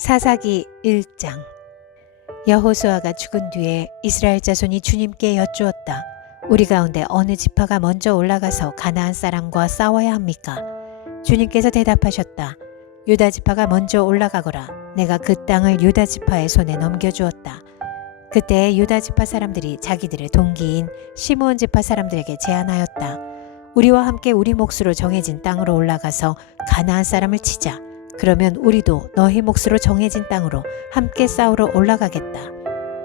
사사기 1장. 여호수아가 죽은 뒤에 이스라엘 자손이 주님께 여쭈었다. 우리 가운데 어느 지파가 먼저 올라가서 가나안 사람과 싸워야 합니까? 주님께서 대답하셨다. 유다 지파가 먼저 올라가거라. 내가 그 땅을 유다 지파의 손에 넘겨주었다. 그때 유다 지파 사람들이 자기들의 동기인 시므온 지파 사람들에게 제안하였다. 우리와 함께 우리 몫으로 정해진 땅으로 올라가서 가나안 사람을 치자. 그러면 우리도 너희 몫으로 정해진 땅으로 함께 싸우러 올라가겠다.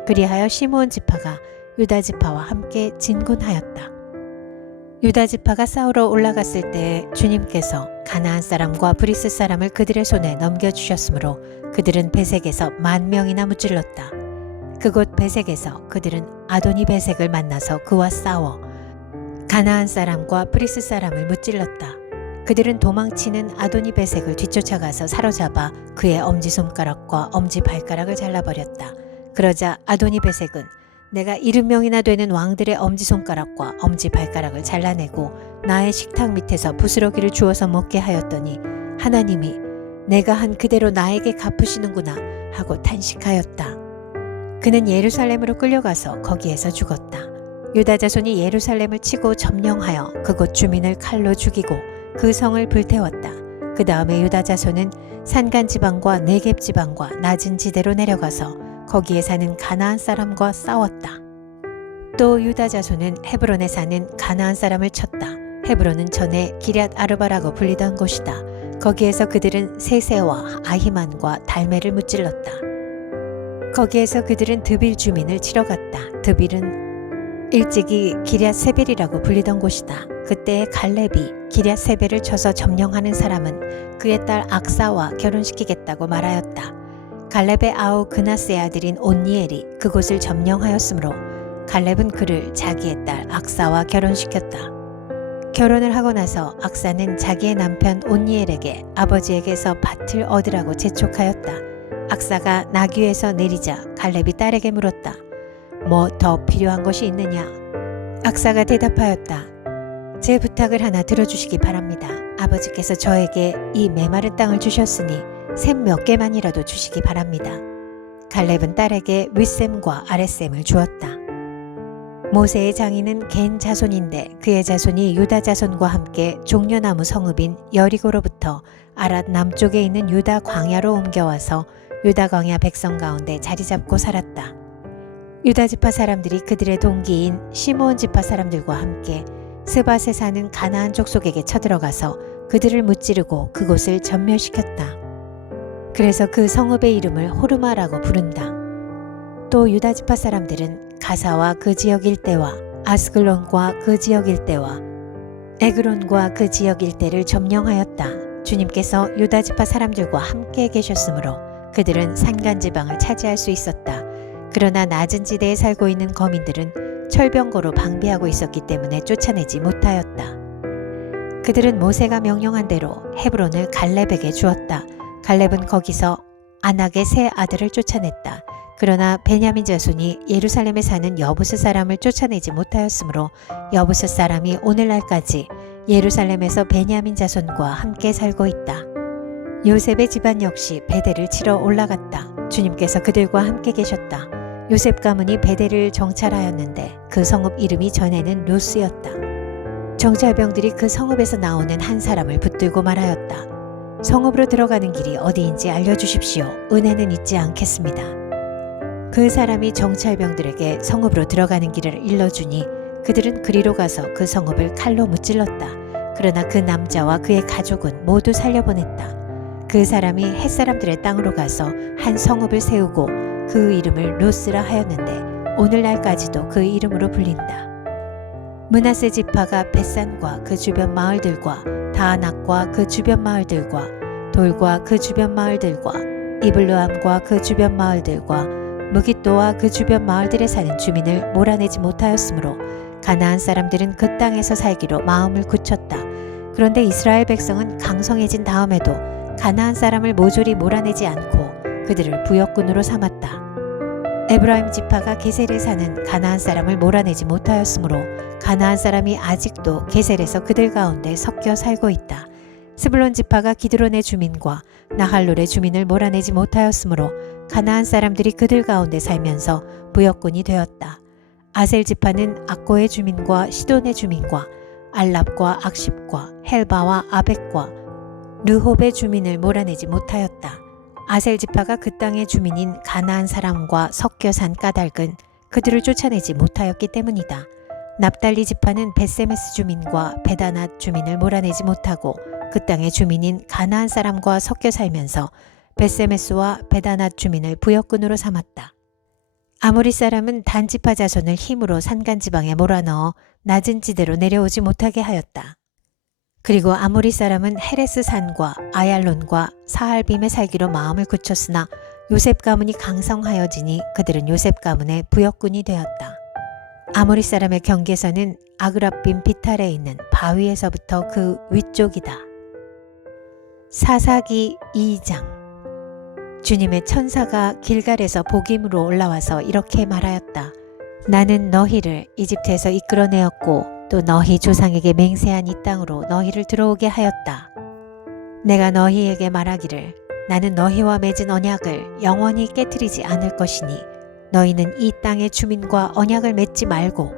그리하여 시므온 지파가 유다 지파와 함께 진군하였다. 유다 지파가 싸우러 올라갔을 때 주님께서 가나안 사람과 브리스 사람을 그들의 손에 넘겨주셨으므로 그들은 베색에서 10,000명이나 무찔렀다. 그곳 베색에서 그들은 아도니 베색을 만나서 그와 싸워 가나안 사람과 브리스 사람을 무찔렀다. 그들은 도망치는 아도니 베색을 뒤쫓아가서 사로잡아 그의 엄지손가락과 엄지발가락을 잘라버렸다. 그러자 아도니 베색은 내가 70명이나 되는 왕들의 엄지손가락과 엄지발가락을 잘라내고 나의 식탁 밑에서 부스러기를 주워서 먹게 하였더니 하나님이 내가 한 그대로 나에게 갚으시는구나 하고 탄식하였다. 그는 예루살렘으로 끌려가서 거기에서 죽었다. 유다 자손이 예루살렘을 치고 점령하여 그곳 주민을 칼로 죽이고 그 성을 불태웠다. 그 다음에 유다 자손은 산간 지방과 네겝 지방과 낮은 지대로 내려가서 거기에 사는 가나안 사람과 싸웠다. 또 유다 자손은 헤브론에 사는 가나안 사람을 쳤다. 헤브론은 전에 기럇 아르바라고 불리던 곳이다. 거기에서 그들은 세세와 아히만과 달메를 무찔렀다. 거기에서 그들은 드빌 주민을 치러 갔다. 드빌은 일찍이 기럇 세벨이라고 불리던 곳이다. 그때 갈렙이 기럇 세벨을 쳐서 점령하는 사람은 그의 딸 악사와 결혼시키겠다고 말하였다. 갈렙의 아우 그나스의 아들인 온니엘이 그곳을 점령하였으므로 갈렙은 그를 자기의 딸 악사와 결혼시켰다. 결혼을 하고 나서 악사는 자기의 남편 온니엘에게 아버지에게서 밭을 얻으라고 재촉하였다. 악사가 나귀에서 내리자 갈렙이 딸에게 물었다. 뭐 더 필요한 것이 있느냐? 악사가 대답하였다. 제 부탁을 하나 들어주시기 바랍니다. 아버지께서 저에게 이 메마른 땅을 주셨으니 샘 몇 개만이라도 주시기 바랍니다. 갈렙은 딸에게 윗샘과 아랫샘을 주었다. 모세의 장인은 겐 자손인데 그의 자손이 유다 자손과 함께 종려나무 성읍인 여리고로부터 아랏 남쪽에 있는 유다 광야로 옮겨와서 유다 광야 백성 가운데 자리 잡고 살았다. 유다 지파 사람들이 그들의 동기인 시므온 지파 사람들과 함께 스밧에 사는 가나안 족속에게 쳐들어가서 그들을 무찌르고 그곳을 전멸시켰다. 그래서 그 성읍의 이름을 호르마라고 부른다. 또 유다 지파 사람들은 가사와 그 지역 일대와 아스글론과 그 지역 일대와 에그론과 그 지역 일대를 점령하였다. 주님께서 유다 지파 사람들과 함께 계셨으므로 그들은 산간 지방을 차지할 수 있었다. 그러나 낮은 지대에 살고 있는 거민들은 철병거로 방비하고 있었기 때문에 쫓아내지 못하였다. 그들은 모세가 명령한 대로 헤브론을 갈렙에게 주었다. 갈렙은 거기서 아낙의 세 아들을 쫓아냈다. 그러나 베냐민 자손이 예루살렘에 사는 여부스 사람을 쫓아내지 못하였으므로 여부스 사람이 오늘날까지 예루살렘에서 베냐민 자손과 함께 살고 있다. 요셉의 집안 역시 베델을 치러 올라갔다. 주님께서 그들과 함께 계셨다. 요셉 가문이 베델을 정찰하였는데 그 성읍 이름이 전에는 루스였다. 정찰병들이 그 성읍에서 나오는 한 사람을 붙들고 말하였다. 성읍으로 들어가는 길이 어디인지 알려주십시오. 은혜는 잊지 않겠습니다. 그 사람이 정찰병들에게 성읍으로 들어가는 길을 일러주니 그들은 그리로 가서 그 성읍을 칼로 무찔렀다. 그러나 그 남자와 그의 가족은 모두 살려보냈다. 그 사람이 햇사람들의 땅으로 가서 한 성읍을 세우고 그 이름을 루스라 하였는데 오늘날까지도 그 이름으로 불린다. 므낫세 지파가 벳산과 그 주변 마을들과 다아낙과 그 주변 마을들과 돌과 그 주변 마을들과 이블루암과 그 주변 마을들과 무깃도와 그 주변 마을들에 사는 주민을 몰아내지 못하였으므로 가나안 사람들은 그 땅에서 살기로 마음을 굳혔다. 그런데 이스라엘 백성은 강성해진 다음에도 가나안 사람을 모조리 몰아내지 않고 그들을 부역군으로 삼았다. 에브라임 지파가 게셀에 사는 가나안 사람을 몰아내지 못하였으므로 가나안 사람이 아직도 게셀에서 그들 가운데 섞여 살고 있다. 스불론 지파가 기드론의 주민과 나할롤의 주민을 몰아내지 못하였으므로 가나안 사람들이 그들 가운데 살면서 부역군이 되었다. 아셀 지파는 악고의 주민과 시돈의 주민과 알랍과 악십과 헬바와 아벡과 르홉의 주민을 몰아내지 못하였다. 아셀 지파가 그 땅의 주민인 가나안 사람과 섞여 산 까닭은 그들을 쫓아내지 못하였기 때문이다. 납달리 지파는 벳세메스 주민과 베다낫 주민을 몰아내지 못하고 그 땅의 주민인 가나안 사람과 섞여 살면서 벳세메스와 베다낫 주민을 부역군으로 삼았다. 아모리 사람은 단 지파 자손을 힘으로 산간지방에 몰아넣어 낮은 지대로 내려오지 못하게 하였다. 그리고 아모리 사람은 헤레스 산과 아얄론과 사할빔에 살기로 마음을 굳혔으나 요셉 가문이 강성하여지니 그들은 요셉 가문의 부역군이 되었다. 아모리 사람의 경계선은 아그랍빔 비탈에 있는 바위에서부터 그 위쪽이다. 사사기 2장. 주님의 천사가 길갈에서 복임으로 올라와서 이렇게 말하였다. 나는 너희를 이집트에서 이끌어내었고 또 너희 조상에게 맹세한 이 땅으로 너희를 들어오게 하였다. 내가 너희에게 말하기를 나는 너희와 맺은 언약을 영원히 깨뜨리지 않을 것이니 너희는 이 땅의 주민과 언약을 맺지 말고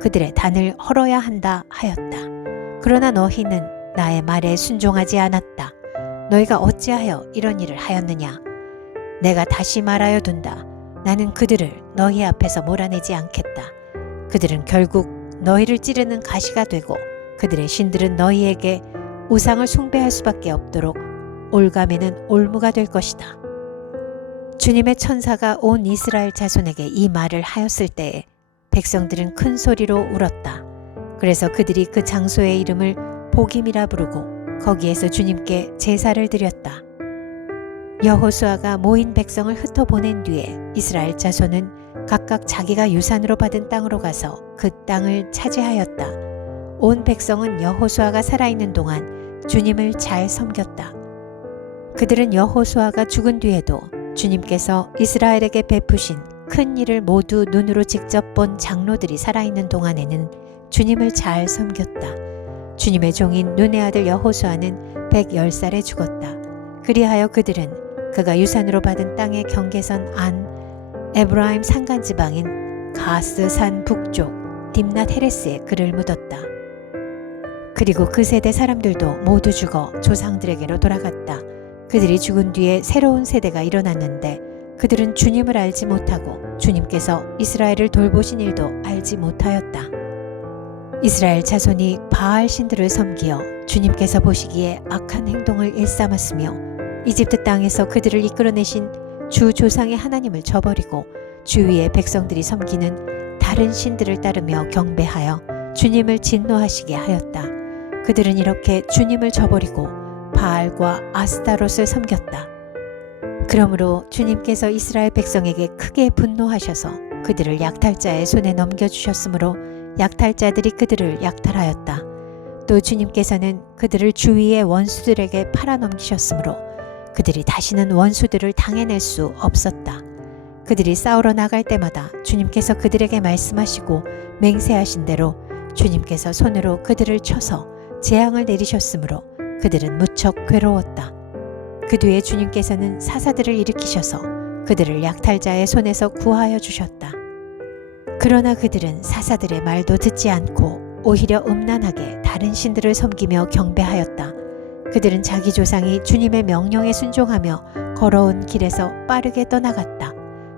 그들의 단을 헐어야 한다 하였다. 그러나 너희는 나의 말에 순종하지 않았다. 너희가 어찌하여 이런 일을 하였느냐? 내가 다시 말하여 둔다. 나는 그들을 너희 앞에서 몰아내지 않겠다. 그들은 결국 너희를 찌르는 가시가 되고 그들의 신들은 너희에게 우상을 숭배할 수밖에 없도록 올가매는 올무가 될 것이다. 주님의 천사가 온 이스라엘 자손에게 이 말을 하였을 때에 백성들은 큰 소리로 울었다. 그래서 그들이 그 장소의 이름을 복임이라 부르고 거기에서 주님께 제사를 드렸다. 여호수아가 모인 백성을 흩어보낸 뒤에 이스라엘 자손은 각각 자기가 유산으로 받은 땅으로 가서 그 땅을 차지하였다. 온 백성은 여호수아가 살아있는 동안 주님을 잘 섬겼다. 그들은 여호수아가 죽은 뒤에도 주님께서 이스라엘에게 베푸신 큰 일을 모두 눈으로 직접 본 장로들이 살아있는 동안에는 주님을 잘 섬겼다. 주님의 종인 눈의 아들 여호수아는 110살에 죽었다. 그리하여 그들은 그가 유산으로 받은 땅의 경계선 안 에브라임 산간지방인 가스 산 북쪽 딥낫 헤레스에 그를 묻었다. 그리고 그 세대 사람들도 모두 죽어 조상들에게로 돌아갔다. 그들이 죽은 뒤에 새로운 세대가 일어났는데 그들은 주님을 알지 못하고 주님께서 이스라엘을 돌보신 일도 알지 못하였다. 이스라엘 자손이 바알 신들을 섬기어 주님께서 보시기에 악한 행동을 일삼았으며 이집트 땅에서 그들을 이끌어내신 주 조상의 하나님을 저버리고 주위의 백성들이 섬기는 다른 신들을 따르며 경배하여 주님을 진노하시게 하였다. 그들은 이렇게 주님을 저버리고 바알과 아스타롯을 섬겼다. 그러므로 주님께서 이스라엘 백성에게 크게 분노하셔서 그들을 약탈자의 손에 넘겨주셨으므로 약탈자들이 그들을 약탈하였다. 또 주님께서는 그들을 주위의 원수들에게 팔아넘기셨으므로 그들이 다시는 원수들을 당해낼 수 없었다. 그들이 싸우러 나갈 때마다 주님께서 그들에게 말씀하시고 맹세하신 대로 주님께서 손으로 그들을 쳐서 재앙을 내리셨으므로 그들은 무척 괴로웠다. 그 뒤에 주님께서는 사사들을 일으키셔서 그들을 약탈자의 손에서 구하여 주셨다. 그러나 그들은 사사들의 말도 듣지 않고 오히려 음란하게 다른 신들을 섬기며 경배하였다. 그들은 자기 조상이 주님의 명령에 순종하며 걸어온 길에서 빠르게 떠나갔다.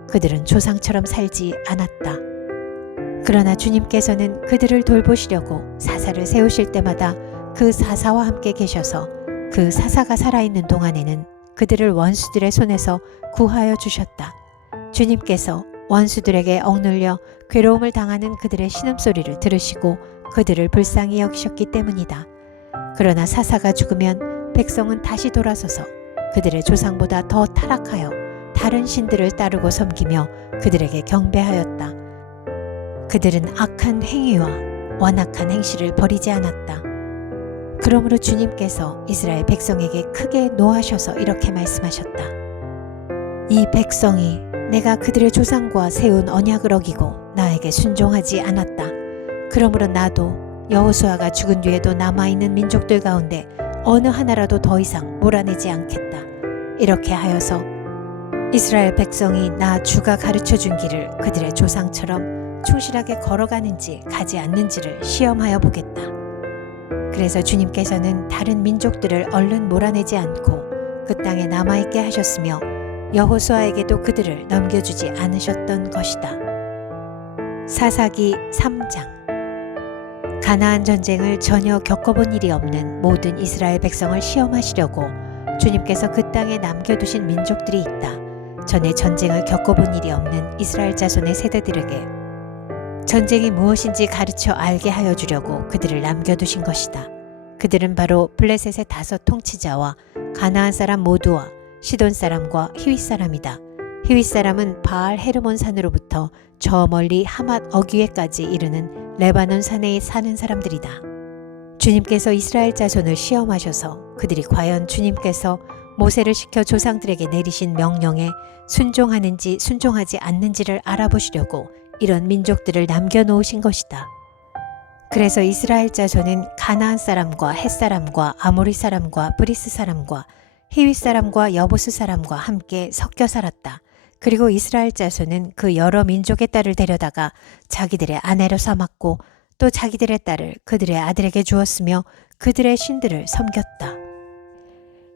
그들은 조상처럼 살지 않았다. 그러나 주님께서는 그들을 돌보시려고 사사를 세우실 때마다 그 사사와 함께 계셔서 그 사사가 살아있는 동안에는 그들을 원수들의 손에서 구하여 주셨다. 주님께서 원수들에게 억눌려 괴로움을 당하는 그들의 신음소리를 들으시고 그들을 불쌍히 여기셨기 때문이다. 그러나 사사가 죽으면 백성은 다시 돌아서서 그들의 조상보다 더 타락하여 다른 신들을 따르고 섬기며 그들에게 경배하였다. 그들은 악한 행위와 완악한 행실을 버리지 않았다. 그러므로 주님께서 이스라엘 백성에게 크게 노하셔서 이렇게 말씀하셨다. 이 백성이 내가 그들의 조상과 세운 언약을 어기고 나에게 순종하지 않았다. 그러므로 나도 여호수아가 죽은 뒤에도 남아있는 민족들 가운데 어느 하나라도 더 이상 몰아내지 않겠다. 이렇게 하여서 이스라엘 백성이 나 주가 가르쳐준 길을 그들의 조상처럼 충실하게 걸어가는지 가지 않는지를 시험하여 보겠다. 그래서 주님께서는 다른 민족들을 얼른 몰아내지 않고 그 땅에 남아있게 하셨으며 여호수아에게도 그들을 넘겨주지 않으셨던 것이다. 사사기 3장. 가나안 전쟁을 전혀 겪어본 일이 없는 모든 이스라엘 백성을 시험하시려고 주님께서 그 땅에 남겨두신 민족들이 있다. 전에 전쟁을 겪어본 일이 없는 이스라엘 자손의 세대들에게 전쟁이 무엇인지 가르쳐 알게 하여 주려고 그들을 남겨두신 것이다. 그들은 바로 블레셋의 5 통치자와 가나안 사람 모두와 시돈 사람과 히윗 사람이다. 히윗 사람은 바알 헤르몬 산으로부터 저 멀리 하맛 어귀에까지 이르는 레바논 산에 사는 사람들이다. 주님께서 이스라엘 자손을 시험하셔서 그들이 과연 주님께서 모세를 시켜 조상들에게 내리신 명령에 순종하는지 순종하지 않는지를 알아보시려고 이런 민족들을 남겨놓으신 것이다. 그래서 이스라엘 자손은 가나안 사람과 헷 사람과 아모리 사람과 브리스 사람과 히윗 사람과 여보스 사람과 함께 섞여 살았다. 그리고 이스라엘 자손은 그 여러 민족의 딸을 데려다가 자기들의 아내로 삼았고 또 자기들의 딸을 그들의 아들에게 주었으며 그들의 신들을 섬겼다.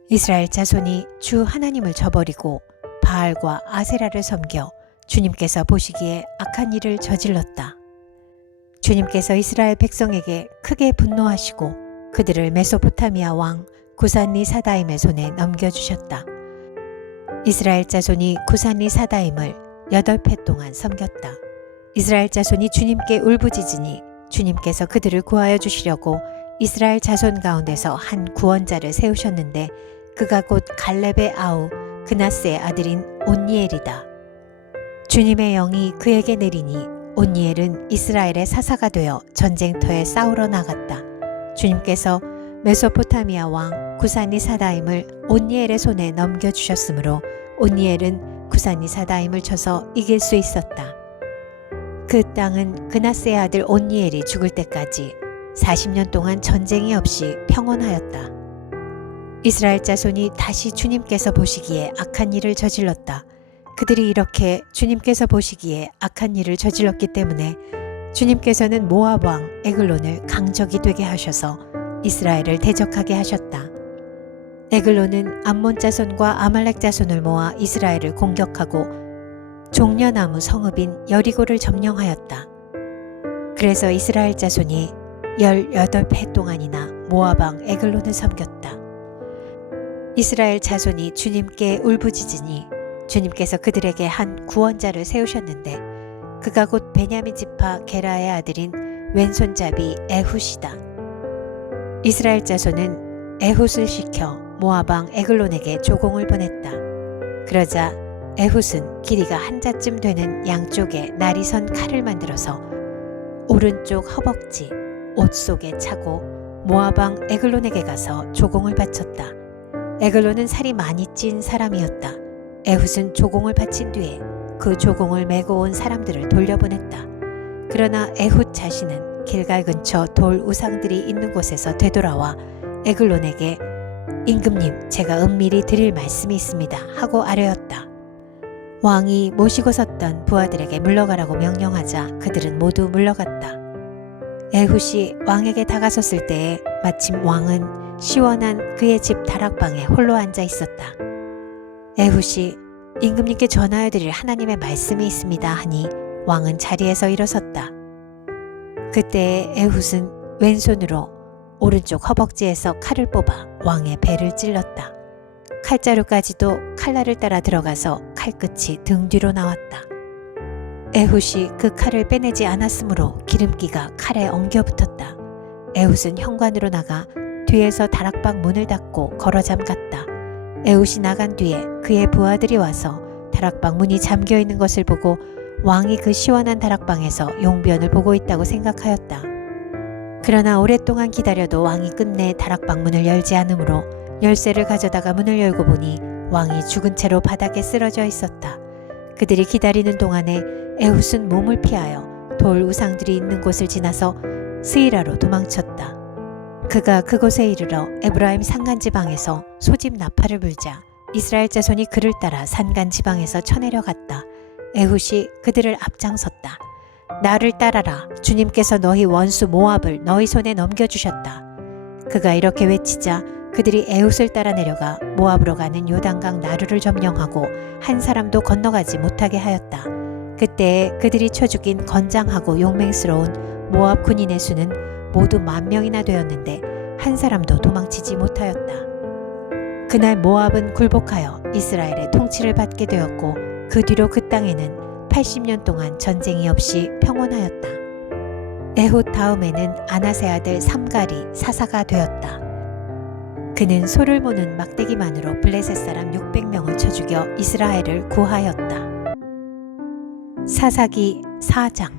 이스라엘 자손이 주 하나님을 저버리고 바알과 아세라를 섬겨 주님께서 보시기에 악한 일을 저질렀다. 주님께서 이스라엘 백성에게 크게 분노하시고 그들을 메소포타미아 왕 구산리 사다임의 손에 넘겨주셨다. 이스라엘 자손이 구산리 사다임을 8해 동안 섬겼다. 이스라엘 자손이 주님께 울부짖으니 주님께서 그들을 구하여 주시려고 이스라엘 자손 가운데서 한 구원자를 세우셨는데 그가 곧 갈렙의 아우 그나스의 아들인 온니엘이다. 주님의 영이 그에게 내리니 온니엘은 이스라엘의 사사가 되어 전쟁터에 싸우러 나갔다. 주님께서 메소포타미아 왕 구산리 사다임을 온니엘의 손에 넘겨주셨으므로 온니엘은 구산리 사다임을 쳐서 이길 수 있었다. 그 땅은 그나스의 아들 온니엘이 죽을 때까지 40년 동안 전쟁이 없이 평온하였다. 이스라엘 자손이 다시 주님께서 보시기에 악한 일을 저질렀다. 그들이 이렇게 주님께서 보시기에 악한 일을 저질렀기 때문에 주님께서는 모압 왕 에글론을 강적이 되게 하셔서 이스라엘을 대적하게 하셨다. 에글론은 암몬 자손과 아말렉 자손을 모아 이스라엘을 공격하고 종려나무 성읍인 여리고를 점령하였다. 그래서 이스라엘 자손이 18해 동안이나 모압 왕 에글론을 섬겼다. 이스라엘 자손이 주님께 울부짖으니 주님께서 그들에게 한 구원자를 세우셨는데 그가 곧 베냐민 지파 게라의 아들인 왼손잡이 에훗이다. 이스라엘 자손은 에훗을 시켜 모압 왕 에글론에게 조공을 보냈다. 그러자 에훗은 길이가 한 자쯤 되는 양쪽에 날이 선 칼을 만들어서 오른쪽 허벅지 옷 속에 차고 모압 왕 에글론에게 가서 조공을 바쳤다. 에글론은 살이 많이 찐 사람이었다. 에훗은 조공을 바친 뒤에 그 조공을 메고 온 사람들을 돌려보냈다. 그러나 에훗 자신은 길갈 근처 돌 우상들이 있는 곳에서 되돌아와 에글론에게 임금님, 제가 은밀히 드릴 말씀이 있습니다 하고 아뢰었다. 왕이 모시고 섰던 부하들에게 물러가라고 명령하자 그들은 모두 물러갔다. 에훗이 왕에게 다가섰을 때에 마침 왕은 시원한 그의 집 다락방에 홀로 앉아 있었다. 에훗이 임금님께 전하여 드릴 하나님의 말씀이 있습니다 하니 왕은 자리에서 일어섰다. 그때에 에훗은 왼손으로 오른쪽 허벅지에서 칼을 뽑아 왕의 배를 찔렀다. 칼자루까지도 칼날을 따라 들어가서 칼끝이 등 뒤로 나왔다. 에훗이 그 칼을 빼내지 않았으므로 기름기가 칼에 엉겨붙었다. 에훗은 현관으로 나가 뒤에서 다락방 문을 닫고 걸어 잠갔다. 에훗이 나간 뒤에 그의 부하들이 와서 다락방 문이 잠겨 있는 것을 보고 왕이 그 시원한 다락방에서 용변을 보고 있다고 생각하였다. 그러나 오랫동안 기다려도 왕이 끝내 다락방 문을 열지 않으므로 열쇠를 가져다가 문을 열고 보니 왕이 죽은 채로 바닥에 쓰러져 있었다. 그들이 기다리는 동안에 에훗은 몸을 피하여 돌 우상들이 있는 곳을 지나서 스이라로 도망쳤다. 그가 그곳에 이르러 에브라임 산간 지방에서 소집 나팔을 불자 이스라엘 자손이 그를 따라 산간 지방에서 쳐내려갔다. 에훗이 그들을 앞장섰다. 나를 따라라. 주님께서 너희 원수 모압을 너희 손에 넘겨주셨다. 그가 이렇게 외치자 그들이 에훗을 따라 내려가 모압으로 가는 요단강 나루를 점령하고 한 사람도 건너가지 못하게 하였다. 그때에 그들이 쳐 죽인 건장하고 용맹스러운 모압 군인의 수는 모두 10,000명이나 되었는데 한 사람도 도망치지 못하였다. 그날 모압은 굴복하여 이스라엘의 통치를 받게 되었고 그 뒤로 그 땅에는 80년 동안 전쟁이 없이 평온하였다. 에훗 다음에는 아나세 아들 삼갈이 사사가 되었다. 그는 소를 모는 막대기만으로 블레셋 사람 600명을 쳐 죽여 이스라엘을 구하였다. 사사기 4장.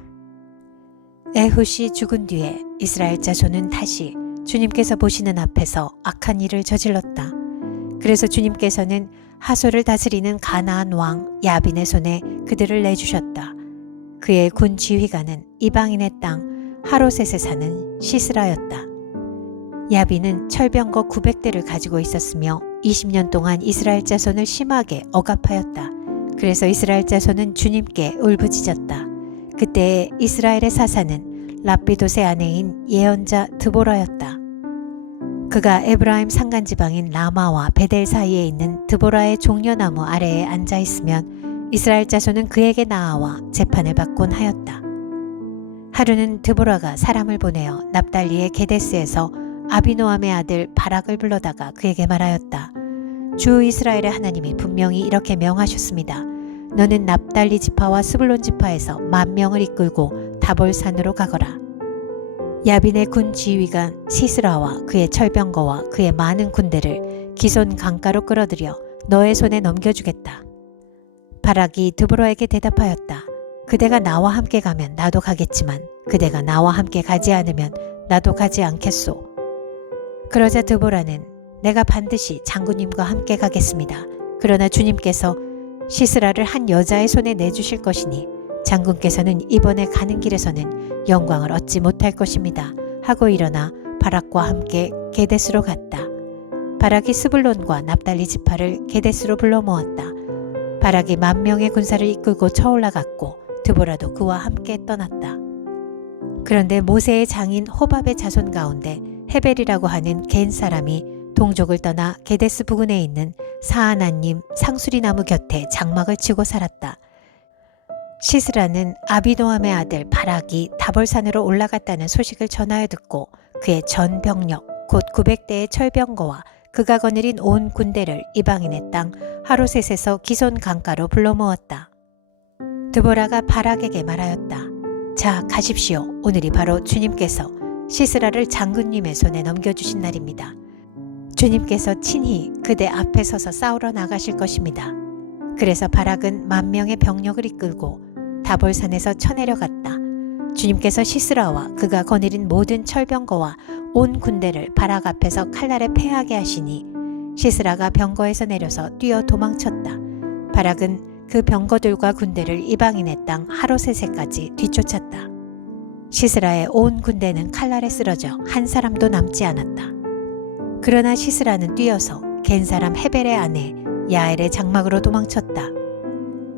에훗이 죽은 뒤에 이스라엘 자손은 다시 주님께서 보시는 앞에서 악한 일을 저질렀다. 그래서 주님께서는 하솔을 다스리는 가나안 왕 야빈의 손에 그들을 내주셨다. 그의 군 지휘관은 이방인의 땅 하로셋에 사는 시스라였다. 야빈은 철병거 900대를 가지고 있었으며 20년 동안 이스라엘 자손을 심하게 억압하였다. 그래서 이스라엘 자손은 주님께 울부짖었다. 그때에 이스라엘의 사사는 랍비돗의 아내인 예언자 드보라였다. 그가 에브라임 산간지방인 라마와 베델 사이에 있는 드보라의 종려나무 아래에 앉아 있으면 이스라엘 자손은 그에게 나아와 재판을 받곤 하였다. 하루는 드보라가 사람을 보내어 납달리의 게데스에서 아비노함의 아들 바락을 불러다가 그에게 말하였다. 주 이스라엘의 하나님이 분명히 이렇게 명하셨습니다. 너는 납달리 지파와 스불론 지파에서 10,000명을 이끌고 다볼산으로 가거라. 야빈의 군 지휘관 시스라와 그의 철병거와 그의 많은 군대를 기손 강가로 끌어들여 너의 손에 넘겨주겠다. 바락이 드보라에게 대답하였다. 그대가 나와 함께 가면 나도 가겠지만 그대가 나와 함께 가지 않으면 나도 가지 않겠소. 그러자 드보라는 내가 반드시 장군님과 함께 가겠습니다. 그러나 주님께서 시스라를 한 여자의 손에 내주실 것이니 장군께서는 이번에 가는 길에서는 영광을 얻지 못할 것입니다. 하고 일어나 바락과 함께 게데스로 갔다. 바락이 스불론과 납달리 지파를 게데스로 불러 모았다. 바락이 10,000명의 군사를 이끌고 쳐올라갔고 드보라도 그와 함께 떠났다. 그런데 모세의 장인 호밥의 자손 가운데 헤벨이라고 하는 겐 사람이 동족을 떠나 게데스 부근에 있는 사하나님 상수리 나무 곁에 장막을 치고 살았다. 시스라는 아비노함의 아들 바락이 다볼산으로 올라갔다는 소식을 전하여 듣고 그의 전 병력 곧 900대의 철병거와 그가 거느린 온 군대를 이방인의 땅 하로셋에서 기손 강가로 불러 모았다. 드보라가 바락에게 말하였다. 자, 가십시오. 오늘이 바로 주님께서 시스라를 장군님의 손에 넘겨주신 날입니다. 주님께서 친히 그대 앞에 서서 싸우러 나가실 것입니다. 그래서 바락은 10,000명의 병력을 이끌고 다볼산에서 쳐내려갔다. 주님께서 시스라와 그가 거느린 모든 철병거와 온 군대를 바락 앞에서 칼날에 패하게 하시니 시스라가 병거에서 내려서 뛰어 도망쳤다. 바락은 그 병거들과 군대를 이방인의 땅 하로셋에까지 뒤쫓았다. 시스라의 온 군대는 칼날에 쓰러져 한 사람도 남지 않았다. 그러나 시스라는 뛰어서 겐 사람 헤벨의 아내 야엘의 장막으로 도망쳤다.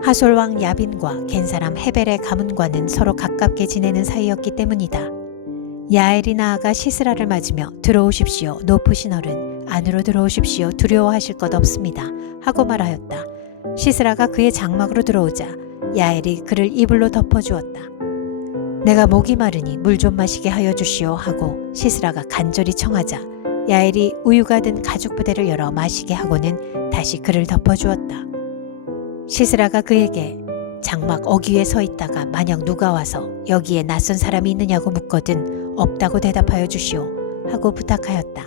하솔 왕 야빈과 겐 사람 헤벨의 가문과는 서로 가깝게 지내는 사이였기 때문이다. 야엘이 나아가 시스라를 맞으며 들어오십시오. 높으신 어른 안으로 들어오십시오. 두려워하실 것 없습니다. 하고 말하였다. 시스라가 그의 장막으로 들어오자 야엘이 그를 이불로 덮어주었다. 내가 목이 마르니 물 좀 마시게 하여 주시오 하고 시스라가 간절히 청하자 야엘이 우유가 든 가죽 부대를 열어 마시게 하고는 다시 그를 덮어주었다. 시스라가 그에게 장막 어귀에 서 있다가 만약 누가 와서 여기에 낯선 사람이 있느냐고 묻거든 없다고 대답하여 주시오 하고 부탁하였다.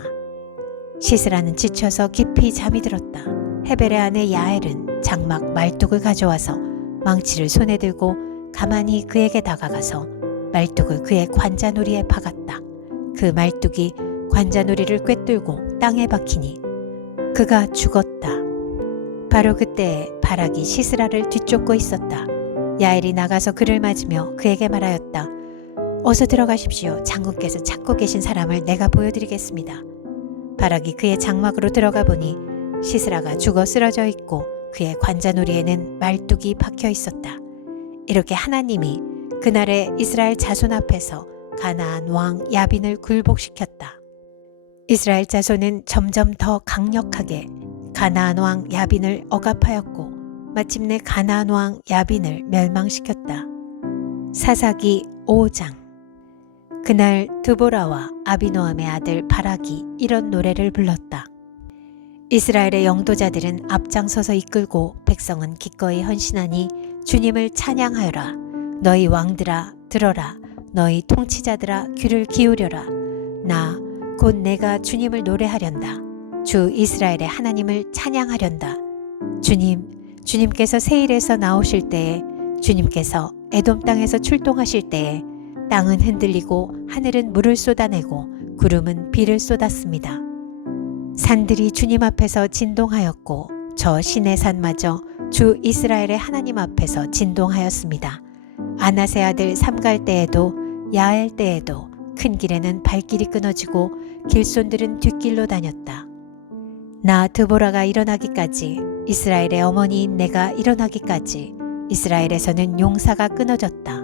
시스라는 지쳐서 깊이 잠이 들었다. 헤벨의 아내 야엘은 장막 말뚝을 가져와서 망치를 손에 들고 가만히 그에게 다가가서 말뚝을 그의 관자놀이에 박았다. 그 말뚝이 관자놀이를 꿰뚫고 땅에 박히니 그가 죽었다. 바로 그때에 바락이 시스라를 뒤쫓고 있었다. 야엘이 나가서 그를 맞으며 그에게 말하였다. 어서 들어가십시오. 장군께서 찾고 계신 사람을 내가 보여드리겠습니다. 바락이 그의 장막으로 들어가 보니 시스라가 죽어 쓰러져 있고 그의 관자놀이에는 말뚝이 박혀 있었다. 이렇게 하나님이 그날의 이스라엘 자손 앞에서 가나안 왕 야빈을 굴복시켰다. 이스라엘 자손은 점점 더 강력하게 가나안 왕 야빈을 억압하였고 마침내 가나안 왕 야빈을 멸망시켰다. 사사기 5장. 그날 드보라와 아비노함의 아들 바락이 이런 노래를 불렀다. 이스라엘의 영도자들은 앞장서서 이끌고 백성은 기꺼이 헌신하니 주님을 찬양하여라. 너희 왕들아 들어라. 너희 통치자들아 귀를 기울여라. 나 곧 내가 주님을 노래하련다. 주 이스라엘의 하나님을 찬양하련다. 주님께서 세일에서 나오실 때에, 주님께서 에돔 땅에서 출동하실 때에 땅은 흔들리고 하늘은 물을 쏟아내고 구름은 비를 쏟았습니다. 산들이 주님 앞에서 진동하였고 저 시내 산마저 주 이스라엘의 하나님 앞에서 진동하였습니다. 아나세 아들 삼갈 때에도 야엘 때에도 큰 길에는 발길이 끊어지고 길손들은 뒷길로 다녔다. 나 드보라가 일어나기까지, 이스라엘의 어머니인 내가 일어나기까지 이스라엘에서는 용사가 끊어졌다.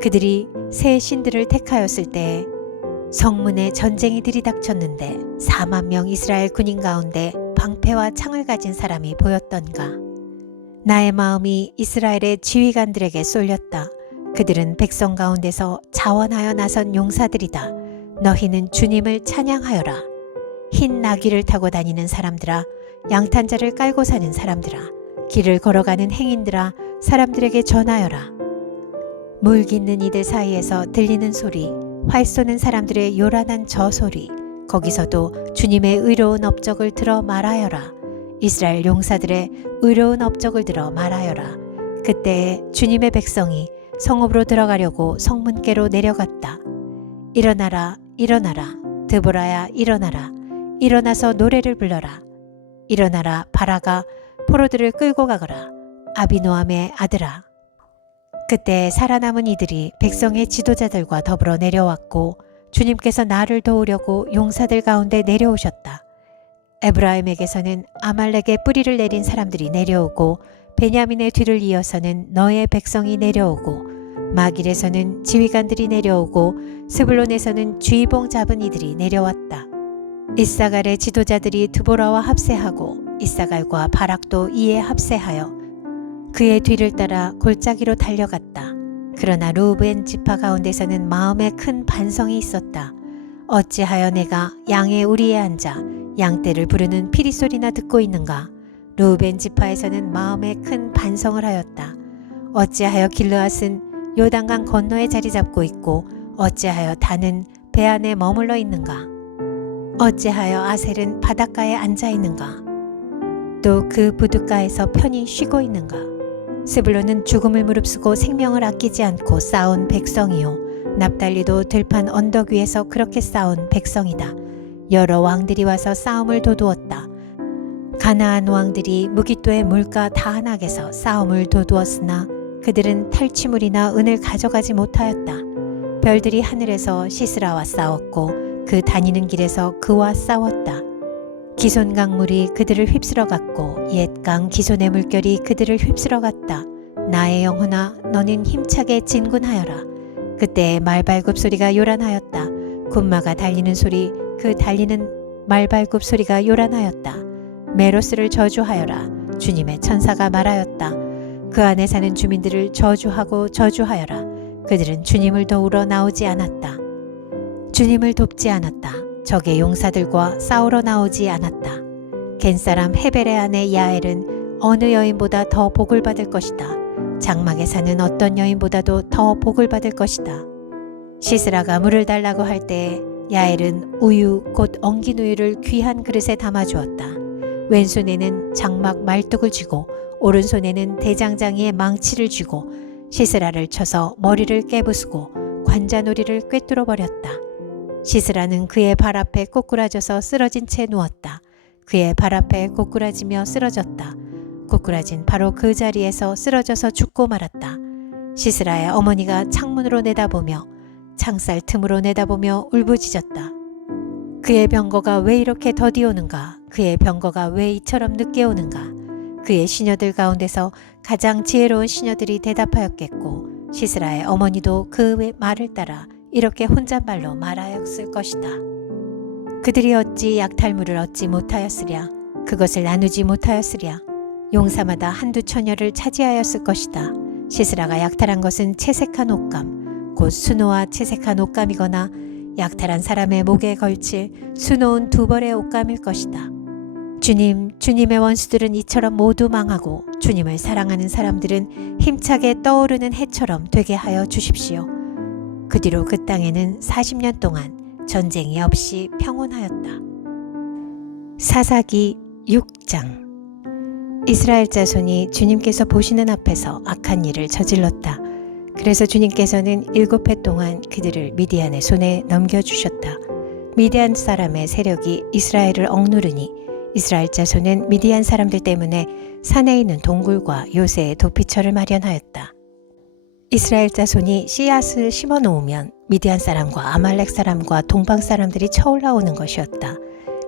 그들이 새 신들을 택하였을 때에 성문에 전쟁이 들이닥쳤는데 4만 명 이스라엘 군인 가운데 방패와 창을 가진 사람이 보였던가. 나의 마음이 이스라엘의 지휘관들에게 쏠렸다. 그들은 백성 가운데서 자원하여 나선 용사들이다. 너희는 주님을 찬양하여라. 흰 나귀를 타고 다니는 사람들아, 양탄자를 깔고 사는 사람들아, 길을 걸어가는 행인들아, 사람들에게 전하여라. 물 깃는 이들 사이에서 들리는 소리, 활 쏘는 사람들의 요란한 저 소리, 거기서도 주님의 의로운 업적을 들어 말하여라. 이스라엘 용사들의 의로운 업적을 들어 말하여라. 그때에 주님의 백성이 성읍으로 들어가려고 성문께로 내려갔다. 일어나라, 일어나라. 드보라야, 일어나라. 일어나서 노래를 불러라. 일어나라, 바라가 포로들을 끌고 가거라. 아비노함의 아들아. 그때 살아남은 이들이 백성의 지도자들과 더불어 내려왔고 주님께서 나를 도우려고 용사들 가운데 내려오셨다. 에브라임에게서는 아말렉의 뿌리를 내린 사람들이 내려오고 베냐민의 뒤를 이어서는 너의 백성이 내려오고 마길에서는 지휘관들이 내려오고 스불론에서는 쥐봉 잡은 이들이 내려왔다. 이사갈의 지도자들이 드보라와 합세하고 이사갈과 바락도 이에 합세하여 그의 뒤를 따라 골짜기로 달려갔다. 그러나 루벤 지파 가운데서는 마음에 큰 반성이 있었다. 어찌하여 내가 양의 우리에 앉아 양떼를 부르는 피리소리나 듣고 있는가? 루벤 지파에서는 마음에 큰 반성을 하였다. 어찌하여 길르앗은 요단강 건너에 자리 잡고 있고 어찌하여 단은 배 안에 머물러 있는가? 어찌하여 아셀은 바닷가에 앉아 있는가? 또 그 부둣가에서 편히 쉬고 있는가? 스불론은 죽음을 무릅쓰고 생명을 아끼지 않고 싸운 백성이요, 납달리도 들판 언덕 위에서 그렇게 싸운 백성이다. 여러 왕들이 와서 싸움을 도두었다. 가나안 왕들이 무깃도의 물가 다한악에서 싸움을 도두었으나 그들은 탈취물이나 은을 가져가지 못하였다. 별들이 하늘에서 시스라와 싸웠고 그 다니는 길에서 그와 싸웠다. 기손 강물이 그들을 휩쓸어 갔고 옛강 기손의 물결이 그들을 휩쓸어 갔다. 나의 영혼아, 너는 힘차게 진군하여라. 그때 말발굽 소리가 요란하였다. 군마가 달리는 소리, 그 달리는 말발굽 소리가 요란하였다. 메로스를 저주하여라. 주님의 천사가 말하였다. 그 안에 사는 주민들을 저주하고 저주하여라. 그들은 주님을 도우러 나오지 않았다. 주님을 돕지 않았다. 적의 용사들과 싸우러 나오지 않았다. 겐사람 헤벨의 아내 야엘은 어느 여인보다 더 복을 받을 것이다. 장막에 사는 어떤 여인보다도 더 복을 받을 것이다. 시스라가 물을 달라고 할 때에 야엘은 우유 곧 엉긴 우유를 귀한 그릇에 담아주었다. 왼손에는 장막 말뚝을 쥐고 오른손에는 대장장이의 망치를 쥐고 시스라를 쳐서 머리를 깨부수고 관자놀이를 꿰뚫어 버렸다. 시스라는 그의 발 앞에 꼬꾸라져서 쓰러진 채 누웠다. 그의 발 앞에 꼬꾸라지며 쓰러졌다. 꼬꾸라진 바로 그 자리에서 쓰러져서 죽고 말았다. 시스라의 어머니가 창문으로 내다보며 창살 틈으로 내다보며 울부짖었다. 그의 병거가 왜 이렇게 더디 오는가? 그의 병거가 왜 이처럼 늦게 오는가? 그의 시녀들 가운데서 가장 지혜로운 시녀들이 대답하였겠고 시스라의 어머니도 그 말을 따라 이렇게 혼잣말로 말하였을 것이다. 그들이 어찌 약탈물을 얻지 못하였으랴? 그것을 나누지 못하였으랴? 용사마다 한두 처녀를 차지하였을 것이다. 시스라가 약탈한 것은 채색한 옷감, 곧 수노와 채색한 옷감이거나 약탈한 사람의 목에 걸칠 수놓은 두 벌의 옷감일 것이다. 주님, 주님의 원수들은 이처럼 모두 망하고 주님을 사랑하는 사람들은 힘차게 떠오르는 해처럼 되게 하여 주십시오. 그 뒤로 그 땅에는 40년 동안 전쟁이 없이 평온하였다. 사사기 6장. 이스라엘 자손이 주님께서 보시는 앞에서 악한 일을 저질렀다. 그래서 주님께서는 7해 동안 그들을 미디안의 손에 넘겨주셨다. 미디안 사람의 세력이 이스라엘을 억누르니 이스라엘 자손은 미디안 사람들 때문에 산에 있는 동굴과 요새의 도피처를 마련하였다. 이스라엘 자손이 씨앗을 심어 놓으면 미디안 사람과 아말렉 사람과 동방 사람들이 쳐올라오는 것이었다.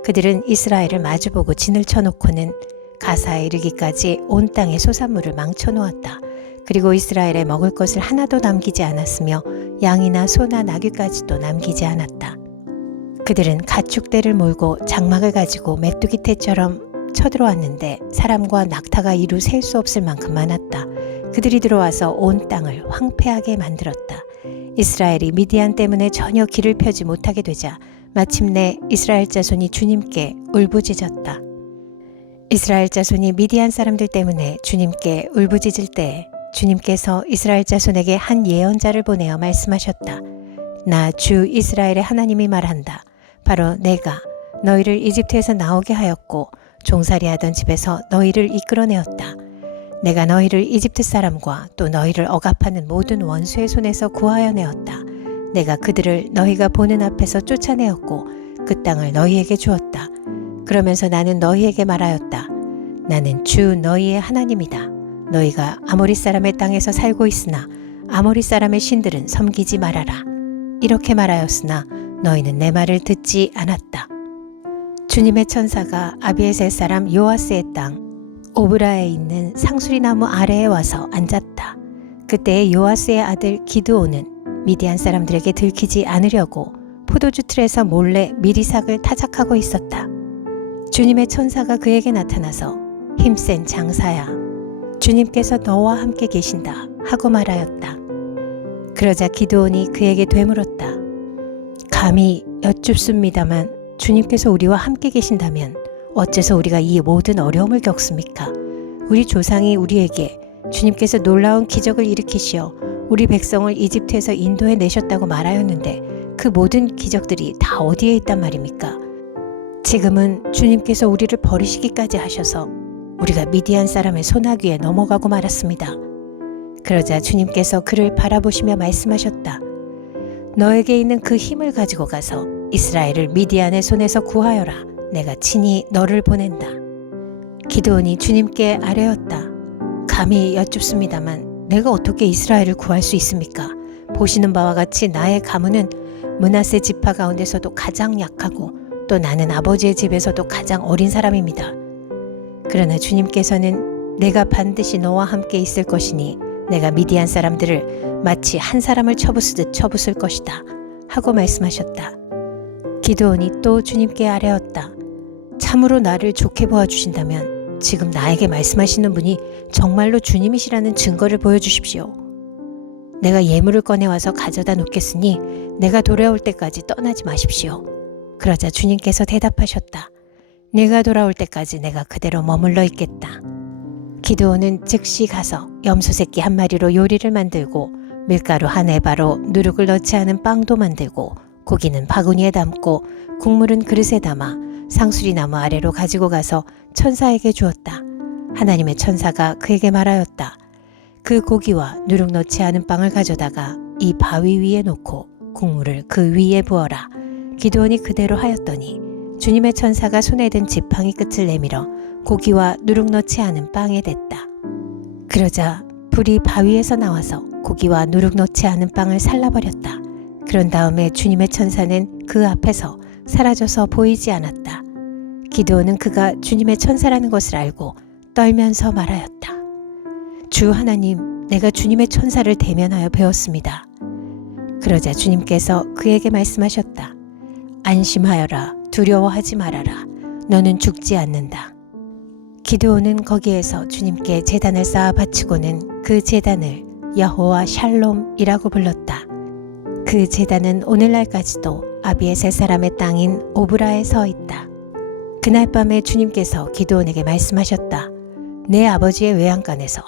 그들은 이스라엘을 마주보고 진을 쳐놓고는 가사에 이르기까지 온 땅의 소산물을 망쳐놓았다. 그리고 이스라엘에 먹을 것을 하나도 남기지 않았으며 양이나 소나 나귀까지도 남기지 않았다. 그들은 가축대를 몰고 장막을 가지고 메뚜기 떼처럼 쳐들어왔는데 사람과 낙타가 이루 셀 수 없을 만큼 많았다. 그들이 들어와서 온 땅을 황폐하게 만들었다. 이스라엘이 미디안 때문에 전혀 길을 펴지 못하게 되자 마침내 이스라엘 자손이 주님께 울부짖었다. 이스라엘 자손이 미디안 사람들 때문에 주님께 울부짖을 때에 주님께서 이스라엘 자손에게 한 예언자를 보내어 말씀하셨다. 나 주 이스라엘의 하나님이 말한다. 바로 내가 너희를 이집트에서 나오게 하였고 종살이하던 집에서 너희를 이끌어내었다. 내가 너희를 이집트 사람과 또 너희를 억압하는 모든 원수의 손에서 구하여 내었다. 내가 그들을 너희가 보는 앞에서 쫓아내었고 그 땅을 너희에게 주었다. 그러면서 나는 너희에게 말하였다. 나는 주 너희의 하나님이다. 너희가 아모리 사람의 땅에서 살고 있으나 아모리 사람의 신들은 섬기지 말아라. 이렇게 말하였으나 너희는 내 말을 듣지 않았다. 주님의 천사가 아비에셀 사람 요아스의 땅 오브라에 있는 상수리나무 아래에 와서 앉았다. 그때 요아스의 아들 기드온은 미디안 사람들에게 들키지 않으려고 포도주 틀에서 몰래 미리삭을 타작하고 있었다. 주님의 천사가 그에게 나타나서 힘센 장사야, 주님께서 너와 함께 계신다 하고 말하였다. 그러자 기드온이 그에게 되물었다. 감히 여쭙습니다만 주님께서 우리와 함께 계신다면 어째서 우리가 이 모든 어려움을 겪습니까? 우리 조상이 우리에게 주님께서 놀라운 기적을 일으키시어 우리 백성을 이집트에서 인도해 내셨다고 말하였는데 그 모든 기적들이 다 어디에 있단 말입니까? 지금은 주님께서 우리를 버리시기까지 하셔서 우리가 미디안 사람의 손아귀에 넘어가고 말았습니다. 그러자 주님께서 그를 바라보시며 말씀하셨다. 너에게 있는 그 힘을 가지고 가서 이스라엘을 미디안의 손에서 구하여라. 내가 친히 너를 보낸다. 기드온이 주님께 아뢰었다. 감히 여쭙습니다만 내가 어떻게 이스라엘을 구할 수 있습니까? 보시는 바와 같이 나의 가문은 므낫세 지파 가운데서도 가장 약하고 또 나는 아버지의 집에서도 가장 어린 사람입니다. 그러나 주님께서는 내가 반드시 너와 함께 있을 것이니 내가 미디안 사람들을 마치 한 사람을 쳐부수듯 쳐부술 것이다 하고 말씀하셨다. 기드온이 또 주님께 아뢰었다. 참으로 나를 좋게 보아주신다면 지금 나에게 말씀하시는 분이 정말로 주님이시라는 증거를 보여주십시오. 내가 예물을 꺼내와서 가져다 놓겠으니 내가 돌아올 때까지 떠나지 마십시오. 그러자 주님께서 대답하셨다. 네가 돌아올 때까지 내가 그대로 머물러 있겠다. 기드온은 즉시 가서 염소 새끼 한 마리로 요리를 만들고 밀가루 한 에바로 누룩을 넣지 않은 빵도 만들고 고기는 바구니에 담고 국물은 그릇에 담아 상수리나무 아래로 가지고 가서 천사에게 주었다. 하나님의 천사가 그에게 말하였다. 그 고기와 누룩 넣지 않은 빵을 가져다가 이 바위 위에 놓고 국물을 그 위에 부어라. 기드온이 그대로 하였더니 주님의 천사가 손에 든 지팡이 끝을 내밀어 고기와 누룩 넣지 않은 빵에 댔다. 그러자 불이 바위에서 나와서 고기와 누룩 넣지 않은 빵을 살라버렸다. 그런 다음에 주님의 천사는 그 앞에서 사라져서 보이지 않았다. 기드온은 그가 주님의 천사라는 것을 알고 떨면서 말하였다. 주 하나님, 내가 주님의 천사를 대면하여 배웠습니다. 그러자 주님께서 그에게 말씀하셨다. 안심하여라. 두려워하지 말아라. 너는 죽지 않는다. 기드온은 거기에서 주님께 제단을 쌓아 바치고는 그 제단을 여호와 샬롬이라고 불렀다. 그 제단은 오늘날까지도 아비에셀 사람의 땅인 오브라에 서 있다. 그날 밤에 주님께서 기드온에게 말씀하셨다. 내 아버지의 외양간에서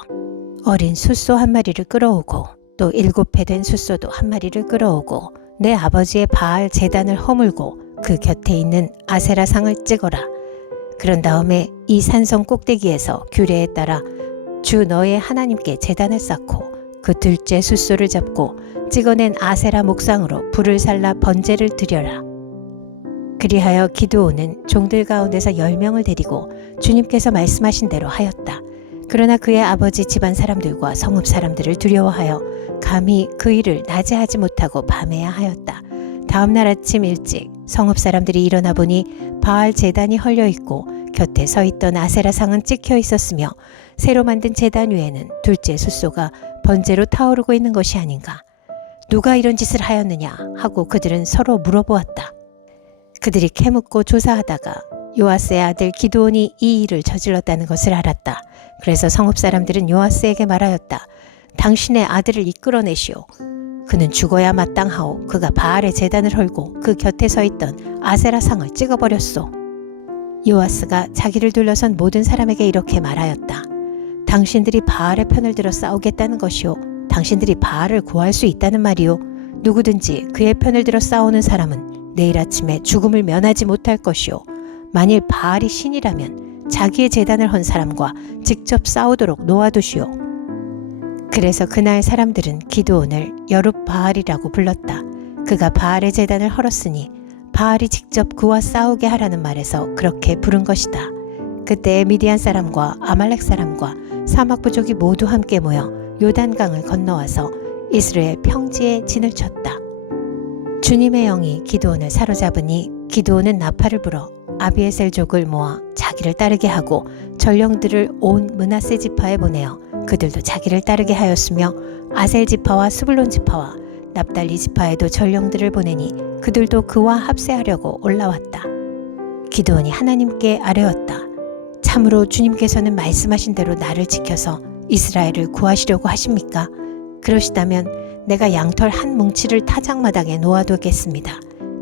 어린 숫소 한 마리를 끌어오고 또 7회 된 숫소도 한 마리를 끌어오고 내 아버지의 바알 제단을 허물고 그 곁에 있는 아세라 상을 찍어라. 그런 다음에 이 산성 꼭대기에서 규례에 따라 주 너의 하나님께 제단을 쌓고 그 둘째 숫소를 잡고 찍어낸 아세라 목상으로 불을 살라 번제를 드려라. 그리하여 기드온은 종들 가운데서 10명을 데리고 주님께서 말씀하신 대로 하였다. 그러나 그의 아버지 집안 사람들과 성읍 사람들을 두려워하여 감히 그 일을 낮에 하지 못하고 밤에야 하였다. 다음 날 아침 일찍 성읍 사람들이 일어나 보니 바알 제단이 헐려 있고 곁에 서 있던 아세라 상은 찍혀 있었으며 새로 만든 제단 위에는 둘째 숫소가 번제로 타오르고 있는 것이 아닌가. 누가 이런 짓을 하였느냐 하고 그들은 서로 물어보았다. 그들이 캐묻고 조사하다가 요아스의 아들 기드온이 이 일을 저질렀다는 것을 알았다. 그래서 성읍 사람들은 요아스에게 말하였다. 당신의 아들을 이끌어내시오. 그는 죽어야 마땅하오. 그가 바알의 제단을 헐고 그 곁에 서 있던 아세라 상을 찍어버렸소. 요아스가 자기를 둘러선 모든 사람에게 이렇게 말하였다. 당신들이 바알의 편을 들어 싸우겠다는 것이오. 당신들이 바알을 구할 수 있다는 말이오. 누구든지 그의 편을 들어 싸우는 사람은 내일 아침에 죽음을 면하지 못할 것이오. 만일 바알이 신이라면 자기의 제단을 헌 사람과 직접 싸우도록 놓아두시오. 그래서 그날 사람들은 기드온을 여룹바알이라고 불렀다. 그가 바알의 제단을 헐었으니 바알이 직접 그와 싸우게 하라는 말에서 그렇게 부른 것이다. 그때 미디안 사람과 아말렉 사람과 사막 부족이 모두 함께 모여 요단강을 건너와서 이스라엘 평지에 진을 쳤다. 주님의 영이 기드온을 사로잡으니 기드온은 나팔을 불어 아비에셀족을 모아 자기를 따르게 하고 전령들을 온 므낫세 지파에 보내어 그들도 자기를 따르게 하였으며 아셀 지파와 스불론 지파와 납달리 지파에도 전령들을 보내니 그들도 그와 합세하려고 올라왔다. 기드온이 하나님께 아뢰었다. 참으로 주님께서는 말씀하신 대로 나를 지켜서 이스라엘을 구하시려고 하십니까? 그러시다면 내가 양털 한 뭉치를 타작마당에 놓아두겠습니다.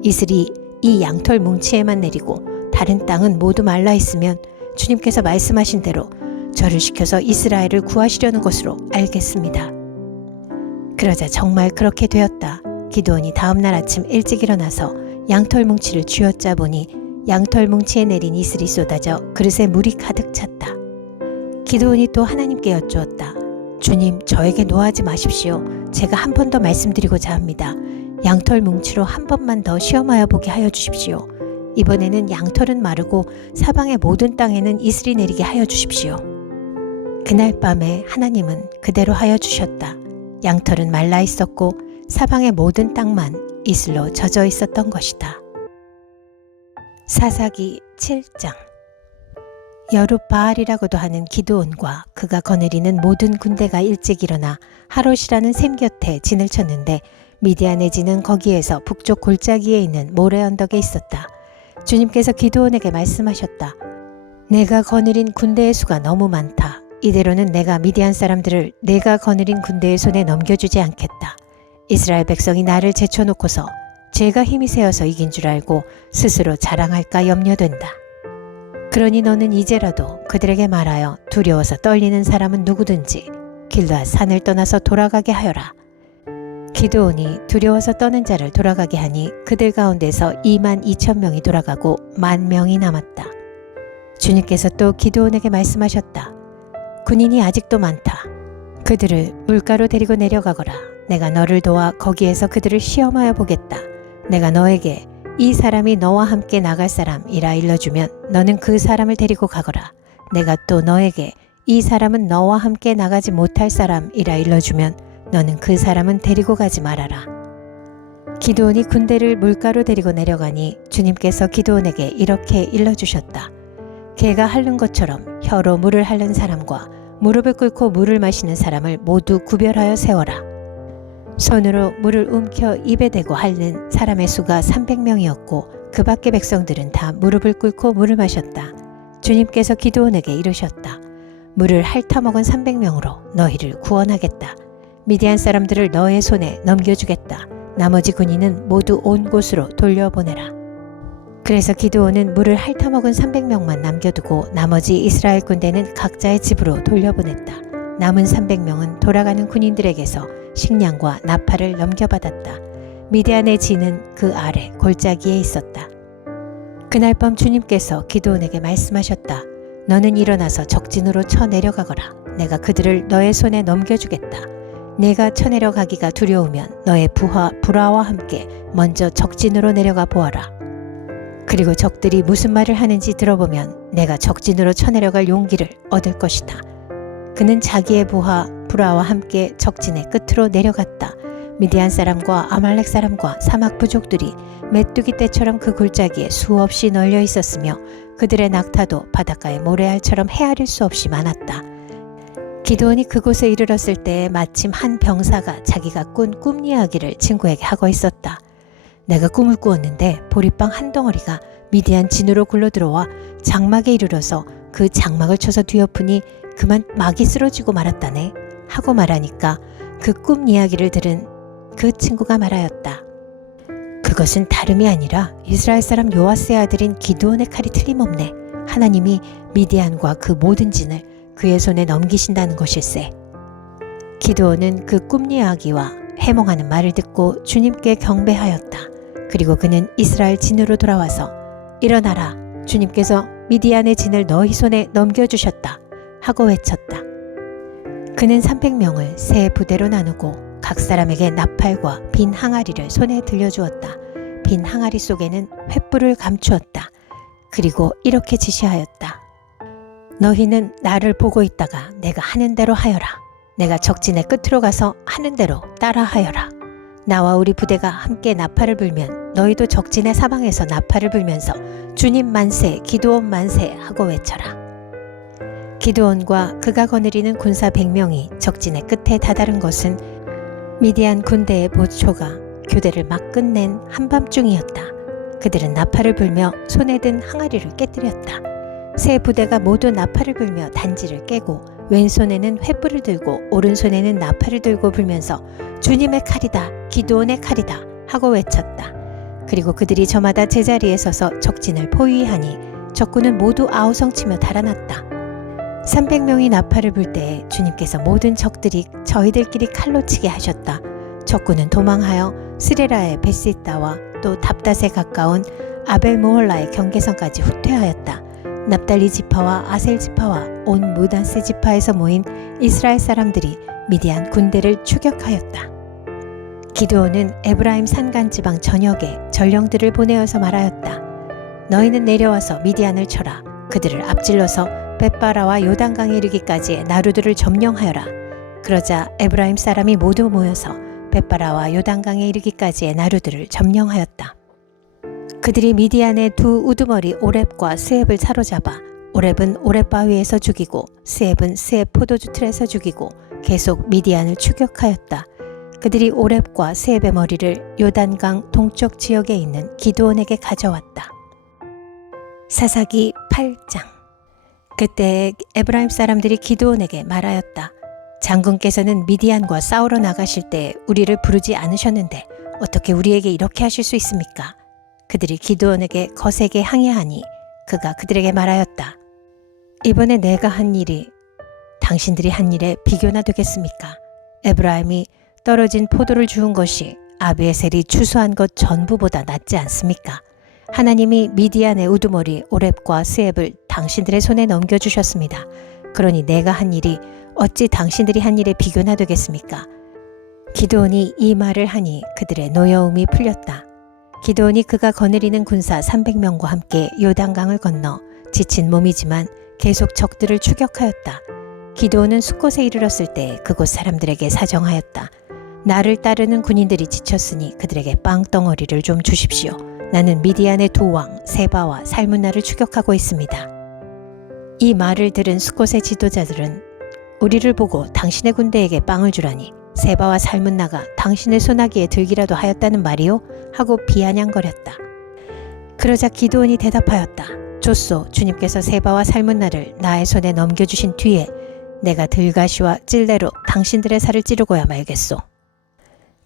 이슬이 이 양털 뭉치에만 내리고 다른 땅은 모두 말라 있으면 주님께서 말씀하신 대로 저를 시켜서 이스라엘을 구하시려는 것으로 알겠습니다. 그러자 정말 그렇게 되었다. 기드온이 다음날 아침 일찍 일어나서 양털 뭉치를 쥐어짜 보니 양털 뭉치에 내린 이슬이 쏟아져 그릇에 물이 가득 찼다. 기드온이 또 하나님께 여쭈었다. 주님, 저에게 노하지 마십시오. 제가 한 번 더 말씀드리고자 합니다. 양털 뭉치로 한 번만 더 시험하여 보게 하여 주십시오. 이번에는 양털은 마르고 사방의 모든 땅에는 이슬이 내리게 하여 주십시오. 그날 밤에 하나님은 그대로 하여 주셨다. 양털은 말라 있었고 사방의 모든 땅만 이슬로 젖어 있었던 것이다. 사사기 7장. 여룹바알이라고도 하는 기드온과 그가 거느리는 모든 군대가 일찍 일어나 하롯이라는 샘 곁에 진을 쳤는데 미디안의 진은 거기에서 북쪽 골짜기에 있는 모래 언덕에 있었다. 주님께서 기드온에게 말씀하셨다. 내가 거느린 군대의 수가 너무 많다. 이대로는 내가 미디안 사람들을 내가 거느린 군대의 손에 넘겨주지 않겠다. 이스라엘 백성이 나를 제쳐놓고서 제가 힘이 세어서 이긴 줄 알고 스스로 자랑할까 염려된다. 그러니 너는 이제라도 그들에게 말하여 두려워서 떨리는 사람은 누구든지 길르앗 산을 떠나서 돌아가게 하여라. 기드온이 두려워서 떠는 자를 돌아가게 하니 그들 가운데서 22,000명이 돌아가고 10,000명이 남았다. 주님께서 또 기드온에게 말씀하셨다. 군인이 아직도 많다. 그들을 물가로 데리고 내려가거라. 내가 너를 도와 거기에서 그들을 시험하여 보겠다. 내가 너에게 이 사람이 너와 함께 나갈 사람이라 일러주면 너는 그 사람을 데리고 가거라. 내가 또 너에게 이 사람은 너와 함께 나가지 못할 사람이라 일러주면 너는 그 사람은 데리고 가지 말아라. 기드온이 군대를 물가로 데리고 내려가니 주님께서 기드온에게 이렇게 일러주셨다. 개가 핥는 것처럼 혀로 물을 핥는 사람과 무릎을 꿇고 물을 마시는 사람을 모두 구별하여 세워라. 손으로 물을 움켜 입에 대고 핥는 사람의 수가 300명이었고 그 밖의 백성들은 다 무릎을 꿇고 물을 마셨다. 주님께서 기드온에게 이르셨다. 물을 핥아먹은 300명으로 너희를 구원하겠다. 미디안 사람들을 너의 손에 넘겨주겠다. 나머지 군인은 모두 온 곳으로 돌려보내라. 그래서 기드온은 물을 핥아먹은 300명만 남겨두고 나머지 이스라엘 군대는 각자의 집으로 돌려보냈다. 남은 300명은 돌아가는 군인들에게서 식량과 나팔을 넘겨받았다. 미디안의 진은 그 아래 골짜기에 있었다. 그날 밤 주님께서 기드온에게 말씀하셨다. 너는 일어나서 적진으로 쳐내려가거라. 내가 그들을 너의 손에 넘겨주겠다. 내가 쳐내려가기가 두려우면 너의 부하와 함께 먼저 적진으로 내려가 보아라. 그리고 적들이 무슨 말을 하는지 들어보면 내가 적진으로 쳐내려갈 용기를 얻을 것이다. 그는 자기의 부하와 함께 적진의 끝으로 내려갔다. 미디안 사람과 아말렉 사람과 사막 부족들이 메뚜기 떼처럼 그 골짜기에 수없이 널려 있었으며 그들의 낙타도 바닷가의 모래알처럼 헤아릴 수 없이 많았다. 기드온이 그곳에 이르렀을 때 마침 한 병사가 자기가 꾼 꿈 이야기를 친구에게 하고 있었다. 내가 꿈을 꾸었는데 보리빵 한 덩어리가 미디안 진으로 굴러들어와 장막에 이르러서 그 장막을 쳐서 뒤엎으니 그만 막이 쓰러지고 말았다네 하고 말하니까 그 꿈 이야기를 들은 그 친구가 말하였다. 그것은 다름이 아니라 이스라엘 사람 요아스의 아들인 기드온의 칼이 틀림없네. 하나님이 미디안과 그 모든 진을 그의 손에 넘기신다는 것일세. 기드온은 그 꿈 이야기와 해몽하는 말을 듣고 주님께 경배하였다. 그리고 그는 이스라엘 진으로 돌아와서 일어나라. 주님께서 미디안의 진을 너희 손에 넘겨주셨다. 하고 외쳤다. 그는 300명을 세 부대로 나누고 각 사람에게 나팔과 빈 항아리를 손에 들려주었다. 빈 항아리 속에는 횃불을 감추었다. 그리고 이렇게 지시하였다. 너희는 나를 보고 있다가 내가 하는 대로 하여라. 내가 적진의 끝으로 가서 하는 대로 따라 하여라. 나와 우리 부대가 함께 나팔을 불면 너희도 적진의 사방에서 나팔을 불면서 주님 만세, 기드온 만세 하고 외쳐라. 기드온과 그가 거느리는 군사 100명이 적진의 끝에 다다른 것은 미디안 군대의 보초가 교대를 막 끝낸 한밤중이었다. 그들은 나팔을 불며 손에 든 항아리를 깨뜨렸다. 세 부대가 모두 나팔을 불며 단지를 깨고 왼손에는 횃불을 들고 오른손에는 나팔을 들고 불면서 주님의 칼이다, 기드온의 칼이다 하고 외쳤다. 그리고 그들이 저마다 제자리에 서서 적진을 포위하니 적군은 모두 아우성치며 달아났다. 300명이 나팔을 불 때에 주님께서 모든 적들이 저희들끼리 칼로 치게 하셨다. 적군은 도망하여 스레라의 베시다와 또 답닷에 가까운 아벨모홀라의 경계선까지 후퇴하였다. 납달리 지파와 아셀 지파와 온 무다세 지파에서 모인 이스라엘 사람들이 미디안 군대를 추격하였다. 기드온은 에브라임 산간 지방 전역에 전령들을 보내어서 말하였다. 너희는 내려와서 미디안을 쳐라. 그들을 앞질러서 벳바라와 요단강에 이르기까지의 나루들을 점령하여라. 그러자 에브라임 사람이 모두 모여서 벳바라와 요단강에 이르기까지의 나루들을 점령하였다. 그들이 미디안의 두 우두머리 오렙과 스앱을 사로잡아 오렙은 오렙 바위에서 죽이고 스앱은 스앱 포도주 틀에서 죽이고 계속 미디안을 추격하였다. 그들이 오렙과 스앱의 머리를 요단강 동쪽 지역에 있는 기드온에게 가져왔다. 사사기 8장. 그때 에브라임 사람들이 기드온에게 말하였다. 장군께서는 미디안과 싸우러 나가실 때 우리를 부르지 않으셨는데 어떻게 우리에게 이렇게 하실 수 있습니까? 그들이 기드온에게 거세게 항의하니 그가 그들에게 말하였다. 이번에 내가 한 일이 당신들이 한 일에 비교나 되겠습니까? 에브라임이 떨어진 포도를 주운 것이 아비에셀이 추수한 것 전부보다 낫지 않습니까? 하나님이 미디안의 우두머리 오렙과 스앱을 당신들의 손에 넘겨주셨습니다. 그러니 내가 한 일이 어찌 당신들이 한 일에 비교나 되겠습니까? 기드온이 이 말을 하니 그들의 노여움이 풀렸다. 기드온이 그가 거느리는 군사 300명과 함께 요단강을 건너 지친 몸이지만 계속 적들을 추격하였다. 기드온은 숫곳에 이르렀을 때 그곳 사람들에게 사정하였다. 나를 따르는 군인들이 지쳤으니 그들에게 빵덩어리를 좀 주십시오. 나는 미디안의 두 왕 세바와 살문나를 추격하고 있습니다. 이 말을 들은 숫곳의 지도자들은 우리를 보고 당신의 군대에게 빵을 주라니 세바와 살문나가 당신의 소나기에 들기라도 하였다는 말이요? 하고 비아냥거렸다. 그러자 기드온이 대답하였다. 좋소, 주님께서 세바와 살문나를 나의 손에 넘겨주신 뒤에 내가 들가시와 찔레로 당신들의 살을 찌르고야 말겠소.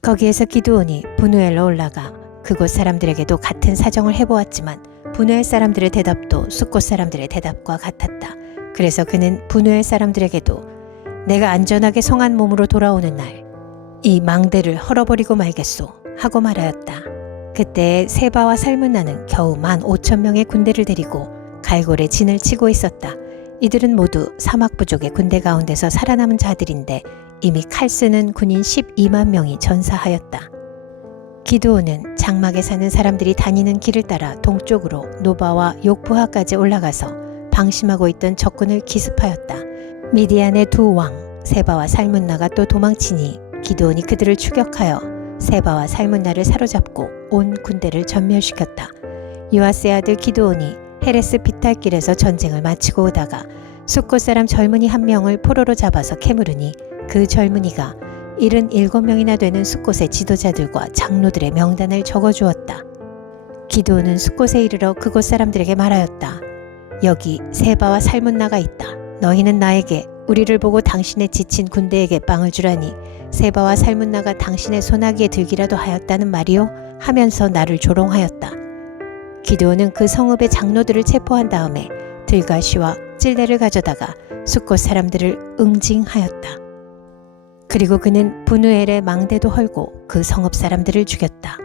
거기에서 기드온이 브누엘로 올라가 그곳 사람들에게도 같은 사정을 해보았지만 브누엘 사람들의 대답도 숫곳 사람들의 대답과 같았다. 그래서 그는 브누엘 사람들에게도 내가 안전하게 성한 몸으로 돌아오는 날 이 망대를 헐어버리고 말겠소 하고 말하였다. 그때 세바와 살문나는 겨우 15,000명의 군대를 데리고 갈골에 진을 치고 있었다. 이들은 모두 사막 부족의 군대 가운데서 살아남은 자들인데 이미 칼 쓰는 군인 12만 명이 전사하였다. 기드온은 장막에 사는 사람들이 다니는 길을 따라 동쪽으로 노바와 욕부하까지 올라가서 방심하고 있던 적군을 기습하였다. 미디안의 두 왕 세바와 살문나가 또 도망치니 기드온이 그들을 추격하여 세바와 살문나를 사로잡고 온 군대를 전멸시켰다. 요아스의 아들 기드온이 헤레스 비탈길에서 전쟁을 마치고 오다가 숫곳 사람 젊은이 한 명을 포로로 잡아서 캐물으니 그 젊은이가 77명이나 되는 숫곳의 지도자들과 장로들의 명단을 적어주었다. 기드온은 숫곳에 이르러 그곳 사람들에게 말하였다. 여기 세바와 살문나가 있다. 너희는 나에게 우리를 보고 당신의 지친 군대에게 빵을 주라니 세바와 살문나가 당신의 소나기에 들기라도 하였다는 말이요? 하면서 나를 조롱하였다. 기드온은 그 성읍의 장로들을 체포한 다음에 들가시와 찔레를 가져다가 숫곳 사람들을 응징하였다. 그리고 그는 브누엘의 망대도 헐고 그 성읍 사람들을 죽였다.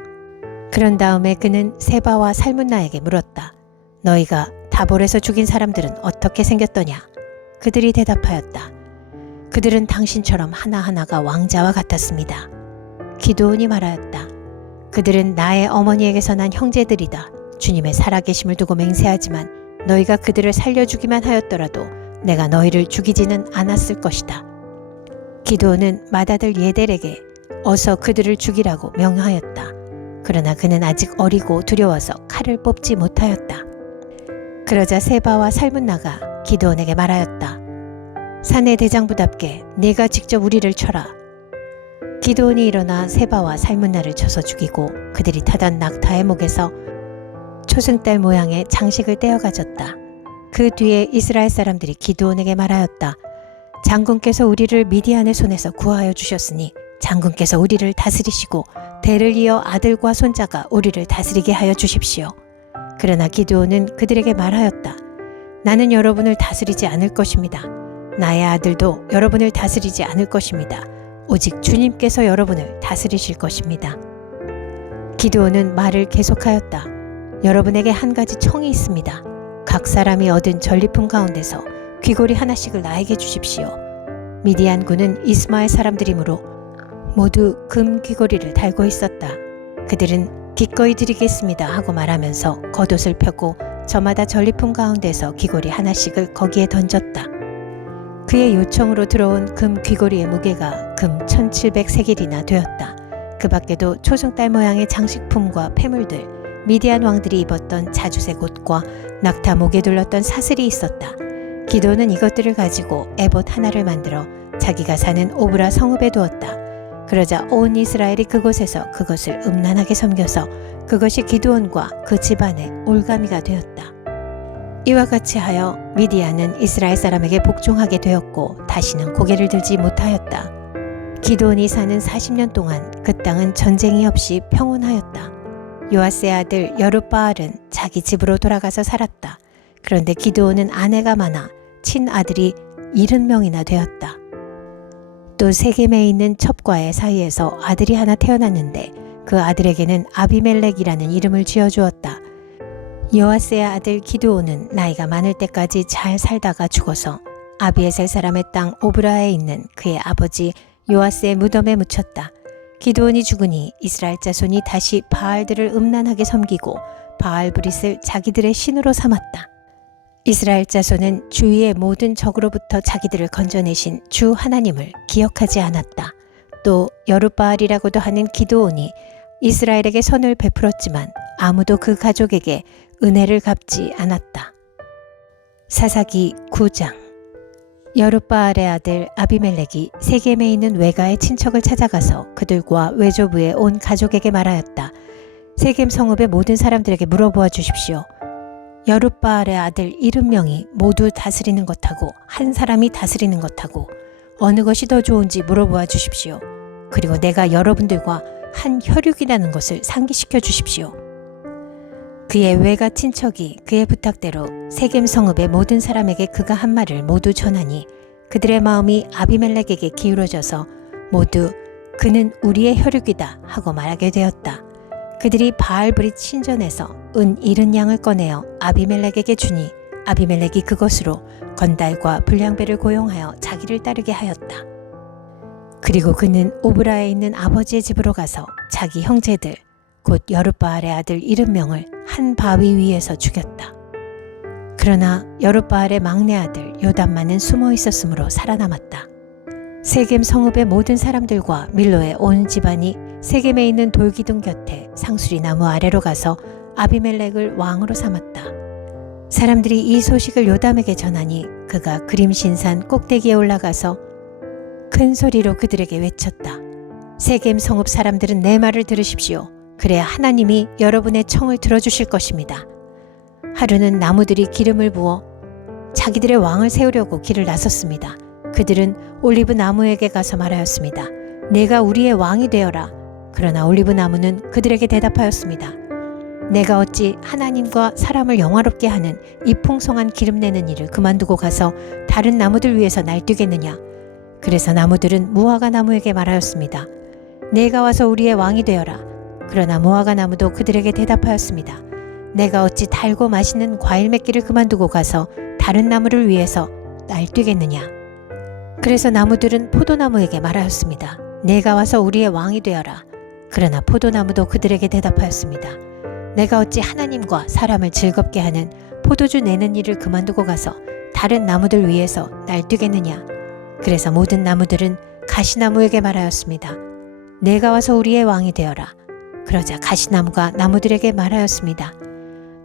그런 다음에 그는 세바와 살문나에게 물었다. 너희가 다볼에서 죽인 사람들은 어떻게 생겼더냐? 그들이 대답하였다. 그들은 당신처럼 하나하나가 왕자와 같았습니다. 기드온이 말하였다. 그들은 나의 어머니에게서 난 형제들이다. 주님의 살아계심을 두고 맹세하지만 너희가 그들을 살려주기만 하였더라도 내가 너희를 죽이지는 않았을 것이다. 기드온은 맏아들 예델에게 어서 그들을 죽이라고 명하였다. 그러나 그는 아직 어리고 두려워서 칼을 뽑지 못하였다. 그러자 세바와 살문나가 기드온에게 말하였다. 사내 대장부답게 네가 직접 우리를 쳐라. 기드온이 일어나 세바와 살문나를 쳐서 죽이고 그들이 타던 낙타의 목에서 초승달 모양의 장식을 떼어 가졌다. 그 뒤에 이스라엘 사람들이 기드온에게 말하였다. 장군께서 우리를 미디안의 손에서 구하여 주셨으니 장군께서 우리를 다스리시고 대를 이어 아들과 손자가 우리를 다스리게 하여 주십시오. 그러나 기드온은 그들에게 말하였다. 나는 여러분을 다스리지 않을 것입니다. 나의 아들도 여러분을 다스리지 않을 것입니다. 오직 주님께서 여러분을 다스리실 것입니다. 기드온은 말을 계속하였다. 여러분에게 한 가지 청이 있습니다. 각 사람이 얻은 전리품 가운데서 귀고리 하나씩을 나에게 주십시오. 미디안군은 이스마엘 사람들이므로 모두 금 귀고리를 달고 있었다. 그들은 기꺼이 드리겠습니다 하고 말하면서 겉옷을 펴고 저마다 전리품 가운데서 귀고리 하나씩을 거기에 던졌다. 그의 요청으로 들어온 금 귀고리의 무게가 금 1700세겔이나 되었다. 그 밖에도 초승달 모양의 장식품과 폐물들, 미디안 왕들이 입었던 자주색 옷과 낙타 목에 둘렀던 사슬이 있었다. 기드온은 이것들을 가지고 에봇 하나를 만들어 자기가 사는 오브라 성읍에 두었다. 그러자 온 이스라엘이 그곳에서 그것을 음란하게 섬겨서 그것이 기드온과 그 집안의 올가미가 되었다. 이와 같이 하여 미디안은 이스라엘 사람에게 복종하게 되었고 다시는 고개를 들지 못하였다. 기드온이 사는 40년 동안 그 땅은 전쟁이 없이 평온하였다. 요아스의 아들 여룻바알은 자기 집으로 돌아가서 살았다. 그런데 기드온은 아내가 많아 친아들이 70명이나 되었다. 또 세겜에 있는 첩과의 사이에서 아들이 하나 태어났는데 그 아들에게는 아비멜렉이라는 이름을 지어주었다. 요아스의 아들 기드온은 나이가 많을 때까지 잘 살다가 죽어서 아비에셀 사람의 땅 오브라에 있는 그의 아버지 요아스의 무덤에 묻혔다. 기드온이 죽으니 이스라엘 자손이 다시 바알들을 음란하게 섬기고 바알브릿을 자기들의 신으로 삼았다. 이스라엘 자손은 주위의 모든 적으로부터 자기들을 건져내신 주 하나님을 기억하지 않았다. 또 여룻바알이라고도 하는 기드온이 이스라엘에게 선을 베풀었지만 아무도 그 가족에게 은혜를 갚지 않았다. 사사기 9장. 여룻바알의 아들 아비멜렉이 세겜에 있는 외가의 친척을 찾아가서 그들과 외조부의 온 가족에게 말하였다. 세겜 성읍의 모든 사람들에게 물어보아 주십시오. 여룻바알의 아들 70명이 모두 다스리는 것하고 한 사람이 다스리는 것하고 어느 것이 더 좋은지 물어보아 주십시오. 그리고 내가 여러분들과 한 혈육이라는 것을 상기시켜 주십시오. 그의 외가 친척이 그의 부탁대로 세겜 성읍의 모든 사람에게 그가 한 말을 모두 전하니 그들의 마음이 아비멜렉에게 기울어져서 모두 그는 우리의 혈육이다 하고 말하게 되었다. 그들이 바알브릿 신전에서 은 70양을 꺼내어 아비멜렉에게 주니 아비멜렉이 그것으로 건달과 불량배를 고용하여 자기를 따르게 하였다. 그리고 그는 오브라에 있는 아버지의 집으로 가서 자기 형제들 곧 여룻바알의 아들 70명을 한 바위 위에서 죽였다. 그러나 여룻바알의 막내 아들 요담만은 숨어 있었으므로 살아남았다. 세겜 성읍의 모든 사람들과 밀로의 온 집안이 세겜에 있는 돌기둥 곁에 상수리 나무 아래로 가서 아비멜렉을 왕으로 삼았다. 사람들이 이 소식을 요담에게 전하니 그가 그림신산 꼭대기에 올라가서 큰 소리로 그들에게 외쳤다. 세겜 성읍 사람들은 내 말을 들으십시오. 그래야 하나님이 여러분의 청을 들어주실 것입니다. 하루는 나무들이 기름을 부어 자기들의 왕을 세우려고 길을 나섰습니다. 그들은 올리브 나무에게 가서 말하였습니다. 내가 우리의 왕이 되어라. 그러나 올리브 나무는 그들에게 대답하였습니다. 내가 어찌 하나님과 사람을 영화롭게 하는 이 풍성한 기름 내는 일을 그만두고 가서 다른 나무들 위해서 날뛰겠느냐. 그래서 나무들은 무화과 나무에게 말하였습니다. 내가 와서 우리의 왕이 되어라. 그러나 무화과 나무도 그들에게 대답하였습니다. 내가 어찌 달고 맛있는 과일 맺기를 그만두고 가서 다른 나무를 위해서 날뛰겠느냐. 그래서 나무들은 포도나무에게 말하였습니다. 내가 와서 우리의 왕이 되어라. 그러나 포도나무도 그들에게 대답하였습니다. 내가 어찌 하나님과 사람을 즐겁게 하는 포도주 내는 일을 그만두고 가서 다른 나무들 위해서 날뛰겠느냐. 그래서 모든 나무들은 가시나무에게 말하였습니다. 내가 와서 우리의 왕이 되어라. 그러자 가시나무가 나무들에게 말하였습니다.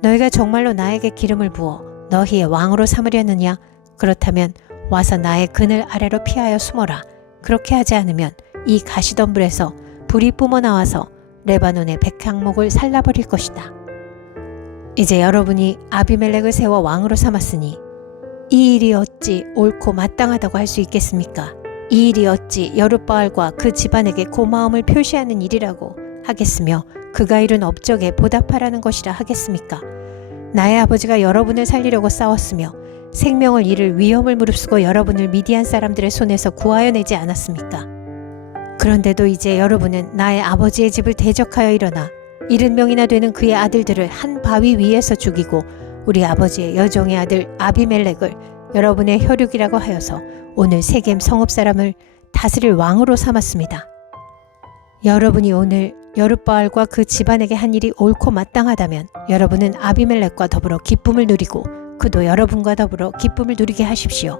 너희가 정말로 나에게 기름을 부어 너희의 왕으로 삼으려느냐? 그렇다면 와서 나의 그늘 아래로 피하여 숨어라. 그렇게 하지 않으면 이 가시덤불에서 불이 뿜어 나와서 레바논의 백향목을 살라버릴 것이다. 이제 여러분이 아비멜렉을 세워 왕으로 삼았으니 이 일이 어찌 옳고 마땅하다고 할 수 있겠습니까? 이 일이 어찌 여룻바알과 그 집안에게 고마움을 표시하는 일이라고 하겠으며 그가 이룬 업적에 보답하라는 것이라 하겠습니까? 나의 아버지가 여러분을 살리려고 싸웠으며 생명을 잃을 위험을 무릅쓰고 여러분을 미디안 사람들의 손에서 구하여 내지 않았습니까? 그런데도 이제 여러분은 나의 아버지의 집을 대적하여 일어나 70명이나 되는 그의 아들들을 한 바위 위에서 죽이고 우리 아버지의 여종의 아들 아비멜렉을 여러분의 혈육이라고 하여서 오늘 세겜 성읍 사람을 다스릴 왕으로 삼았습니다. 여러분이 오늘 여룻바알과 그 집안에게 한 일이 옳고 마땅하다면 여러분은 아비멜렉과 더불어 기쁨을 누리고 그도 여러분과 더불어 기쁨을 누리게 하십시오.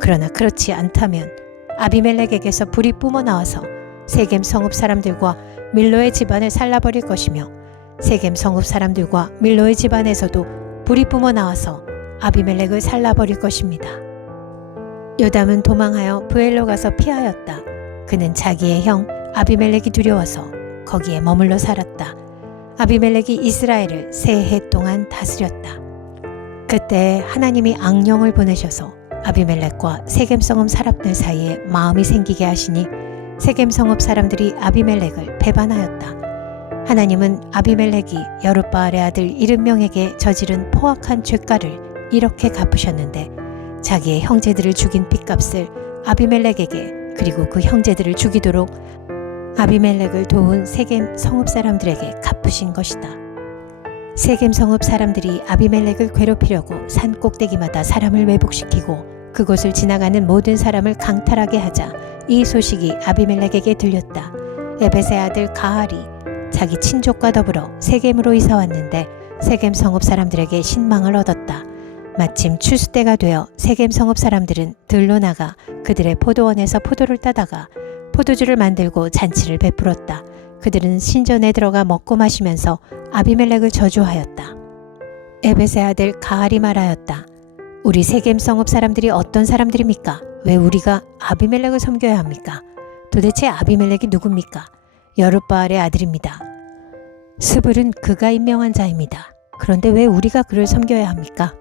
그러나 그렇지 않다면 아비멜렉에게서 불이 뿜어 나와서 세겜 성읍 사람들과 밀로의 집안을 살라버릴 것이며 세겜 성읍 사람들과 밀로의 집안에서도 불이 뿜어 나와서 아비멜렉을 살라버릴 것입니다. 요담은 도망하여 브엘로 가서 피하였다. 그는 자기의 형 아비멜렉이 두려워서 거기에 머물러 살았다. 아비멜렉이 이스라엘을 세 해 동안 다스렸다. 그때 하나님이 악령을 보내셔서 아비멜렉과 세겜 성읍 사람들 사이에 마음이 생기게 하시니 세겜 성읍 사람들이 아비멜렉을 배반하였다. 하나님은 아비멜렉이 여룻바알의 아들 70명에게 저지른 포악한 죄가를 이렇게 갚으셨는데 자기의 형제들을 죽인 핏값을 아비멜렉에게 그리고 그 형제들을 죽이도록 아비멜렉을 도운 세겜 성읍 사람들에게 갚으신 것이다. 세겜 성읍 사람들이 아비멜렉을 괴롭히려고 산 꼭대기마다 사람을 매복시키고 그곳을 지나가는 모든 사람을 강탈하게 하자 이 소식이 아비멜렉에게 들렸다. 에벳의 아들 가할이 자기 친족과 더불어 세겜으로 이사 왔는데 세겜 성읍 사람들에게 신망을 얻었다. 마침 추수 때가 되어 세겜 성읍 사람들은 들로 나가 그들의 포도원에서 포도를 따다가 포도주를 만들고 잔치를 베풀었다. 그들은 신전에 들어가 먹고 마시면서 아비멜렉을 저주하였다. 에벳의 아들 가알이 말하였다. 우리 세겜 성읍 사람들이 어떤 사람들입니까? 왜 우리가 아비멜렉을 섬겨야 합니까? 도대체 아비멜렉이 누굽니까? 여룻바알의 아들입니다. 스불은 그가 임명한 자입니다. 그런데 왜 우리가 그를 섬겨야 합니까?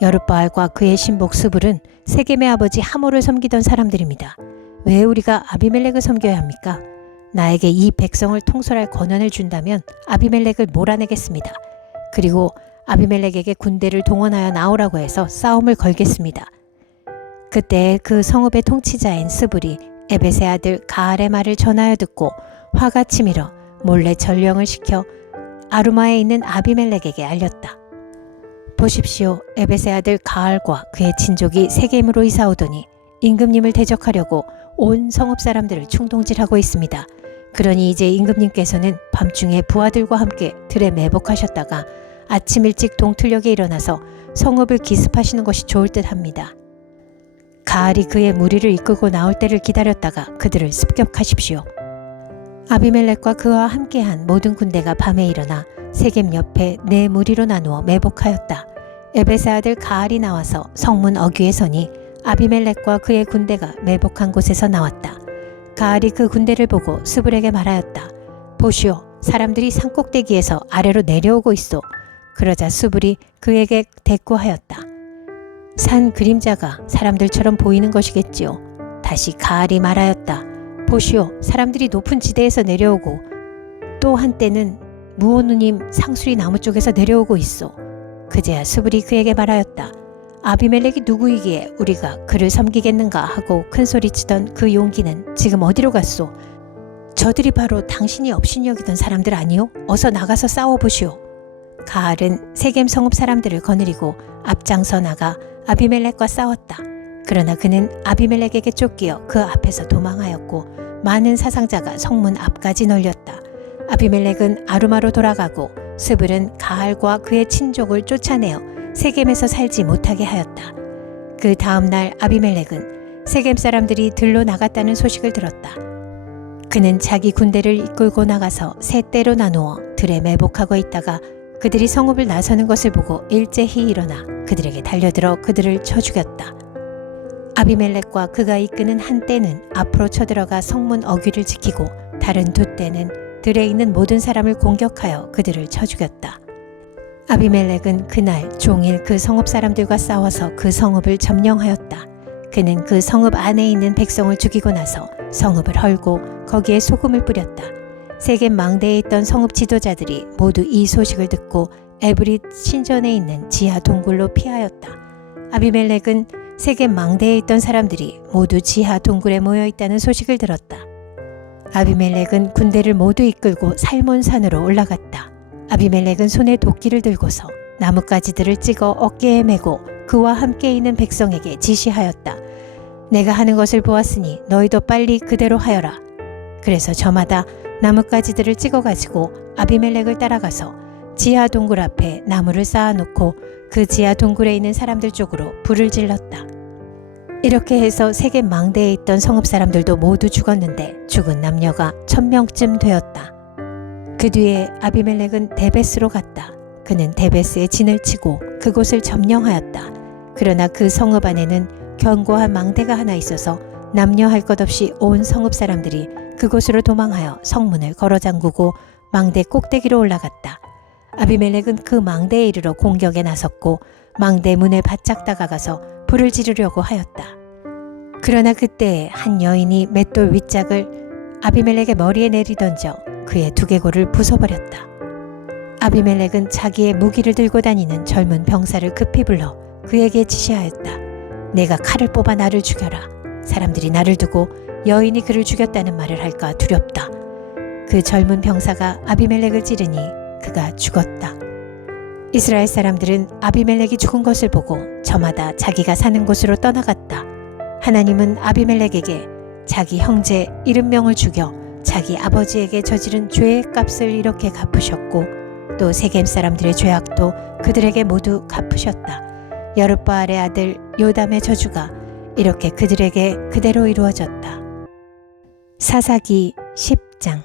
여룻바알과 그의 신복 스불은 세겜의 아버지 하몰을 섬기던 사람들입니다. 왜 우리가 아비멜렉을 섬겨야 합니까? 나에게 이 백성을 통솔할 권한을 준다면 아비멜렉을 몰아내겠습니다. 그리고 아비멜렉에게 군대를 동원하여 나오라고 해서 싸움을 걸겠습니다. 그때 그 성읍의 통치자인 스불이 에벳의 아들 가알의 말을 전하여 듣고 화가 치밀어 몰래 전령을 시켜 아루마에 있는 아비멜렉에게 알렸다. 보십시오. 에벳의 아들 가알과 그의 친족이 세겜으로 이사 오더니 임금님을 대적하려고 온 성읍 사람들을 충동질하고 있습니다. 그러니 이제 임금님께서는 밤중에 부하들과 함께 들에 매복하셨다가 아침 일찍 동틀녘에 일어나서 성읍을 기습하시는 것이 좋을 듯합니다. 가알이 그의 무리를 이끌고 나올 때를 기다렸다가 그들을 습격하십시오. 아비멜렉과 그와 함께한 모든 군대가 밤에 일어나 세겜 옆에 네 무리로 나누어 매복하였다. 에벳의 아들 가알이 나와서 성문 어귀에 서니 아비멜렉과 그의 군대가 매복한 곳에서 나왔다. 가알이 그 군대를 보고 스불에게 말하였다. 보시오, 사람들이 산꼭대기에서 아래로 내려오고 있소. 그러자 스불이 그에게 대꾸하였다. 산 그림자가 사람들처럼 보이는 것이겠지요. 다시 가알이 말하였다. 보시오, 사람들이 높은 지대에서 내려오고 또 한때는 무오누님 상수리 나무 쪽에서 내려오고 있소. 그제야 스불이 그에게 말하였다. 아비멜렉이 누구이기에 우리가 그를 섬기겠는가 하고 큰소리치던 그 용기는 지금 어디로 갔소? 저들이 바로 당신이 업신이 여기던 사람들 아니오? 어서 나가서 싸워보시오. 가알은 세겜 성읍 사람들을 거느리고 앞장서 나가 아비멜렉과 싸웠다. 그러나 그는 아비멜렉에게 쫓기어 그 앞에서 도망하였고 많은 사상자가 성문 앞까지 널렸다. 아비멜렉은 아루마로 돌아가고 스불은 가알과 그의 친족을 쫓아내어 세겜에서 살지 못하게 하였다. 그 다음 날 아비멜렉은 세겜 사람들이 들로 나갔다는 소식을 들었다. 그는 자기 군대를 이끌고 나가서 세 떼로 나누어 들에 매복하고 있다가 그들이 성읍을 나서는 것을 보고 일제히 일어나 그들에게 달려들어 그들을 쳐 죽였다. 아비멜렉과 그가 이끄는 한 떼는 앞으로 쳐들어가 성문 어귀를 지키고 다른 두 떼는 들에 있는 모든 사람을 공격하여 그들을 쳐 죽였다. 아비멜렉은 그날 종일 그 성읍 사람들과 싸워서 그 성읍을 점령하였다. 그는 그 성읍 안에 있는 백성을 죽이고 나서 성읍을 헐고 거기에 소금을 뿌렸다. 세겜 망대에 있던 성읍 지도자들이 모두 이 소식을 듣고 에브릿 신전에 있는 지하 동굴로 피하였다. 아비멜렉은 세겜 망대에 있던 사람들이 모두 지하 동굴에 모여 있다는 소식을 들었다. 아비멜렉은 군대를 모두 이끌고 살몬산으로 올라갔다. 아비멜렉은 손에 도끼를 들고서 나뭇가지들을 찍어 어깨에 메고 그와 함께 있는 백성에게 지시하였다. 내가 하는 것을 보았으니 너희도 빨리 그대로 하여라. 그래서 저마다 나뭇가지들을 찍어가지고 아비멜렉을 따라가서 지하 동굴 앞에 나무를 쌓아놓고 그 지하 동굴에 있는 사람들 쪽으로 불을 질렀다. 이렇게 해서 세겜 망대에 있던 성읍 사람들도 모두 죽었는데 죽은 남녀가 1000명쯤 되었다. 그 뒤에 아비멜렉은 데베스로 갔다. 그는 데베스에 진을 치고 그곳을 점령하였다. 그러나 그 성읍 안에는 견고한 망대가 하나 있어서 남녀 할 것 없이 온 성읍 사람들이 그곳으로 도망하여 성문을 걸어 잠그고 망대 꼭대기로 올라갔다. 아비멜렉은 그 망대에 이르러 공격에 나섰고 망대 문에 바짝 다가가서 불을 지르려고 하였다. 그러나 그때 한 여인이 맷돌 윗짝을 아비멜렉의 머리에 내리던져 그의 두개골을 부숴버렸다. 아비멜렉은 자기의 무기를 들고 다니는 젊은 병사를 급히 불러 그에게 지시하였다. 내가 칼을 뽑아 나를 죽여라. 사람들이 나를 두고 여인이 그를 죽였다는 말을 할까 두렵다. 그 젊은 병사가 아비멜렉을 찌르니 그가 죽었다. 이스라엘 사람들은 아비멜렉이 죽은 것을 보고 저마다 자기가 사는 곳으로 떠나갔다. 하나님은 아비멜렉에게 자기 형제 70명을 죽여 자기 아버지에게 저지른 죄의 값을 이렇게 갚으셨고 또 세겜 사람들의 죄악도 그들에게 모두 갚으셨다. 여룻바알의 아들 요담의 저주가 이렇게 그들에게 그대로 이루어졌다. 사사기 10장.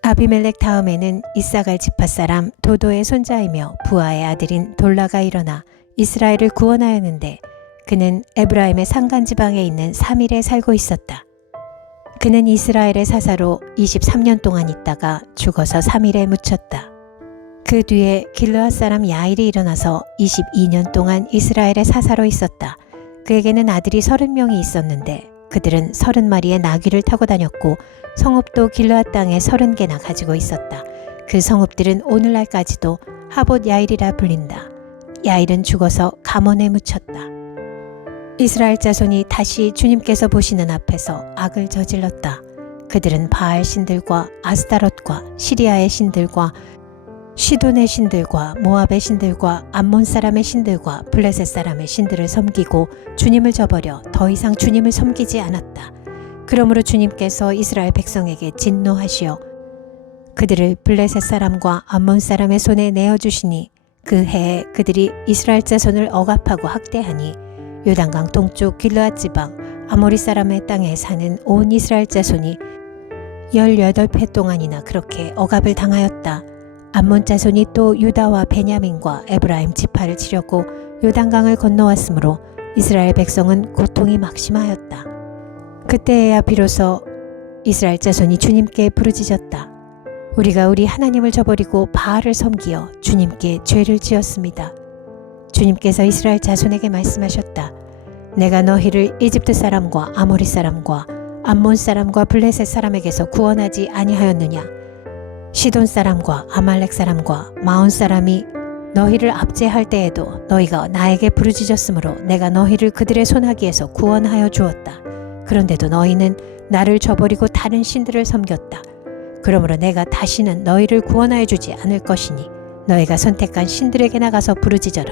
아비멜렉 다음에는 이사갈 지파 사람 도도의 손자이며 부하의 아들인 돌라가 일어나 이스라엘을 구원하였는데 그는 에브라임의 산간지방에 있는 사밀에 살고 있었다. 그는 이스라엘의 사사로 23년 동안 있다가 죽어서 사밀에 묻혔다. 그 뒤에 길르앗 사람 야일이 일어나서 22년 동안 이스라엘의 사사로 있었다. 그에게는 아들이 30명이 있었는데 그들은 30마리의 나귀를 타고 다녔고 성읍도 길르앗 땅에 30개나 가지고 있었다. 그 성읍들은 오늘날까지도 하봇 야일이라 불린다. 야일은 죽어서 가몬에 묻혔다. 이스라엘 자손이 다시 주님께서 보시는 앞에서 악을 저질렀다. 그들은 바알 신들과 아스타롯과 시리아의 신들과 시돈의 신들과 모압의 신들과 암몬 사람의 신들과 블레셋 사람의 신들을 섬기고 주님을 저버려 더 이상 주님을 섬기지 않았다. 그러므로 주님께서 이스라엘 백성에게 진노하시어 그들을 블레셋 사람과 암몬 사람의 손에 내어주시니 그 해에 그들이 이스라엘 자손을 억압하고 학대하니 요단강 동쪽 길르앗 지방 아모리 사람의 땅에 사는 온 이스라엘 자손이 18회 동안이나 그렇게 억압을 당하였다. 암몬 자손이 또 유다와 베냐민과 에브라임 지파를 치려고 요단강을 건너왔으므로 이스라엘 백성은 고통이 막심하였다. 그때에야 비로소 이스라엘 자손이 주님께 부르짖었다. 우리가 우리 하나님을 저버리고 바알을 섬기어 주님께 죄를 지었습니다. 주님께서 이스라엘 자손에게 말씀하셨다. 내가 너희를 이집트 사람과 아모리 사람과 암몬 사람과 블레셋 사람에게서 구원하지 아니하였느냐. 시돈 사람과 아말렉 사람과 마온 사람이 너희를 압제할 때에도 너희가 나에게 부르짖었으므로 내가 너희를 그들의 손아귀에서 구원하여 주었다. 그런데도 너희는 나를 저버리고 다른 신들을 섬겼다. 그러므로 내가 다시는 너희를 구원하여 주지 않을 것이니 너희가 선택한 신들에게 나가서 부르짖어라.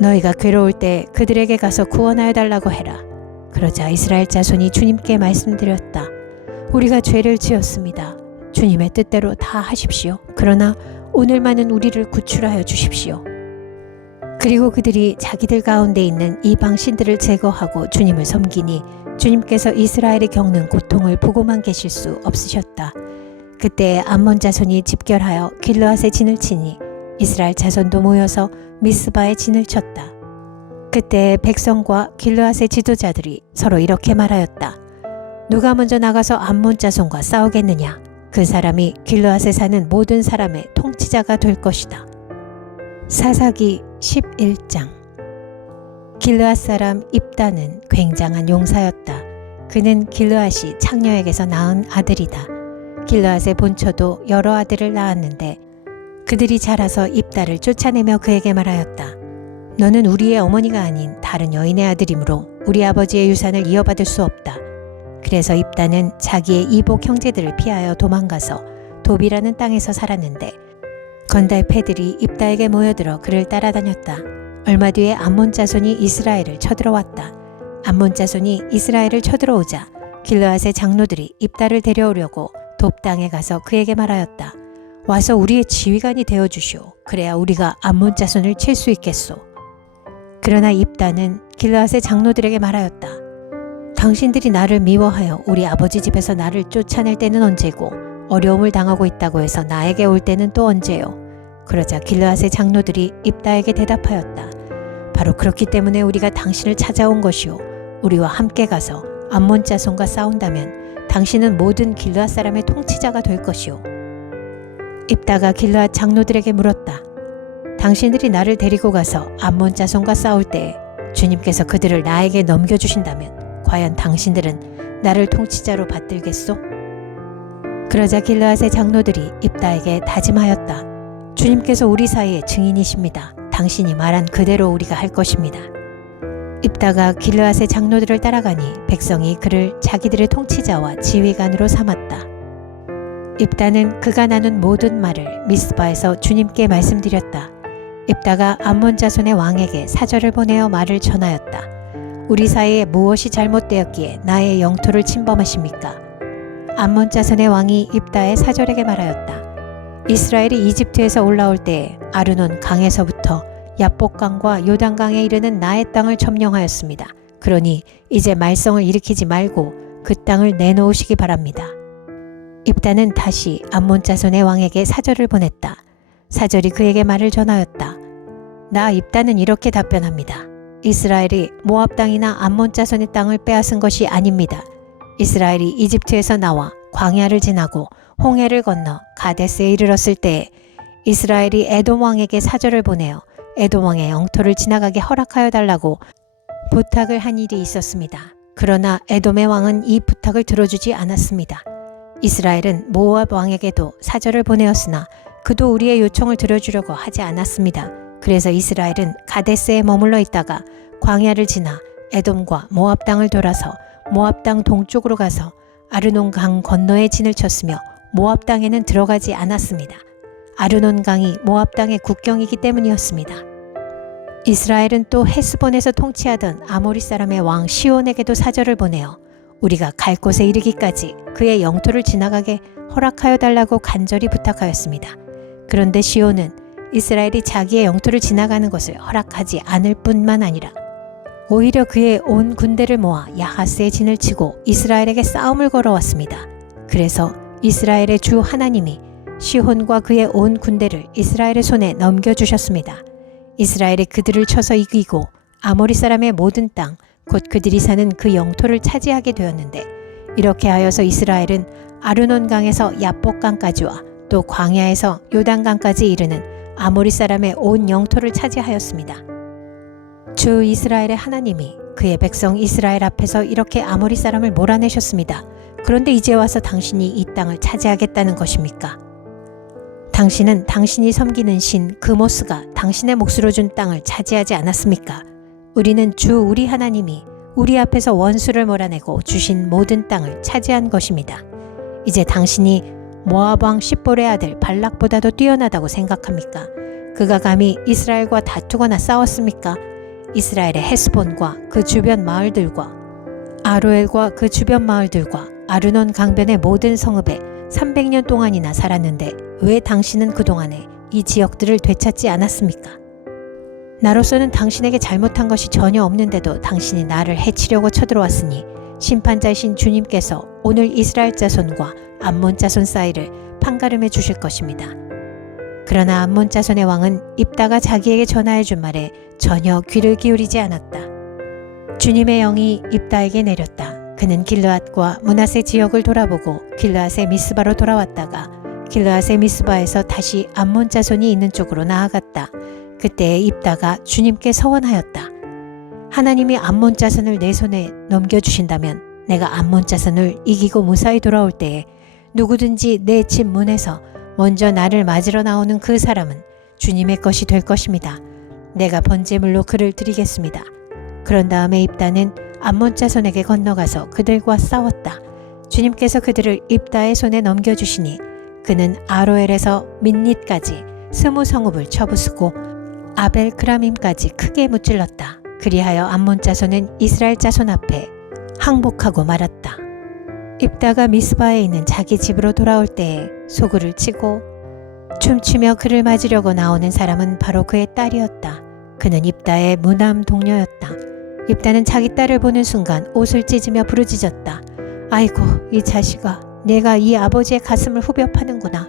너희가 괴로울 때 그들에게 가서 구원하여 달라고 해라. 그러자 이스라엘 자손이 주님께 말씀드렸다. 우리가 죄를 지었습니다. 주님의 뜻대로 다 하십시오. 그러나 오늘만은 우리를 구출하여 주십시오. 그리고 그들이 자기들 가운데 있는 이방 신들을 제거하고 주님을 섬기니 주님께서 이스라엘이 겪는 고통을 보고만 계실 수 없으셨다. 그때 암몬 자손이 집결하여 길르앗에 진을 치니 이스라엘 자손도 모여서 미스바에 진을 쳤다. 그때 백성과 길르앗의 지도자들이 서로 이렇게 말하였다. 누가 먼저 나가서 암몬 자손과 싸우겠느냐? 그 사람이 길르앗에 사는 모든 사람의 통치자가 될 것이다. 사사기 11장. 길르앗 사람 입다는 굉장한 용사였다. 그는 길르앗이 창녀에게서 낳은 아들이다. 길르앗의 본처도 여러 아들을 낳았는데 그들이 자라서 입다를 쫓아내며 그에게 말하였다. 너는 우리의 어머니가 아닌 다른 여인의 아들이므로 우리 아버지의 유산을 이어받을 수 없다. 그래서 입다는 자기의 이복 형제들을 피하여 도망가서 도비라는 땅에서 살았는데 건달 패들이 입다에게 모여들어 그를 따라다녔다. 얼마 뒤에 암몬 자손이 이스라엘을 쳐들어왔다. 암몬 자손이 이스라엘을 쳐들어오자 길르앗의 장로들이 입다를 데려오려고 돕 땅에 가서 그에게 말하였다. 와서 우리의 지휘관이 되어주시오. 그래야 우리가 암몬 자손을 칠 수 있겠소. 그러나 입다는 길르앗의 장로들에게 말하였다. 당신들이 나를 미워하여 우리 아버지 집에서 나를 쫓아낼 때는 언제고 어려움을 당하고 있다고 해서 나에게 올 때는 또 언제요? 그러자 길르앗의 장로들이 입다에게 대답하였다. 바로 그렇기 때문에 우리가 당신을 찾아온 것이오. 우리와 함께 가서 암몬 자손과 싸운다면 당신은 모든 길르앗 사람의 통치자가 될 것이오. 입다가 길르앗 장로들에게 물었다. 당신들이 나를 데리고 가서 암몬 자손과 싸울 때에 주님께서 그들을 나에게 넘겨주신다면 과연 당신들은 나를 통치자로 받들겠소? 그러자 길르앗의 장로들이 입다에게 다짐하였다. 주님께서 우리 사이의 증인이십니다. 당신이 말한 그대로 우리가 할 것입니다. 입다가 길르앗의 장로들을 따라가니 백성이 그를 자기들의 통치자와 지휘관으로 삼았다. 입다는 그가 나눈 모든 말을 미스바에서 주님께 말씀드렸다. 입다가 암몬 자손의 왕에게 사절을 보내어 말을 전하였다. 우리 사이에 무엇이 잘못되었기에 나의 영토를 침범하십니까? 암몬 자손의 왕이 입다의 사절에게 말하였다. 이스라엘이 이집트에서 올라올 때에 아르논 강에서부터 야복강과 요단강에 이르는 나의 땅을 점령하였습니다. 그러니 이제 말썽을 일으키지 말고 그 땅을 내놓으시기 바랍니다. 입다는 다시 암몬 자손의 왕에게 사절을 보냈다. 사절이 그에게 말을 전하였다. 나 입다는 이렇게 답변합니다. 이스라엘이 모압 땅이나 암몬 자손의 땅을 빼앗은 것이 아닙니다. 이스라엘이 이집트에서 나와 광야를 지나고 홍해를 건너 가데스에 이르렀을 때에 이스라엘이 에돔 왕에게 사절을 보내어 에돔 왕의 영토를 지나가게 허락하여 달라고 부탁을 한 일이 있었습니다. 그러나 에돔의 왕은 이 부탁을 들어주지 않았습니다. 이스라엘은 모압 왕에게도 사절을 보내었으나 그도 우리의 요청을 들어주려고 하지 않았습니다. 그래서 이스라엘은 가데스에 머물러 있다가 광야를 지나 에돔과 모압 땅을 돌아서 모압 땅 동쪽으로 가서 아르논 강 건너에 진을 쳤으며 모압 땅에는 들어가지 않았습니다. 아르논 강이 모압 땅의 국경이기 때문이었습니다. 이스라엘은 또 헤스본에서 통치하던 아모리 사람의 왕 시온에게도 사절을 보내어 우리가 갈 곳에 이르기까지 그의 영토를 지나가게 허락하여 달라고 간절히 부탁하였습니다. 그런데 시온은 이스라엘이 자기의 영토를 지나가는 것을 허락하지 않을 뿐만 아니라 오히려 그의 온 군대를 모아 야하스에 진을 치고 이스라엘에게 싸움을 걸어왔습니다. 그래서 이스라엘의 주 하나님이 시혼과 그의 온 군대를 이스라엘의 손에 넘겨주셨습니다. 이스라엘이 그들을 쳐서 이기고 아모리 사람의 모든 땅, 곧 그들이 사는 그 영토를 차지하게 되었는데 이렇게 하여서 이스라엘은 아르논 강에서 야복강까지와 또 광야에서 요단강까지 이르는 아모리 사람의 온 영토를 차지하였습니다. 주 이스라엘의 하나님이 그의 백성 이스라엘 앞에서 이렇게 아모리 사람을 몰아내셨습니다. 그런데 이제 와서 당신이 이 땅을 차지하겠다는 것입니까? 당신은 당신이 섬기는 신 그모스가 당신의 몫으로 준 땅을 차지하지 않았습니까? 우리는 주 우리 하나님이 우리 앞에서 원수를 몰아내고 주신 모든 땅을 차지한 것입니다. 이제 당신이 모압 왕 십볼의 아들 발락보다도 뛰어나다고 생각합니까? 그가 감히 이스라엘과 다투거나 싸웠습니까? 이스라엘의 헤스본과 그 주변 마을들과 아로엘과 그 주변 마을들과 아르논 강변의 모든 성읍에 300년 동안이나 살았는데 왜 당신은 그동안에 이 지역들을 되찾지 않았습니까? 나로서는 당신에게 잘못한 것이 전혀 없는데도 당신이 나를 해치려고 쳐들어왔으니 심판자이신 주님께서 오늘 이스라엘 자손과 암몬 자손 사이를 판가름해 주실 것입니다. 그러나 암몬 자손의 왕은 입다가 자기에게 전하여 준 말에 전혀 귀를 기울이지 않았다. 주님의 영이 입다에게 내렸다. 그는 길르앗과 므낫세 지역을 돌아보고 길르앗의 미스바로 돌아왔다가 길르앗의 미스바에서 다시 암몬 자손이 있는 쪽으로 나아갔다. 그때 입다가 주님께 서원하였다. 하나님이 암몬 자손을 내 손에 넘겨주신다면 내가 암몬 자손을 이기고 무사히 돌아올 때에 누구든지 내 집 문에서 먼저 나를 맞으러 나오는 그 사람은 주님의 것이 될 것입니다. 내가 번제물로 그를 드리겠습니다. 그런 다음에 입다는 암몬 자손에게 건너가서 그들과 싸웠다. 주님께서 그들을 입다의 손에 넘겨주시니 그는 아로엘에서 민닛까지 20성읍을 쳐부수고 아벨 그라밈까지 크게 무찔렀다. 그리하여 암몬 자손은 이스라엘 자손 앞에 항복하고 말았다. 입다가 미스바에 있는 자기 집으로 돌아올 때에 소굴을 치고 춤추며 그를 맞으려고 나오는 사람은 바로 그의 딸이었다. 그는 입다의 무남 동료였다. 입다는 자기 딸을 보는 순간 옷을 찢으며 부르짖었다. 아이고 이 자식아, 내가 이 아버지의 가슴을 후벼 파는구나.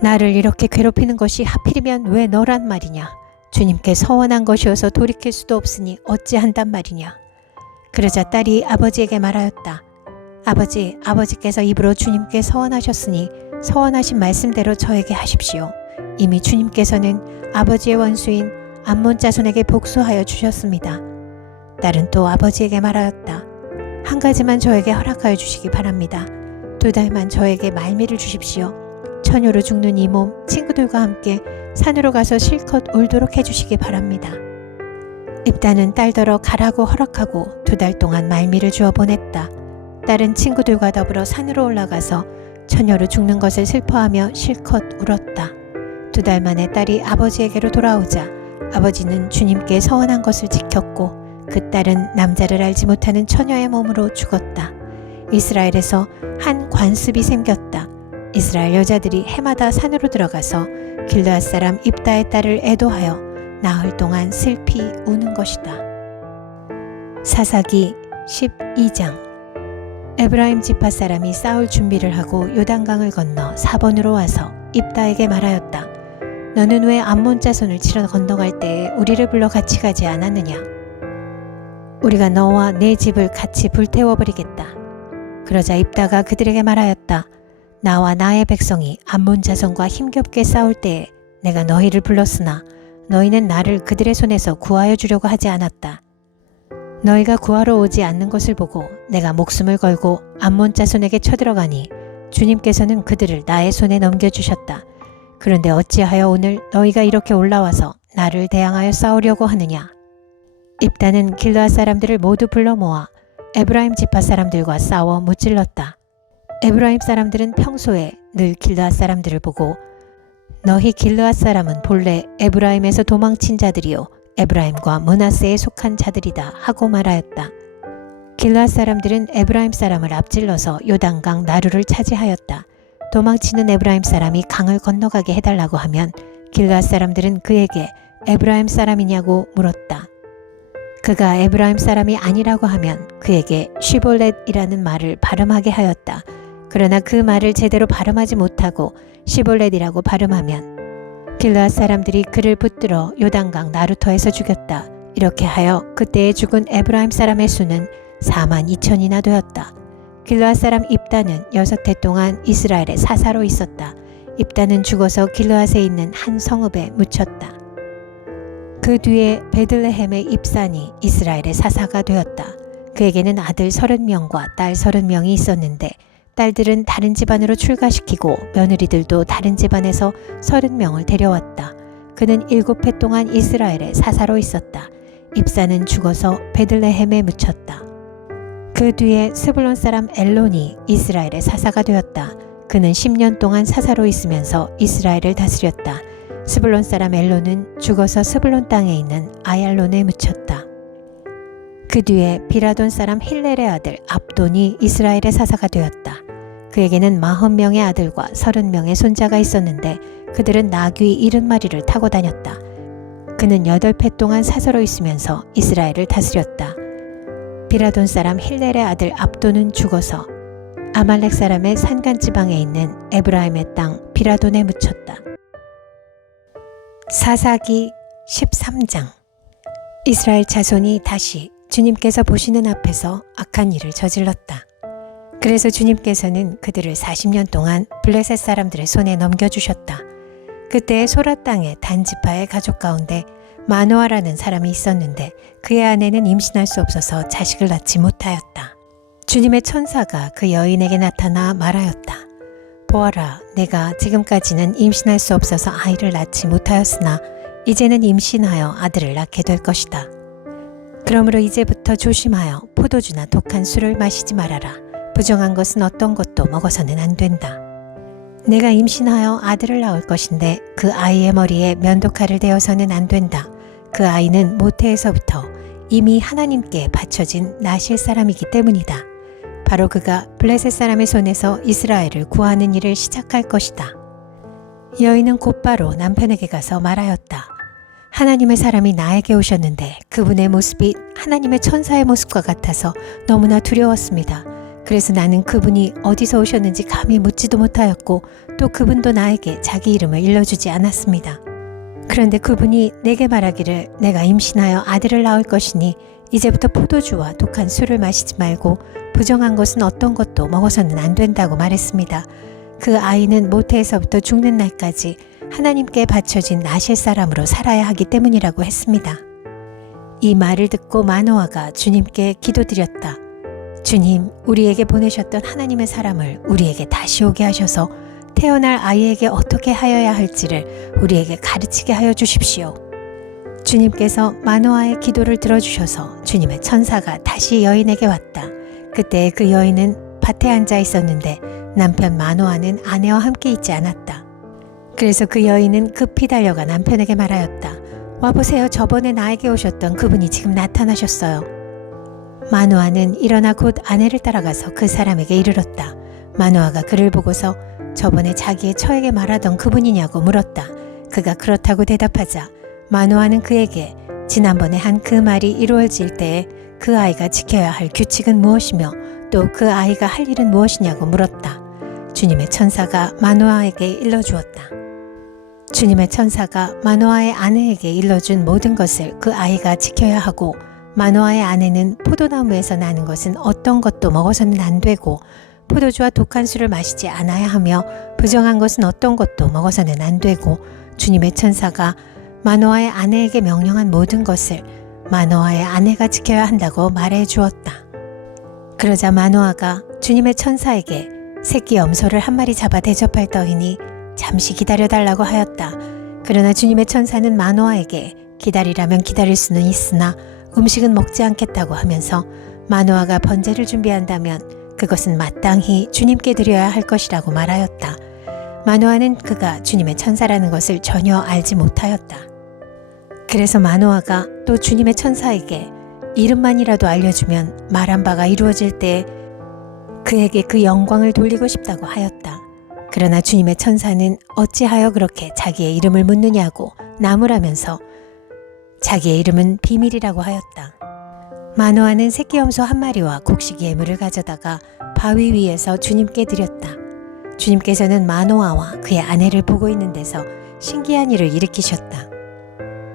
나를 이렇게 괴롭히는 것이 하필이면 왜 너란 말이냐. 주님께 서원한 것이어서 돌이킬 수도 없으니 어찌한단 말이냐. 그러자 딸이 아버지에게 말하였다. 아버지께서 입으로 주님께 서원하셨으니 서원하신 말씀대로 저에게 하십시오. 이미 주님께서는 아버지의 원수인 암몬 자손에게 복수하여 주셨습니다. 딸은 또 아버지에게 말하였다. 한 가지만 저에게 허락하여 주시기 바랍니다. 2달만 저에게 말미를 주십시오. 처녀로 죽는 이 몸 친구들과 함께 산으로 가서 실컷 울도록 해주시기 바랍니다. 입다는 딸더러 가라고 허락하고 2달 동안 말미를 주어 보냈다. 딸은 친구들과 더불어 산으로 올라가서 처녀로 죽는 것을 슬퍼하며 실컷 울었다. 2달 만에 딸이 아버지에게로 돌아오자 아버지는 주님께 서원한 것을 지켰고 그 딸은 남자를 알지 못하는 처녀의 몸으로 죽었다. 이스라엘에서 한 관습이 생겼다. 이스라엘 여자들이 해마다 산으로 들어가서 길르앗 사람 입다의 딸을 애도하여 나흘 동안 슬피 우는 것이다. 사사기 12장. 에브라임 지파 사람이 싸울 준비를 하고 요단강을 건너 사본으로 와서 입다에게 말하였다. 너는 왜 암몬 자손을 치러 건너갈 때에 우리를 불러 같이 가지 않았느냐? 우리가 너와 내 집을 같이 불태워버리겠다. 그러자 입다가 그들에게 말하였다. 나와 나의 백성이 암몬 자손과 힘겹게 싸울 때에 내가 너희를 불렀으나 너희는 나를 그들의 손에서 구하여 주려고 하지 않았다. 너희가 구하러 오지 않는 것을 보고 내가 목숨을 걸고 암몬 자손에게 쳐들어가니 주님께서는 그들을 나의 손에 넘겨주셨다. 그런데 어찌하여 오늘 너희가 이렇게 올라와서 나를 대항하여 싸우려고 하느냐? 입다는 길르앗 사람들을 모두 불러 모아 에브라임 지파 사람들과 싸워 무찔렀다. 에브라임 사람들은 평소에 늘 길르앗 사람들을 보고 너희 길르앗 사람은 본래 에브라임에서 도망친 자들이요 에브라임과 므낫세에 속한 자들이다 하고 말하였다. 길르앗 사람들은 에브라임 사람을 앞질러서 요단강 나루를 차지하였다. 도망치는 에브라임 사람이 강을 건너가게 해달라고 하면 길르앗 사람들은 그에게 에브라임 사람이냐고 물었다. 그가 에브라임 사람이 아니라고 하면 그에게 시볼렛이라는 말을 발음하게 하였다. 그러나 그 말을 제대로 발음하지 못하고 시볼렛이라고 발음하면 길르앗 사람들이 그를 붙들어 요단강 나루터에서 죽였다. 이렇게 하여 그때에 죽은 에브라임 사람의 수는 42,000이나 되었다. 길르앗 사람 입다는 6해 동안 이스라엘의 사사로 있었다. 입다는 죽어서 길르앗에 있는 한 성읍에 묻혔다. 그 뒤에 베들레헴의 입산이 이스라엘의 사사가 되었다. 그에게는 아들 30명과 딸 30명이 있었는데 딸들은 다른 집안으로 출가시키고 며느리들도 다른 집안에서 30명을 데려왔다. 그는 7해 동안 이스라엘의 사사로 있었다. 입산은 죽어서 베들레헴에 묻혔다. 그 뒤에 스불론 사람 엘론이 이스라엘의 사사가 되었다. 그는 10년 동안 사사로 있으면서 이스라엘을 다스렸다. 스불론 사람 엘론은 죽어서 스불론 땅에 있는 아얄론에 묻혔다. 그 뒤에 비라돈 사람 힐렐의 아들 압돈이 이스라엘의 사사가 되었다. 그에게는 40명의 아들과 30명의 손자가 있었는데 그들은 나귀 70마리를 타고 다녔다. 그는 8해 동안 사사로 있으면서 이스라엘을 다스렸다. 비라돈 사람 힐렐의 아들 압돈은 죽어서 아말렉 사람의 산간지방에 있는 에브라임의 땅 비라돈에 묻혔다. 사사기 13장. 이스라엘 자손이 다시 주님께서 보시는 앞에서 악한 일을 저질렀다. 그래서 주님께서는 그들을 40년 동안 블레셋 사람들의 손에 넘겨주셨다. 그때 소라 땅의 단지파의 가족 가운데 마노아라는 사람이 있었는데 그의 아내는 임신할 수 없어서 자식을 낳지 못하였다. 주님의 천사가 그 여인에게 나타나 말하였다. 보아라, 내가 지금까지는 임신할 수 없어서 아이를 낳지 못하였으나 이제는 임신하여 아들을 낳게 될 것이다. 그러므로 이제부터 조심하여 포도주나 독한 술을 마시지 말아라. 부정한 것은 어떤 것도 먹어서는 안 된다. 내가 임신하여 아들을 낳을 것인데 그 아이의 머리에 면도칼을 대어서는 안 된다. 그 아이는 모태에서부터 이미 하나님께 바쳐진 나실 사람이기 때문이다. 바로 그가 블레셋 사람의 손에서 이스라엘을 구하는 일을 시작할 것이다. 여인은 곧바로 남편에게 가서 말하였다. 하나님의 사람이 나에게 오셨는데 그분의 모습이 하나님의 천사의 모습과 같아서 너무나 두려웠습니다. 그래서 나는 그분이 어디서 오셨는지 감히 묻지도 못하였고 또 그분도 나에게 자기 이름을 일러주지 않았습니다. 그런데 그분이 내게 말하기를 내가 임신하여 아들을 낳을 것이니 이제부터 포도주와 독한 술을 마시지 말고 부정한 것은 어떤 것도 먹어서는 안 된다고 말했습니다. 그 아이는 모태에서부터 죽는 날까지 하나님께 바쳐진 나실 사람으로 살아야 하기 때문이라고 했습니다. 이 말을 듣고 마노아가 주님께 기도드렸다. 주님, 우리에게 보내셨던 하나님의 사람을 우리에게 다시 오게 하셔서 태어날 아이에게 어떻게 하여야 할지를 우리에게 가르치게 하여 주십시오. 주님께서 마노아의 기도를 들어주셔서 주님의 천사가 다시 여인에게 왔다. 그때 그 여인은 밭에 앉아 있었는데 남편 마노아는 아내와 함께 있지 않았다. 그래서 그 여인은 급히 달려가 남편에게 말하였다. 와보세요. 저번에 나에게 오셨던 그분이 지금 나타나셨어요. 마노아는 일어나 곧 아내를 따라가서 그 사람에게 이르렀다. 마노아가 그를 보고서 저번에 자기의 처에게 말하던 그분이냐고 물었다. 그가 그렇다고 대답하자 마노아는 그에게 지난번에 한 그 말이 이루어질 때에 그 아이가 지켜야 할 규칙은 무엇이며 또 그 아이가 할 일은 무엇이냐고 물었다. 주님의 천사가 마노아에게 일러주었다. 주님의 천사가 마노아의 아내에게 일러준 모든 것을 그 아이가 지켜야 하고, 마노아의 아내는 포도나무에서 나는 것은 어떤 것도 먹어서는 안 되고, 포도주와 독한 술을 마시지 않아야 하며, 부정한 것은 어떤 것도 먹어서는 안 되고, 주님의 천사가 마노아의 아내에게 명령한 모든 것을 마노아의 아내가 지켜야 한다고 말해 주었다. 그러자 마노아가 주님의 천사에게 새끼 염소를 한 마리 잡아 대접할 터이니 잠시 기다려달라고 하였다. 그러나 주님의 천사는 마노아에게 기다리라면 기다릴 수는 있으나 음식은 먹지 않겠다고 하면서, 마노아가 번제를 준비한다면 그것은 마땅히 주님께 드려야 할 것이라고 말하였다. 마노아는 그가 주님의 천사라는 것을 전혀 알지 못하였다. 그래서 마노아가 또 주님의 천사에게 이름만이라도 알려주면 말한 바가 이루어질 때 그에게 그 영광을 돌리고 싶다고 하였다. 그러나 주님의 천사는 어찌하여 그렇게 자기의 이름을 묻느냐고 나무라면서 자기의 이름은 비밀이라고 하였다. 마노아는 새끼 염소 한 마리와 곡식 예물을 가져다가 바위 위에서 주님께 드렸다. 주님께서는 마노아와 그의 아내를 보고 있는 데서 신기한 일을 일으키셨다.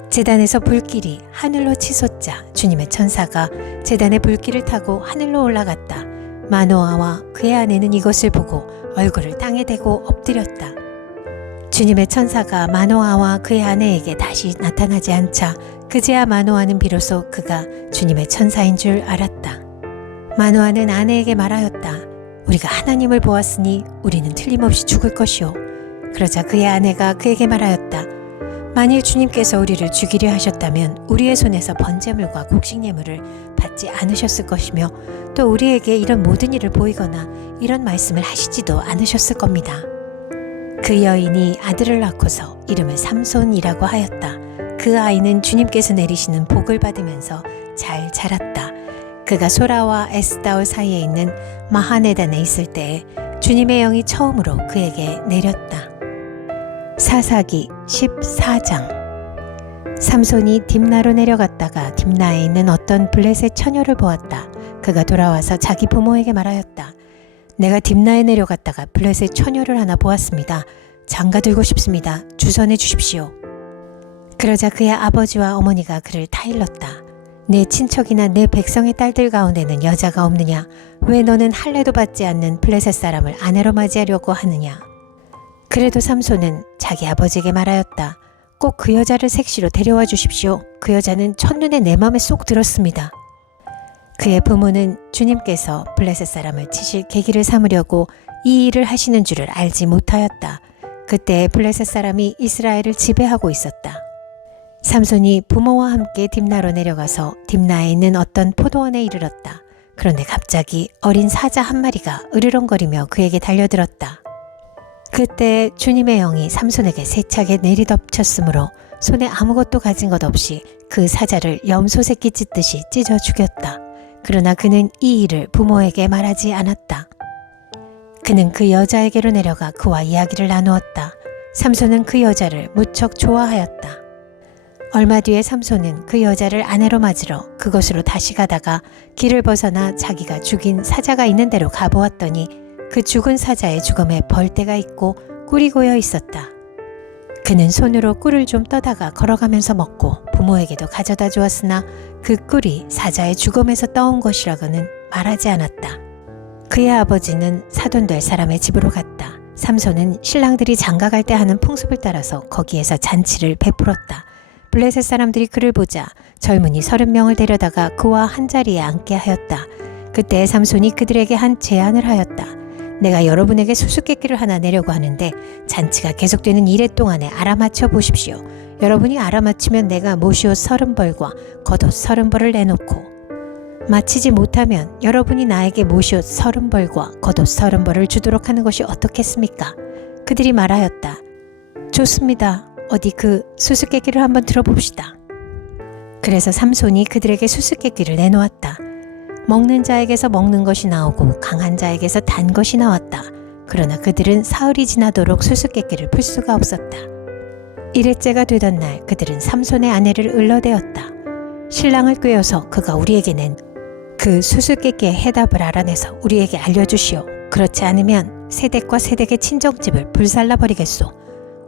제단에서 불길이 하늘로 치솟자 주님의 천사가 제단의 불길을 타고 하늘로 올라갔다. 마노아와 그의 아내는 이것을 보고 얼굴을 땅에 대고 엎드렸다. 주님의 천사가 마노아와 그의 아내에게 다시 나타나지 않자 그제야 마노아는 비로소 그가 주님의 천사인 줄 알았다. 마노아는 아내에게 말하였다. 우리가 하나님을 보았으니 우리는 틀림없이 죽을 것이오. 그러자 그의 아내가 그에게 말하였다. 만일 주님께서 우리를 죽이려 하셨다면 우리의 손에서 번제물과 곡식예물을 받지 않으셨을 것이며, 또 우리에게 이런 모든 일을 보이거나 이런 말씀을 하시지도 않으셨을 겁니다. 그 여인이 아들을 낳고서 이름을 삼손이라고 하였다. 그 아이는 주님께서 내리시는 복을 받으면서 잘 자랐다. 그가 소라와 에스다올 사이에 있는 마하네단에 있을 때에 주님의 영이 처음으로 그에게 내렸다. 사사기 14장. 삼손이 딥나로 내려갔다가 딥나에 있는 어떤 블레셋 처녀를 보았다. 그가 돌아와서 자기 부모에게 말하였다. 내가 딥나에 내려갔다가 블레셋 처녀를 하나 보았습니다. 장가 들고 싶습니다. 주선해 주십시오. 그러자 그의 아버지와 어머니가 그를 타일렀다. 내 친척이나 내 백성의 딸들 가운데는 여자가 없느냐? 왜 너는 할례도 받지 않는 블레셋 사람을 아내로 맞이하려고 하느냐? 그래도 삼손은 자기 아버지에게 말하였다. 꼭 그 여자를 색시로 데려와 주십시오. 그 여자는 첫눈에 내 맘에 쏙 들었습니다. 그의 부모는 주님께서 블레셋 사람을 치실 계기를 삼으려고 이 일을 하시는 줄을 알지 못하였다. 그때 블레셋 사람이 이스라엘을 지배하고 있었다. 삼손이 부모와 함께 딥나로 내려가서 딥나에 있는 어떤 포도원에 이르렀다. 그런데 갑자기 어린 사자 한 마리가 으르렁거리며 그에게 달려들었다. 그때 주님의 영이 삼손에게 세차게 내리덮쳤으므로 손에 아무것도 가진 것 없이 그 사자를 염소 새끼 찢듯이 찢어 죽였다. 그러나 그는 이 일을 부모에게 말하지 않았다. 그는 그 여자에게로 내려가 그와 이야기를 나누었다. 삼손은 그 여자를 무척 좋아하였다. 얼마 뒤에 삼손은 그 여자를 아내로 맞으러 그곳으로 다시 가다가 길을 벗어나 자기가 죽인 사자가 있는 데로 가보았더니 그 죽은 사자의 죽음에 벌떼가 있고 꿀이 고여 있었다. 그는 손으로 꿀을 좀 떠다가 걸어가면서 먹고 부모에게도 가져다 주었으나 그 꿀이 사자의 죽음에서 떠온 것이라고는 말하지 않았다. 그의 아버지는 사돈될 사람의 집으로 갔다. 삼손은 신랑들이 장가갈 때 하는 풍습을 따라서 거기에서 잔치를 베풀었다. 블레셋 사람들이 그를 보자 젊은이 30명을 데려다가 그와 한자리에 앉게 하였다. 그때 삼손이 그들에게 한 제안을 하였다. 내가 여러분에게 수수께끼를 하나 내려고 하는데 잔치가 계속되는 이래 동안에 알아맞혀 보십시오. 여러분이 알아맞히면 내가 모시옷 30벌과 겉옷 30벌을 내놓고, 마치지 못하면 여러분이 나에게 모시옷 30벌과 겉옷 30벌을 주도록 하는 것이 어떻겠습니까? 그들이 말하였다. 좋습니다. 어디 그 수수께끼를 한번 들어봅시다. 그래서 삼손이 그들에게 수수께끼를 내놓았다. 먹는 자에게서 먹는 것이 나오고 강한 자에게서 단 것이 나왔다. 그러나 그들은 사흘이 지나도록 수수께끼를 풀 수가 없었다. 일회째가 되던 날 그들은 삼손의 아내를 을러대었다. 신랑을 꾀어서 그가 우리에게 낸 그 수수께끼의 해답을 알아내서 우리에게 알려주시오. 그렇지 않으면 세댁과 세댁의 친정집을 불살라버리겠소.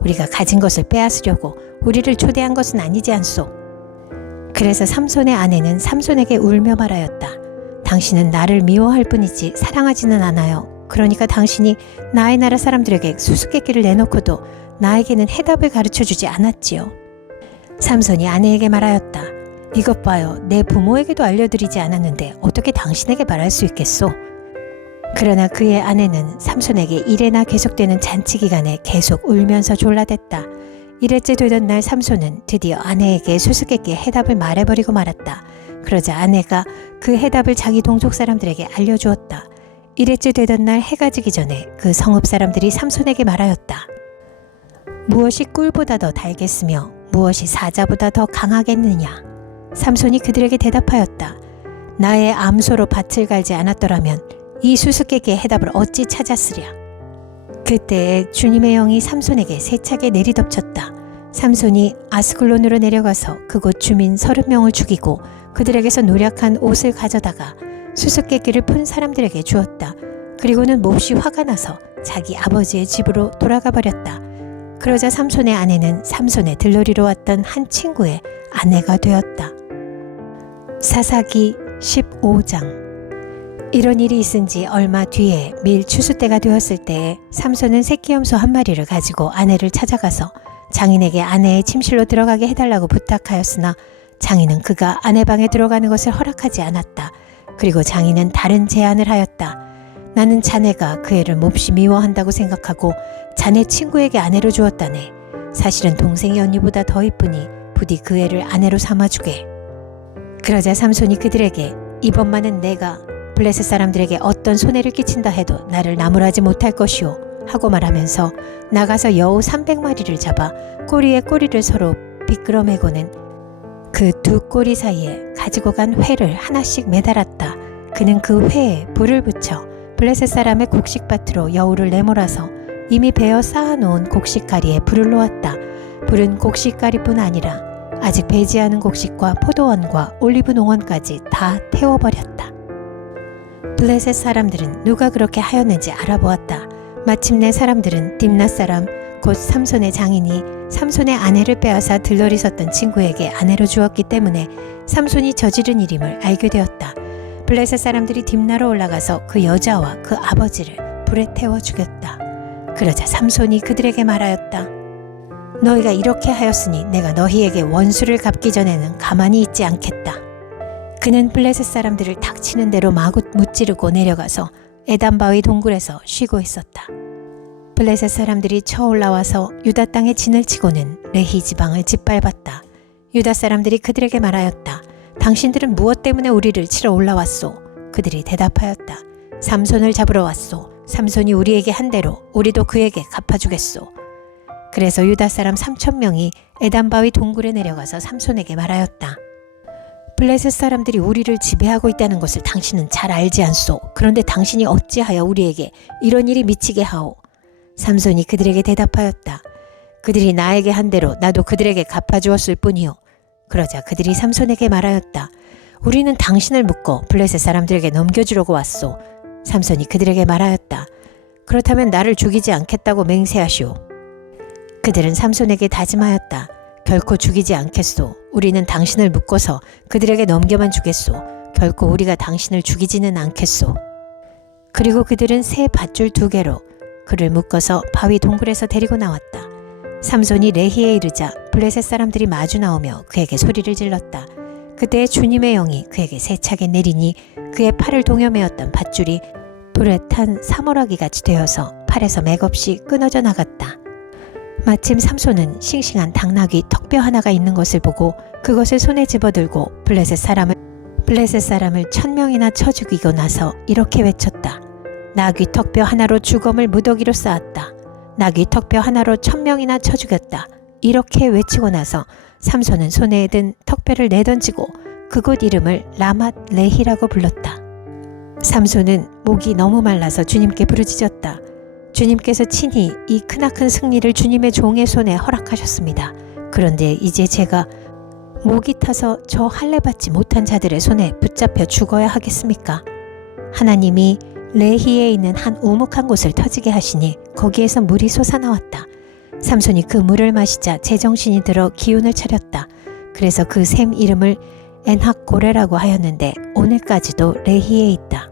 우리가 가진 것을 빼앗으려고 우리를 초대한 것은 아니지 않소. 그래서 삼손의 아내는 삼손에게 울며 말하였다. 당신은 나를 미워할 뿐이지 사랑하지는 않아요. 그러니까 당신이 나의 나라 사람들에게 수수께끼를 내놓고도 나에게는 해답을 가르쳐주지 않았지요. 삼손이 아내에게 말하였다. 이것 봐요. 내 부모에게도 알려드리지 않았는데 어떻게 당신에게 말할 수 있겠소? 그러나 그의 아내는 삼손에게 이래나 계속되는 잔치 기간에 계속 울면서 졸라댔다. 이래째 되던 날 삼손은 드디어 아내에게 수수께끼의 해답을 말해버리고 말았다. 그러자 아내가 그 해답을 자기 동족 사람들에게 알려주었다. 이래째 되던 날 해가 지기 전에 그 성읍 사람들이 삼손에게 말하였다. 무엇이 꿀보다 더 달겠으며 무엇이 사자보다 더 강하겠느냐? 삼손이 그들에게 대답하였다. 나의 암소로 밭을 갈지 않았더라면 이 수수께끼의 해답을 어찌 찾았으랴. 그때 주님의 영이 삼손에게 세차게 내리덮쳤다. 삼손이 아스글론으로 내려가서 그곳 주민 30명을 죽이고 그들에게서 노략한 옷을 가져다가 수수께끼를 푼 사람들에게 주었다. 그리고는 몹시 화가 나서 자기 아버지의 집으로 돌아가 버렸다. 그러자 삼손의 아내는 삼손의 들러리로 왔던 한 친구의 아내가 되었다. 사사기 15장. 이런 일이 있은 지 얼마 뒤에 밀 추수 때가 되었을 때에 삼손은 새끼 염소 한 마리를 가지고 아내를 찾아가서 장인에게 아내의 침실로 들어가게 해달라고 부탁하였으나 장인은 그가 아내 방에 들어가는 것을 허락하지 않았다. 그리고 장인은 다른 제안을 하였다. 나는 자네가 그 애를 몹시 미워한다고 생각하고 자네 친구에게 아내로 주었다네. 사실은 동생이 언니보다 더 이쁘니 부디 그 애를 아내로 삼아주게. 그러자 삼손이 그들에게 이번만은 내가 블레셋 사람들에게 어떤 손해를 끼친다 해도 나를 나무라지 못할 것이오 하고 말하면서 나가서 여우 300마리를 잡아 꼬리에 꼬리를 서로 비끄러매고는 그 두 꼬리 사이에 가지고 간 회를 하나씩 매달았다. 그는 그 회에 불을 붙여 블레셋 사람의 곡식밭으로 여우를 내몰아서 이미 베어 쌓아놓은 곡식가리에 불을 놓았다. 불은 곡식가리뿐 아니라 아직 배지 않은 곡식과 포도원과 올리브 농원까지 다 태워버렸다. 블레셋 사람들은 누가 그렇게 하였는지 알아보았다. 마침내 사람들은 딥낫 사람 곧 삼손의 장인이 삼손의 아내를 빼앗아 들러리 섰던 친구에게 아내로 주었기 때문에 삼손이 저지른 일임을 알게 되었다. 블레셋 사람들이 딥나로 올라가서 그 여자와 그 아버지를 불에 태워 죽였다. 그러자 삼손이 그들에게 말하였다. 너희가 이렇게 하였으니 내가 너희에게 원수를 갚기 전에는 가만히 있지 않겠다. 그는 블레셋 사람들을 닥치는 대로 마구 무찌르고 내려가서 에단바위 동굴에서 쉬고 있었다. 블레셋 사람들이 쳐 올라와서 유다 땅에 진을 치고는 레히 지방을 짓밟았다. 유다 사람들이 그들에게 말하였다. 당신들은 무엇 때문에 우리를 치러 올라왔소? 그들이 대답하였다. 삼손을 잡으러 왔소. 삼손이 우리에게 한 대로 우리도 그에게 갚아주겠소. 그래서 유다 사람 3,000명이 에단바위 동굴에 내려가서 삼손에게 말하였다. 블레셋 사람들이 우리를 지배하고 있다는 것을 당신은 잘 알지 않소. 그런데 당신이 어찌하여 우리에게 이런 일이 미치게 하오? 삼손이 그들에게 대답하였다. 그들이 나에게 한 대로 나도 그들에게 갚아주었을 뿐이요. 그러자 그들이 삼손에게 말하였다. 우리는 당신을 묶어 블레셋 사람들에게 넘겨주려고 왔소. 삼손이 그들에게 말하였다. 그렇다면 나를 죽이지 않겠다고 맹세하시오. 그들은 삼손에게 다짐하였다. 결코 죽이지 않겠소. 우리는 당신을 묶어서 그들에게 넘겨만 주겠소. 결코 우리가 당신을 죽이지는 않겠소. 그리고 그들은 새 밧줄 2개로 그를 묶어서 바위 동굴에서 데리고 나왔다. 삼손이 레히에 이르자 블레셋 사람들이 마주 나오며 그에게 소리를 질렀다. 그때 주님의 영이 그에게 세차게 내리니 그의 팔을 동여매었던 밧줄이 불에 탄 사물하기같이 되어서 팔에서 맥없이 끊어져 나갔다. 마침 삼손은 싱싱한 당나귀 턱뼈 하나가 있는 것을 보고 그것을 손에 집어들고 블레셋 사람을 1,000명이나 쳐 죽이고 나서 이렇게 외쳤다. 나귀 턱뼈 하나로 주검을 무더기로 쌓았다. 나귀 턱뼈 하나로 1,000명이나 쳐 죽였다. 이렇게 외치고 나서 삼손은 손에 든 턱뼈를 내던지고 그곳 이름을 라맛 레히라고 불렀다. 삼손은 목이 너무 말라서 주님께 부르짖었다. 주님께서 친히 이 크나큰 승리를 주님의 종의 손에 허락하셨습니다. 그런데 이제 제가 목이 타서 저 할례받지 못한 자들의 손에 붙잡혀 죽어야 하겠습니까? 하나님이 레히에 있는 한 우묵한 곳을 터지게 하시니 거기에서 물이 솟아나왔다. 삼손이 그 물을 마시자 제정신이 들어 기운을 차렸다. 그래서 그 샘 이름을 엔학고레라고 하였는데 오늘까지도 레히에 있다.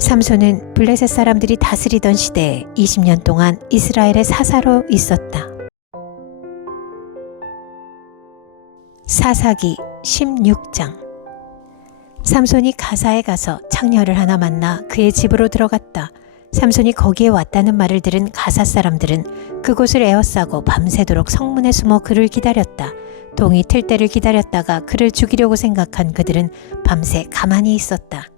삼손은 블레셋 사람들이 다스리던 시대에 20년 동안 이스라엘의 사사로 있었다. 사사기 16장. 삼손이 가사에 가서 창녀를 하나 만나 그의 집으로 들어갔다. 삼손이 거기에 왔다는 말을 들은 가사 사람들은 그곳을 에워싸고 밤새도록 성문에 숨어 그를 기다렸다. 동이 틀 때를 기다렸다가 그를 죽이려고 생각한 그들은 밤새 가만히 있었다.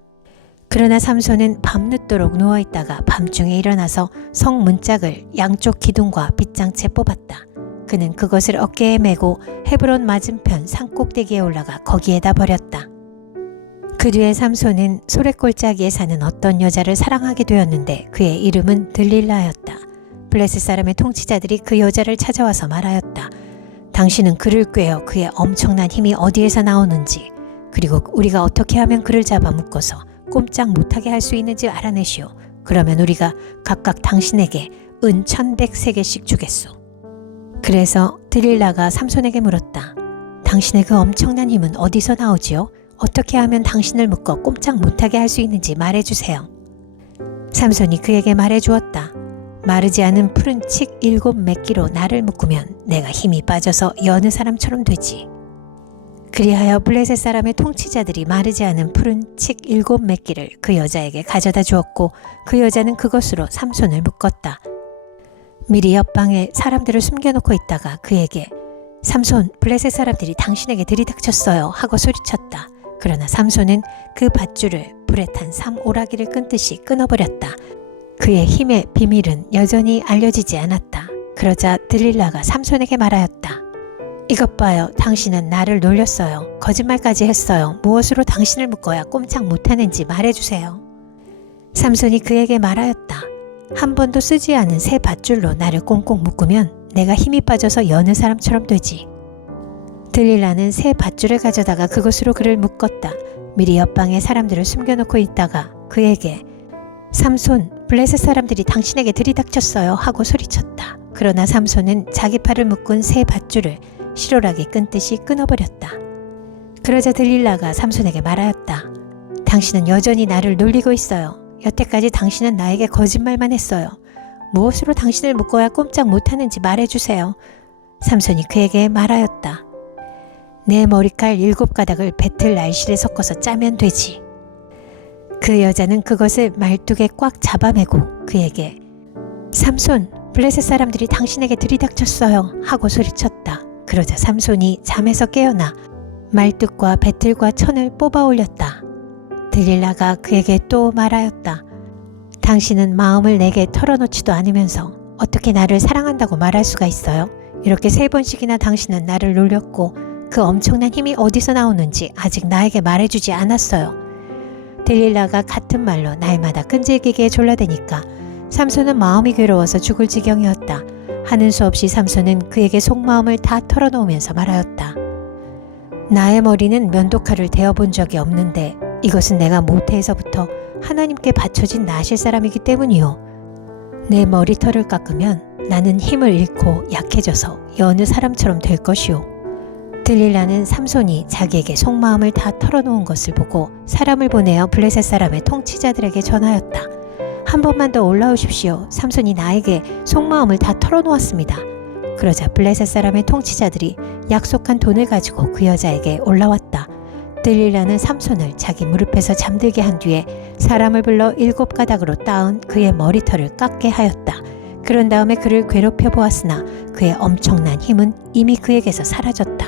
그러나 삼손은 밤늦도록 누워있다가 밤중에 일어나서 성 문짝을 양쪽 기둥과 빗장채 뽑았다. 그는 그것을 어깨에 메고 헤브론 맞은편 산꼭대기에 올라가 거기에다 버렸다. 그 뒤에 삼손은 소래골짜기에 사는 어떤 여자를 사랑하게 되었는데 그의 이름은 들릴라였다. 블레셋 사람의 통치자들이 그 여자를 찾아와서 말하였다. 당신은 그를 꿰어 그의 엄청난 힘이 어디에서 나오는지, 그리고 우리가 어떻게 하면 그를 잡아 묶어서 꼼짝 못하게 할 수 있는지 알아내시오. 그러면 우리가 각각 당신에게 은 1,100세겔씩 주겠소. 그래서 들릴라가 삼손에게 물었다. 당신의 그 엄청난 힘은 어디서 나오지요? 어떻게 하면 당신을 묶어 꼼짝 못하게 할 수 있는지 말해주세요. 삼손이 그에게 말해주었다. 마르지 않은 푸른 칡 7매끼로 나를 묶으면 내가 힘이 빠져서 여느 사람처럼 되지. 그리하여 블레셋 사람의 통치자들이 마르지 않은 푸른 칡 7매끼를 그 여자에게 가져다 주었고 그 여자는 그것으로 삼손을 묶었다. 미리 옆방에 사람들을 숨겨놓고 있다가 그에게 삼손, 블레셋 사람들이 당신에게 들이닥쳤어요 하고 소리쳤다. 그러나 삼손은 그 밧줄을 불에 탄 삼오라기를 끊듯이 끊어버렸다. 그의 힘의 비밀은 여전히 알려지지 않았다. 그러자 들릴라가 삼손에게 말하였다. 이것 봐요. 당신은 나를 놀렸어요. 거짓말까지 했어요. 무엇으로 당신을 묶어야 꼼짝 못하는지 말해주세요. 삼손이 그에게 말하였다. 한 번도 쓰지 않은 새 밧줄로 나를 꽁꽁 묶으면 내가 힘이 빠져서 여느 사람처럼 되지. 들릴라는 새 밧줄을 가져다가 그것으로 그를 묶었다. 미리 옆방에 사람들을 숨겨놓고 있다가 그에게 삼손, 블레셋 사람들이 당신에게 들이닥쳤어요 하고 소리쳤다. 그러나 삼손은 자기 팔을 묶은 새 밧줄을 실오라기 끊듯이 끊어버렸다. 그러자 들릴라가 삼손에게 말하였다. 당신은 여전히 나를 놀리고 있어요. 여태까지 당신은 나에게 거짓말만 했어요. 무엇으로 당신을 묶어야 꼼짝 못하는지 말해주세요. 삼손이 그에게 말하였다. 내 머리칼 7가닥을 배틀 날실에 섞어서 짜면 되지. 그 여자는 그것을 말뚝에 꽉 잡아매고 그에게 삼손, 블레셋 사람들이 당신에게 들이닥쳤어요 하고 소리쳤다. 그러자 삼손이 잠에서 깨어나 말뚝과 배틀과 천을 뽑아 올렸다. 들릴라가 그에게 또 말하였다. 당신은 마음을 내게 털어놓지도 않으면서 어떻게 나를 사랑한다고 말할 수가 있어요? 이렇게 3번씩이나 당신은 나를 놀렸고 그 엄청난 힘이 어디서 나오는지 아직 나에게 말해주지 않았어요. 들릴라가 같은 말로 날마다 끈질기게 졸라대니까 삼손은 마음이 괴로워서 죽을 지경이었다. 하는 수 없이 삼손은 그에게 속마음을 다 털어놓으면서 말하였다. 나의 머리는 면도칼을 대어본 적이 없는데 이것은 내가 모태에서부터 하나님께 바쳐진 나실 사람이기 때문이요. 내 머리털을 깎으면 나는 힘을 잃고 약해져서 여느 사람처럼 될 것이요. 들릴라는 삼손이 자기에게 속마음을 다 털어놓은 것을 보고 사람을 보내어 블레셋 사람의 통치자들에게 전하였다. 한 번만 더 올라오십시오. 삼손이 나에게 속마음을 다 털어놓았습니다. 그러자 블레셋 사람의 통치자들이 약속한 돈을 가지고 그 여자에게 올라왔다. 들릴라는 삼손을 자기 무릎에서 잠들게 한 뒤에 사람을 불러 7가닥으로 따은 그의 머리털을 깎게 하였다. 그런 다음에 그를 괴롭혀 보았으나 그의 엄청난 힘은 이미 그에게서 사라졌다.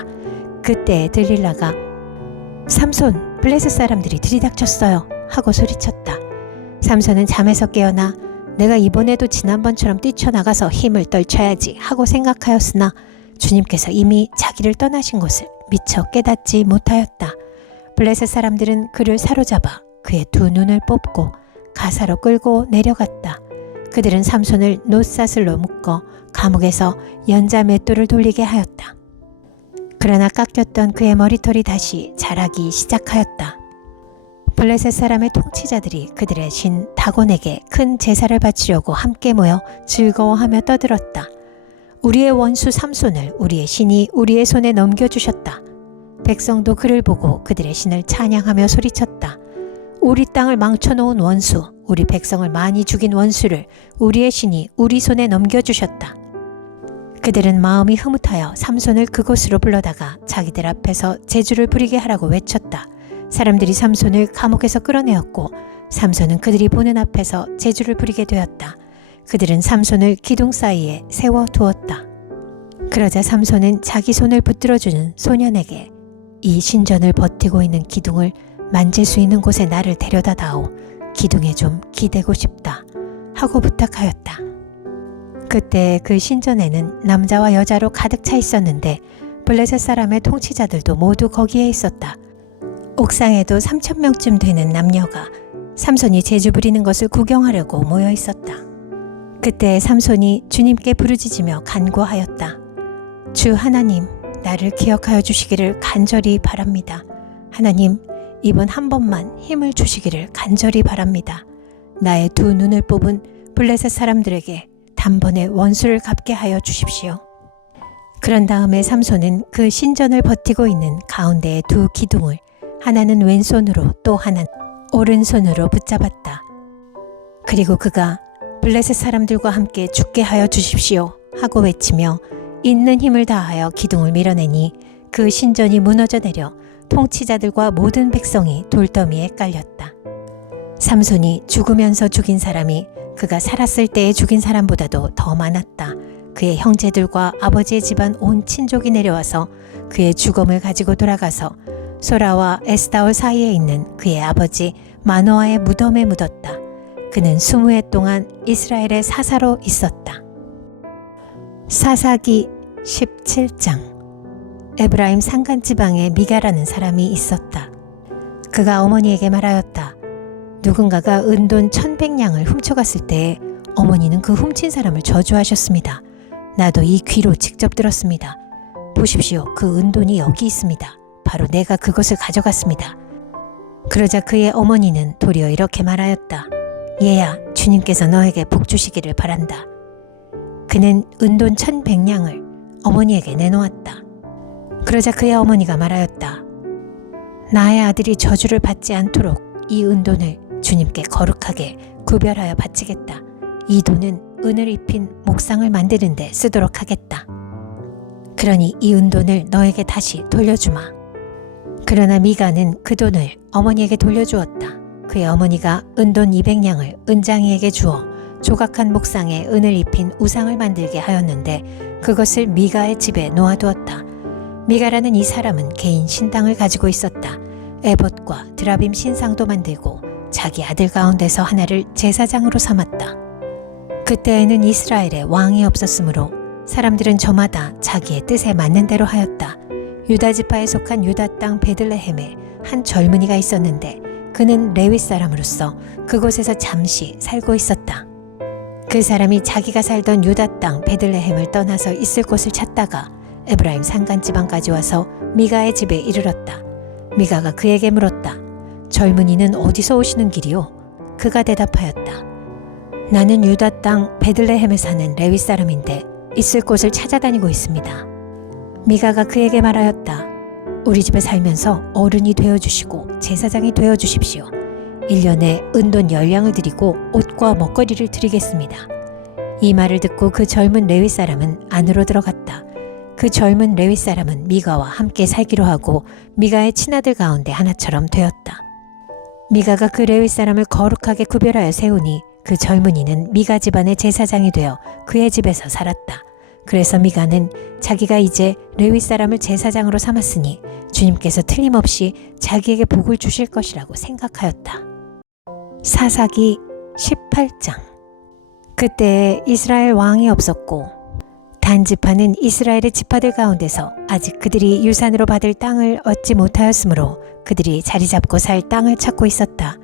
그때 들릴라가 삼손, 블레셋 사람들이 들이닥쳤어요 하고 소리쳤다. 삼손은 잠에서 깨어나 내가 이번에도 지난번처럼 뛰쳐나가서 힘을 떨쳐야지 하고 생각하였으나 주님께서 이미 자기를 떠나신 것을 미처 깨닫지 못하였다. 블레셋 사람들은 그를 사로잡아 그의 2눈을 뽑고 가사로 끌고 내려갔다. 그들은 삼손을 놋사슬로 묶어 감옥에서 연자 맷돌을 돌리게 하였다. 그러나 깎였던 그의 머리털이 다시 자라기 시작하였다. 블레셋 사람의 통치자들이 그들의 신 다곤에게 큰 제사를 바치려고 함께 모여 즐거워하며 떠들었다. 우리의 원수 삼손을 우리의 신이 우리의 손에 넘겨주셨다. 백성도 그를 보고 그들의 신을 찬양하며 소리쳤다. 우리 땅을 망쳐놓은 원수, 우리 백성을 많이 죽인 원수를 우리의 신이 우리 손에 넘겨주셨다. 그들은 마음이 흐뭇하여 삼손을 그곳으로 불러다가 자기들 앞에서 제주를 부리게 하라고 외쳤다. 사람들이 삼손을 감옥에서 끌어내었고 삼손은 그들이 보는 앞에서 제주를 부리게 되었다. 그들은 삼손을 기둥 사이에 세워두었다. 그러자 삼손은 자기 손을 붙들어주는 소년에게 이 신전을 버티고 있는 기둥을 만질 수 있는 곳에 나를 데려다 다오. 기둥에 좀 기대고 싶다 하고 부탁하였다. 그때 그 신전에는 남자와 여자로 가득 차 있었는데 블레셋 사람의 통치자들도 모두 거기에 있었다. 옥상에도 3,000명쯤 되는 남녀가 삼손이 제주 부리는 것을 구경하려고 모여 있었다. 그때 삼손이 주님께 부르짖으며 간구하였다. 주 하나님, 나를 기억하여 주시기를 간절히 바랍니다. 하나님, 이번 한 번만 힘을 주시기를 간절히 바랍니다. 나의 두 눈을 뽑은 블레셋 사람들에게 단번에 원수를 갚게 하여 주십시오. 그런 다음에 삼손은 그 신전을 버티고 있는 가운데의 두 기둥을 하나는 왼손으로 또 하나는 오른손으로 붙잡았다. 그리고 그가 블레셋 사람들과 함께 죽게 하여 주십시오 하고 외치며 있는 힘을 다하여 기둥을 밀어내니 그 신전이 무너져 내려 통치자들과 모든 백성이 돌더미에 깔렸다. 삼손이 죽으면서 죽인 사람이 그가 살았을 때에 죽인 사람보다도 더 많았다. 그의 형제들과 아버지의 집안 온 친족이 내려와서 그의 죽음을 가지고 돌아가서 소라와 에스다올 사이에 있는 그의 아버지 마노아의 무덤에 묻었다. 그는 20해 동안 이스라엘의 사사로 있었다. 사사기 17장. 에브라임 산간지방에 미가라는 사람이 있었다. 그가 어머니에게 말하였다. 누군가가 은돈 1,100냥을 훔쳐갔을 때에 어머니는 그 훔친 사람을 저주하셨습니다. 나도 이 귀로 직접 들었습니다. 보십시오. 그 은돈이 여기 있습니다. 바로 내가 그것을 가져갔습니다. 그러자 그의 어머니는 도리어 이렇게 말하였다. 얘야, 주님께서 너에게 복 주시기를 바란다. 그는 은돈 1,100냥을 어머니에게 내놓았다. 그러자 그의 어머니가 말하였다. 나의 아들이 저주를 받지 않도록 이 은돈을 주님께 거룩하게 구별하여 바치겠다. 이 돈은 은을 입힌 목상을 만드는 데 쓰도록 하겠다. 그러니 이 은돈을 너에게 다시 돌려주마. 그러나 미가는 그 돈을 어머니에게 돌려주었다. 그의 어머니가 은돈 200냥을 은장이에게 주어 조각한 목상에 은을 입힌 우상을 만들게 하였는데 그것을 미가의 집에 놓아두었다. 미가라는 이 사람은 개인 신당을 가지고 있었다. 에봇과 드라빔 신상도 만들고 자기 아들 가운데서 하나를 제사장으로 삼았다. 그때에는 이스라엘에 왕이 없었으므로 사람들은 저마다 자기의 뜻에 맞는 대로 하였다. 유다 지파에 속한 유다 땅 베들레헴에 한 젊은이가 있었는데 그는 레위 사람으로서 그곳에서 잠시 살고 있었다. 그 사람이 자기가 살던 유다 땅 베들레헴을 떠나서 있을 곳을 찾다가 에브라임 산간지방까지 와서 미가의 집에 이르렀다. 미가가 그에게 물었다. 젊은이는 어디서 오시는 길이요? 그가 대답하였다. 나는 유다 땅 베들레헴에 사는 레위 사람인데 있을 곳을 찾아다니고 있습니다. 미가가 그에게 말하였다. 우리 집에 살면서 어른이 되어주시고 제사장이 되어주십시오. 1년에 은돈 10냥을 드리고 옷과 먹거리를 드리겠습니다. 이 말을 듣고 그 젊은 레위 사람은 안으로 들어갔다. 그 젊은 레위 사람은 미가와 함께 살기로 하고 미가의 친아들 가운데 하나처럼 되었다. 미가가 그 레위 사람을 거룩하게 구별하여 세우니 그 젊은이는 미가 집안의 제사장이 되어 그의 집에서 살았다. 그래서 미가는 자기가 이제 레위 사람을 제사장으로 삼았으니 주님께서 틀림없이 자기에게 복을 주실 것이라고 생각하였다. 사사기 18장. 그때에 이스라엘 왕이 없었고 단 지파는 이스라엘의 지파들 가운데서 아직 그들이 유산으로 받을 땅을 얻지 못하였으므로 그들이 자리 잡고 살 땅을 찾고 있었다.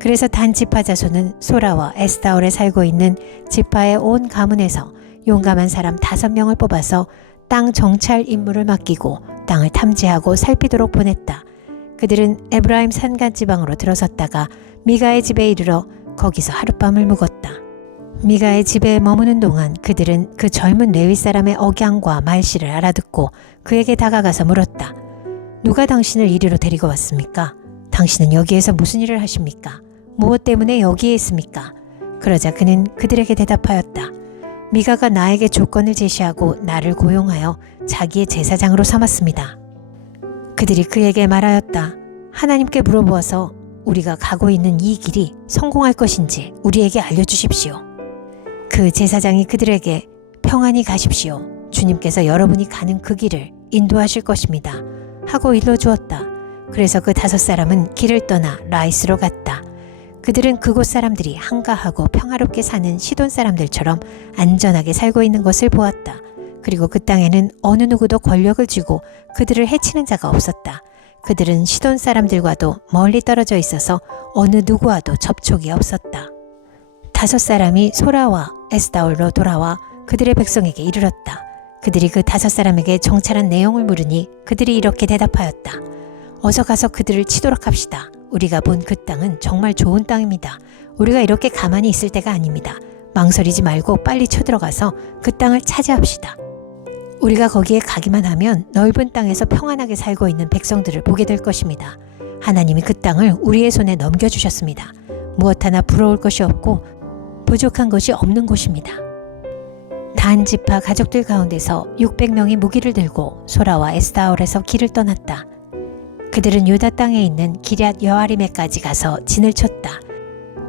그래서 단 지파 자손은 소라와 에스다올에 살고 있는 지파의 온 가문에서 용감한 사람 5명을 뽑아서 땅 정찰 임무를 맡기고 땅을 탐지하고 살피도록 보냈다. 그들은 에브라임 산간 지방으로 들어섰다가 미가의 집에 이르러 거기서 하룻밤을 묵었다. 미가의 집에 머무는 동안 그들은 그 젊은 레위 사람의 억양과 말씨를 알아듣고 그에게 다가가서 물었다. 누가 당신을 이리로 데리고 왔습니까? 당신은 여기에서 무슨 일을 하십니까? 무엇 때문에 여기에 있습니까? 그러자 그는 그들에게 대답하였다. 미가가 나에게 조건을 제시하고 나를 고용하여 자기의 제사장으로 삼았습니다. 그들이 그에게 말하였다. 하나님께 물어보아서 우리가 가고 있는 이 길이 성공할 것인지 우리에게 알려주십시오. 그 제사장이 그들에게 평안히 가십시오. 주님께서 여러분이 가는 그 길을 인도하실 것입니다. 하고 일러주었다. 그래서 그 5사람은 길을 떠나 라이스로 갔다. 그들은 그곳 사람들이 한가하고 평화롭게 사는 시돈 사람들처럼 안전하게 살고 있는 것을 보았다. 그리고 그 땅에는 어느 누구도 권력을 쥐고 그들을 해치는 자가 없었다. 그들은 시돈 사람들과도 멀리 떨어져 있어서 어느 누구와도 접촉이 없었다. 5사람이 소라와 에스다올로 돌아와 그들의 백성에게 이르렀다. 그들이 그 5사람에게 정찰한 내용을 물으니 그들이 이렇게 대답하였다. 어서 가서 그들을 치도록 합시다. 우리가 본 그 땅은 정말 좋은 땅입니다. 우리가 이렇게 가만히 있을 때가 아닙니다. 망설이지 말고 빨리 쳐들어가서 그 땅을 차지합시다. 우리가 거기에 가기만 하면 넓은 땅에서 평안하게 살고 있는 백성들을 보게 될 것입니다. 하나님이 그 땅을 우리의 손에 넘겨주셨습니다. 무엇 하나 부러울 것이 없고 부족한 것이 없는 곳입니다. 단 지파 가족들 가운데서 600명이 무기를 들고 소라와 에스다올에서 길을 떠났다. 그들은 유다 땅에 있는 기럇 여아림에까지 가서 진을 쳤다.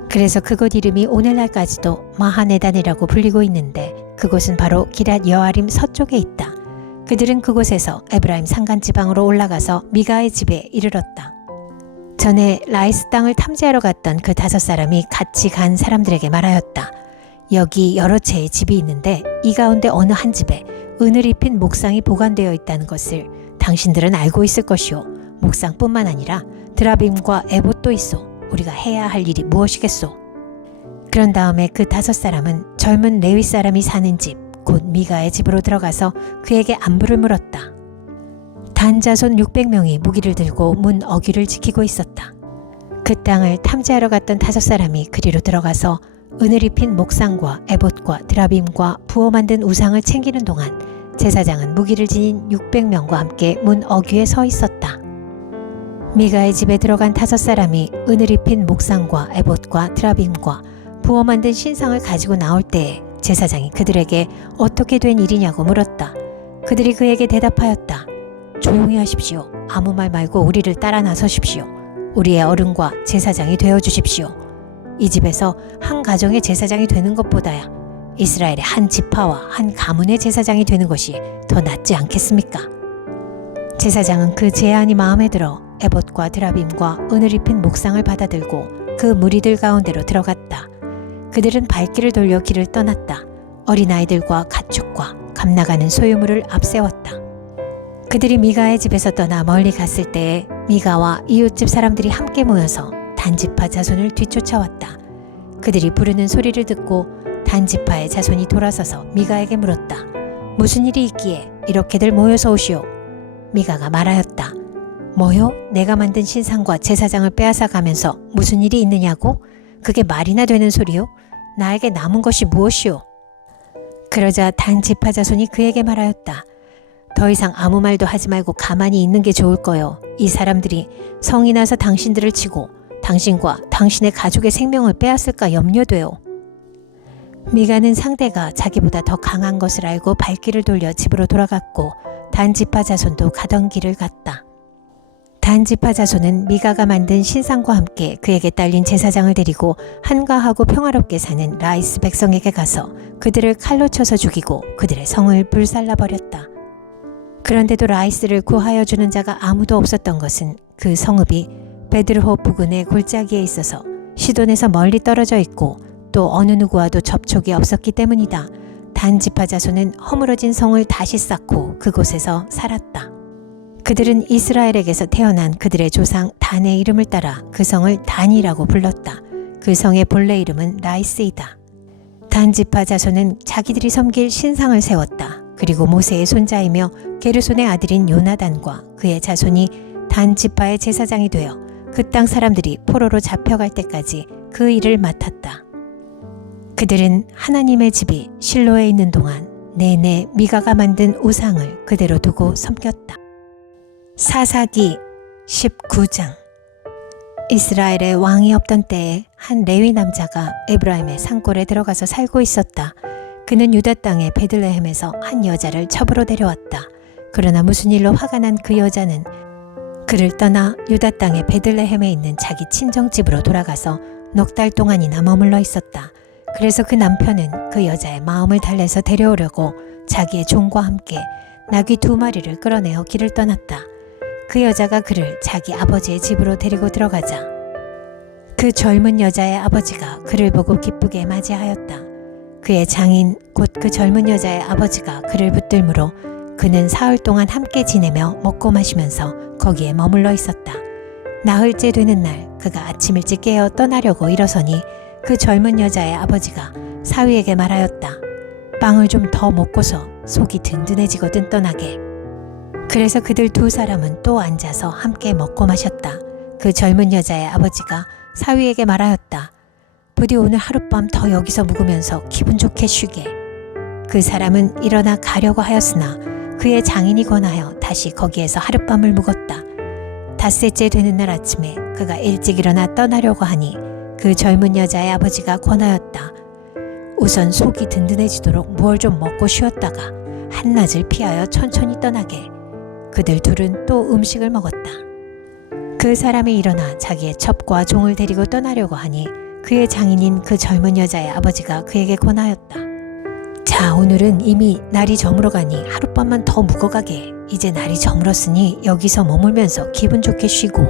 그래서 그곳 이름이 오늘날까지도 마하네단이라고 불리고 있는데 그곳은 바로 기럇 여아림 서쪽에 있다. 그들은 그곳에서 에브라임 산간지방으로 올라가서 미가의 집에 이르렀다. 전에 라이스 땅을 탐지하러 갔던 그 5사람이 같이 간 사람들에게 말하였다. 여기 여러 채의 집이 있는데 이 가운데 어느 한 집에 은을 입힌 목상이 보관되어 있다는 것을 당신들은 알고 있을 것이오. 목상뿐만 아니라 드라빔과 에봇도 있어. 우리가 해야 할 일이 무엇이겠소? 그런 다음에 그 5사람은 젊은 레위 사람이 사는 집, 곧 미가의 집으로 들어가서 그에게 안부를 물었다. 단 자손 600명이 무기를 들고 문 어귀를 지키고 있었다. 그 땅을 탐지하러 갔던 5사람이 그리로 들어가서 은을 입힌 목상과 에봇과 드라빔과 부어 만든 우상을 챙기는 동안 제사장은 무기를 지닌 600명과 함께 문 어귀에 서 있었다. 미가의 집에 들어간 5사람이 은을 입힌 목상과 에봇과 드라빔과 부어 만든 신상을 가지고 나올 때에 제사장이 그들에게 어떻게 된 일이냐고 물었다. 그들이 그에게 대답하였다. 조용히 하십시오. 아무 말 말고 우리를 따라 나서십시오. 우리의 어른과 제사장이 되어주십시오. 이 집에서 한 가정의 제사장이 되는 것보다야 이스라엘의 한 지파와 한 가문의 제사장이 되는 것이 더 낫지 않겠습니까? 제사장은 그 제안이 마음에 들어 에봇과 드라빔과 은을 입힌 목상을 받아들고 그 무리들 가운데로 들어갔다. 그들은 발길을 돌려 길을 떠났다. 어린아이들과 가축과 감나가는 소유물을 앞세웠다. 그들이 미가의 집에서 떠나 멀리 갔을 때에 미가와 이웃집 사람들이 함께 모여서 단지파 자손을 뒤쫓아왔다. 그들이 부르는 소리를 듣고 단지파의 자손이 돌아서서 미가에게 물었다. 무슨 일이 있기에 이렇게들 모여서 오시오? 미가가 말하였다. 뭐요? 내가 만든 신상과 제사장을 빼앗아 가면서 무슨 일이 있느냐고? 그게 말이나 되는 소리요? 나에게 남은 것이 무엇이오? 그러자 단지파 자손이 그에게 말하였다. 더 이상 아무 말도 하지 말고 가만히 있는 게 좋을 거요. 이 사람들이 성이 나서 당신들을 치고 당신과 당신의 가족의 생명을 빼앗을까 염려돼요. 미가는 상대가 자기보다 더 강한 것을 알고 발길을 돌려 집으로 돌아갔고 단지파 자손도 가던 길을 갔다. 단지파 자손은 미가가 만든 신상과 함께 그에게 딸린 제사장을 데리고 한가하고 평화롭게 사는 라이스 백성에게 가서 그들을 칼로 쳐서 죽이고 그들의 성을 불살라버렸다. 그런데도 라이스를 구하여 주는 자가 아무도 없었던 것은 그 성읍이 베드르호 부근의 골짜기에 있어서 시돈에서 멀리 떨어져 있고 또 어느 누구와도 접촉이 없었기 때문이다. 단지파 자손은 허물어진 성을 다시 쌓고 그곳에서 살았다. 그들은 이스라엘에게서 태어난 그들의 조상 단의 이름을 따라 그 성을 단이라고 불렀다. 그 성의 본래 이름은 라이스이다. 단지파 자손은 자기들이 섬길 신상을 세웠다. 그리고 모세의 손자이며 게르손의 아들인 요나단과 그의 자손이 단 지파의 제사장이 되어 그 땅 사람들이 포로로 잡혀갈 때까지 그 일을 맡았다. 그들은 하나님의 집이 실로에 있는 동안 내내 미가가 만든 우상을 그대로 두고 섬겼다. 사사기 19장. 이스라엘에 왕이 없던 때에 한 레위 남자가 에브라임의 산골에 들어가서 살고 있었다. 그는 유다 땅의 베들레헴에서 한 여자를 첩으로 데려왔다. 그러나 무슨 일로 화가 난 그 여자는 그를 떠나 유다 땅의 베들레헴에 있는 자기 친정집으로 돌아가서 넉 달 동안이나 머물러 있었다. 그래서 그 남편은 그 여자의 마음을 달래서 데려오려고 자기의 종과 함께 나귀 2마리를 끌어내어 길을 떠났다. 그 여자가 그를 자기 아버지의 집으로 데리고 들어가자 그 젊은 여자의 아버지가 그를 보고 기쁘게 맞이하였다. 그의 장인 곧 그 젊은 여자의 아버지가 그를 붙들므로 그는 사흘 동안 함께 지내며 먹고 마시면서 거기에 머물러 있었다. 나흘째 되는 날 그가 아침 일찍 깨어 떠나려고 일어서니 그 젊은 여자의 아버지가 사위에게 말하였다. 빵을 좀 더 먹고서 속이 든든해지거든 떠나게. 그래서 그들 2사람은 또 앉아서 함께 먹고 마셨다. 그 젊은 여자의 아버지가 사위에게 말하였다. 부디 오늘 하룻밤 더 여기서 묵으면서 기분 좋게 쉬게. 그 사람은 일어나 가려고 하였으나 그의 장인이 권하여 다시 거기에서 하룻밤을 묵었다. 닷새째 되는 날 아침에 그가 일찍 일어나 떠나려고 하니 그 젊은 여자의 아버지가 권하였다. 우선 속이 든든해지도록 무얼 좀 먹고 쉬었다가 한낮을 피하여 천천히 떠나게. 그들 둘은 또 음식을 먹었다. 그 사람이 일어나 자기의 첩과 종을 데리고 떠나려고 하니 그의 장인인 그 젊은 여자의 아버지가 그에게 권하였다. 자, 오늘은 이미 날이 저물어가니 하룻밤만 더 묵어가게. 이제 날이 저물었으니 여기서 머물면서 기분 좋게 쉬고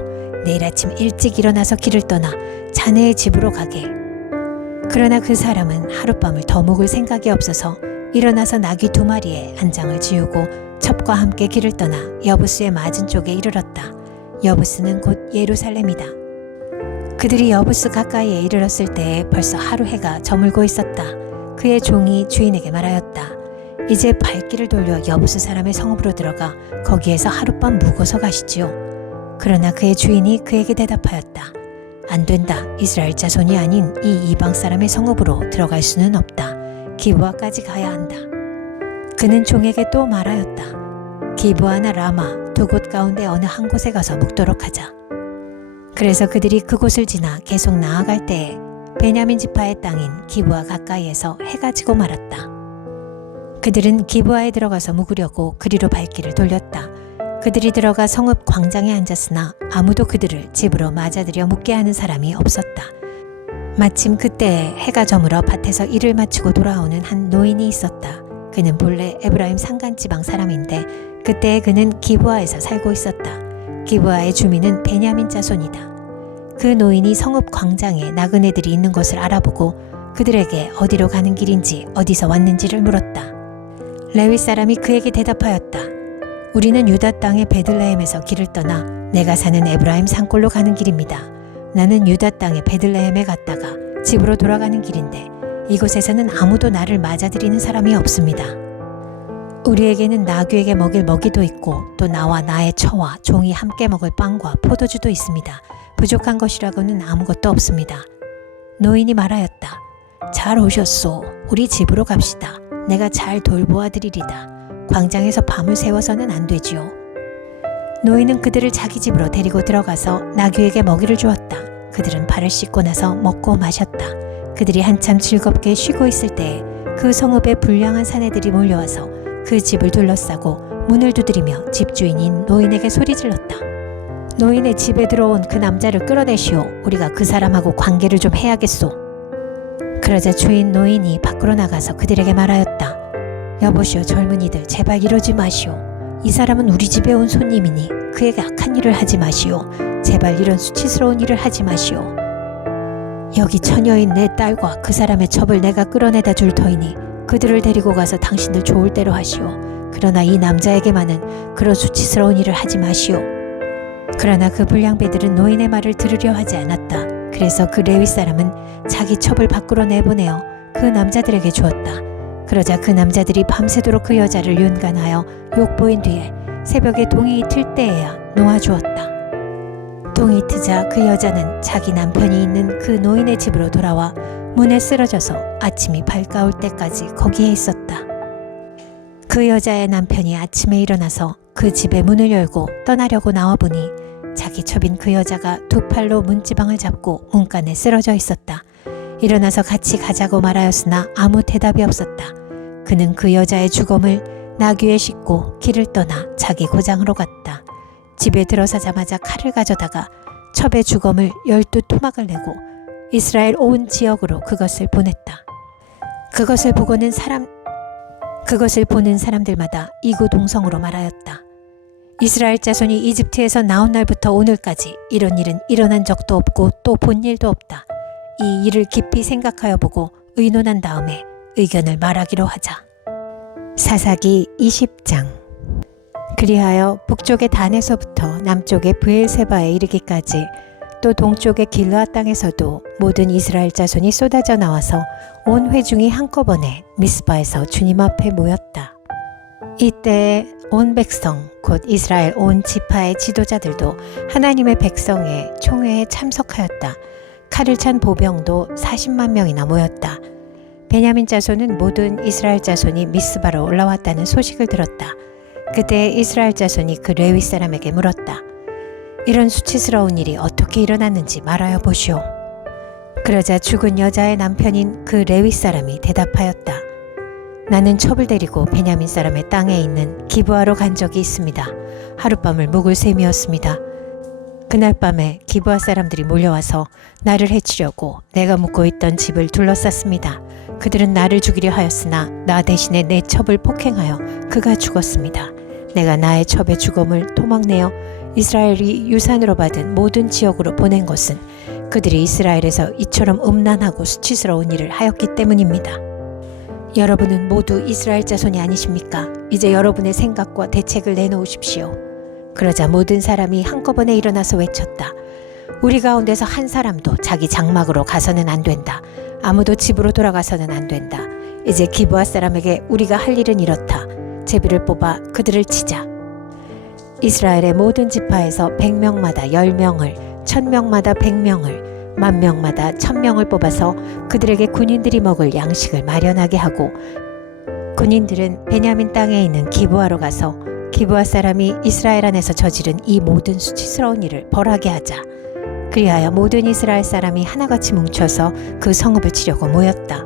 내일 아침 일찍 일어나서 길을 떠나 자네의 집으로 가게. 그러나 그 사람은 하룻밤을 더 묵을 생각이 없어서 일어나서 나귀 2마리에 안장을 지우고 첩과 함께 길을 떠나 여부스의 맞은 쪽에 이르렀다. 여부스는 곧 예루살렘이다. 그들이 여부스 가까이에 이르렀을 때에 벌써 하루 해가 저물고 있었다. 그의 종이 주인에게 말하였다. 이제 발길을 돌려 여부스 사람의 성읍으로 들어가 거기에서 하룻밤 묵어서 가시지요. 그러나 그의 주인이 그에게 대답하였다. 안 된다. 이스라엘 자손이 아닌 이 이방 사람의 성읍으로 들어갈 수는 없다. 기브아까지 가야 한다. 그는 종에게 또 말하였다. 기브아나 라마 2곳 가운데 어느 한 곳에 가서 묵도록 하자. 그래서 그들이 그곳을 지나 계속 나아갈 때에 베냐민 지파의 땅인 기브아 가까이에서 해가 지고 말았다. 그들은 기브아에 들어가서 묵으려고 그리로 발길을 돌렸다. 그들이 들어가 성읍 광장에 앉았으나 아무도 그들을 집으로 맞아들여 묵게 하는 사람이 없었다. 마침 그때에 해가 저물어 밭에서 일을 마치고 돌아오는 한 노인이 있었다. 그는 본래 에브라임 산간지방 사람인데 그때에 그는 기브아에서 살고 있었다. 기브아의 주민은 베냐민 자손이다. 그 노인이 성읍 광장에 나그네들이 있는 것을 알아보고 그들에게 어디로 가는 길인지 어디서 왔는지를 물었다. 레위 사람이 그에게 대답하였다. 우리는 유다 땅의 베들레헴에서 길을 떠나 내가 사는 에브라임 산골로 가는 길입니다. 나는 유다 땅의 베들레헴에 갔다가 집으로 돌아가는 길인데 이곳에서는 아무도 나를 맞아들이는 사람이 없습니다. 우리에게는 나귀에게 먹일 먹이도 있고 또 나와 나의 처와 종이 함께 먹을 빵과 포도주도 있습니다. 부족한 것이라고는 아무것도 없습니다. 노인이 말하였다. 잘 오셨소. 우리 집으로 갑시다. 내가 잘 돌보아 드리리다. 광장에서 밤을 새워서는 안 되지요. 노인은 그들을 자기 집으로 데리고 들어가서 나귀에게 먹이를 주었다. 그들은 발을 씻고 나서 먹고 마셨다. 그들이 한참 즐겁게 쉬고 있을 때에 그 성읍에 불량한 사내들이 몰려와서 그 집을 둘러싸고 문을 두드리며 집주인인 노인에게 소리질렀다. 노인의 집에 들어온 그 남자를 끌어내시오. 우리가 그 사람하고 관계를 좀 해야겠소. 그러자 주인 노인이 밖으로 나가서 그들에게 말하였다. 여보시오 젊은이들 제발 이러지 마시오. 이 사람은 우리 집에 온 손님이니 그에게 악한 일을 하지 마시오. 제발 이런 수치스러운 일을 하지 마시오. 여기 처녀인 내 딸과 그 사람의 첩을 내가 끌어내다 줄 터이니 그들을 데리고 가서 당신들 좋을 대로 하시오. 그러나 이 남자에게만은 그런 수치스러운 일을 하지 마시오. 그러나 그 불량배들은 노인의 말을 들으려 하지 않았다. 그래서 그 레위 사람은 자기 첩을 밖으로 내보내어 그 남자들에게 주었다. 그러자 그 남자들이 밤새도록 그 여자를 윤간하여 욕보인 뒤에 새벽에 동이 틀 때에야 놓아주었다. 동이 트자 그 여자는 자기 남편이 있는 그 노인의 집으로 돌아와 문에 쓰러져서 아침이 밝아올 때까지 거기에 있었다. 그 여자의 남편이 아침에 일어나서 그 집의 문을 열고 떠나려고 나와보니 자기 첩인 그 여자가 두 팔로 문지방을 잡고 문간에 쓰러져 있었다. 일어나서 같이 가자고 말하였으나 아무 대답이 없었다. 그는 그 여자의 죽음을 나귀에 싣고 길을 떠나 자기 고장으로 갔다. 집에 들어서자마자 칼을 가져다가 첩의 죽음을 12토막을 내고 이스라엘 온 지역으로 그것을 보냈다. 그것을 보는 사람들마다 이구동성으로 말하였다. 이스라엘 자손이 이집트에서 나온 날부터 오늘까지 이런 일은 일어난 적도 없고 또 본 일도 없다. 이 일을 깊이 생각하여 보고 의논한 다음에 의견을 말하기로 하자. 사사기 20장. 그리하여 북쪽의 단에서부터 남쪽의 브엘세바에 이르기까지 또 동쪽의 길르앗 땅에서도 모든 이스라엘 자손이 쏟아져 나와서 온 회중이 한꺼번에 미스바에서 주님 앞에 모였다. 이때 온 백성 곧 이스라엘 온 지파의 지도자들도 하나님의 백성의 총회에 참석하였다. 칼을 찬 보병도 40만 명이나 모였다. 베냐민 자손은 모든 이스라엘 자손이 미스바로 올라왔다는 소식을 들었다. 그때 이스라엘 자손이 그 레위 사람에게 물었다. 이런 수치스러운 일이 어떻게 일어났는지 말하여 보시오. 그러자 죽은 여자의 남편인 그 레위 사람이 대답하였다. 나는 첩을 데리고 베냐민 사람의 땅에 있는 기브아로 간 적이 있습니다. 하룻밤을 묵을 셈이었습니다. 그날 밤에 기브아 사람들이 몰려와서 나를 해치려고 내가 묵고 있던 집을 둘러쌌습니다. 그들은 나를 죽이려 하였으나 나 대신에 내 첩을 폭행하여 그가 죽었습니다. 내가 나의 첩의 죽음을 토막내어 이스라엘이 유산으로 받은 모든 지역으로 보낸 것은 그들이 이스라엘에서 이처럼 음란하고 수치스러운 일을 하였기 때문입니다. 여러분은 모두 이스라엘 자손이 아니십니까? 이제 여러분의 생각과 대책을 내놓으십시오. 그러자 모든 사람이 한꺼번에 일어나서 외쳤다. 우리 가운데서 한 사람도 자기 장막으로 가서는 안 된다. 아무도 집으로 돌아가서는 안 된다. 이제 기브아 사람에게 우리가 할 일은 이렇다. 제비를 뽑아 그들을 치자. 이스라엘의 모든 지파에서 100명마다 10명을, 1000명마다 100명을, 10,000명마다 1000명을 뽑아서 그들에게 군인들이 먹을 양식을 마련하게 하고 군인들은 베냐민 땅에 있는 기브아로 가서 기브아 사람이 이스라엘 안에서 저지른 이 모든 수치스러운 일을 벌하게 하자. 그리하여 모든 이스라엘 사람이 하나같이 뭉쳐서 그 성읍을 치려고 모였다.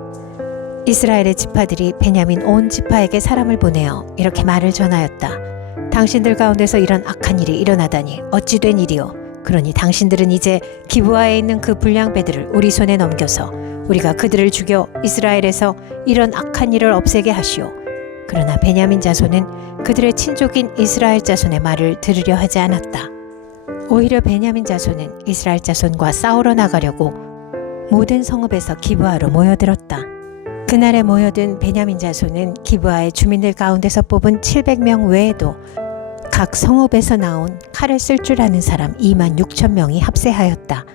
이스라엘의 지파들이 베냐민 온 지파에게 사람을 보내어 이렇게 말을 전하였다. 당신들 가운데서 이런 악한 일이 일어나다니 어찌 된 일이오. 그러니 당신들은 이제 기브아에 있는 그 불량배들을 우리 손에 넘겨서 우리가 그들을 죽여 이스라엘에서 이런 악한 일을 없애게 하시오. 그러나 베냐민 자손은 그들의 친족인 이스라엘 자손의 말을 들으려 하지 않았다. 오히려 베냐민 자손은 이스라엘 자손과 싸우러 나가려고 모든 성읍에서 기브아로 모여들었다. 그날에 모여든 베냐민 자손은 기브아의 주민들 가운데서 뽑은 700명 외에도 각 성읍에서 나온 칼을 쓸 줄 아는 사람 26,000명이 합세하였다.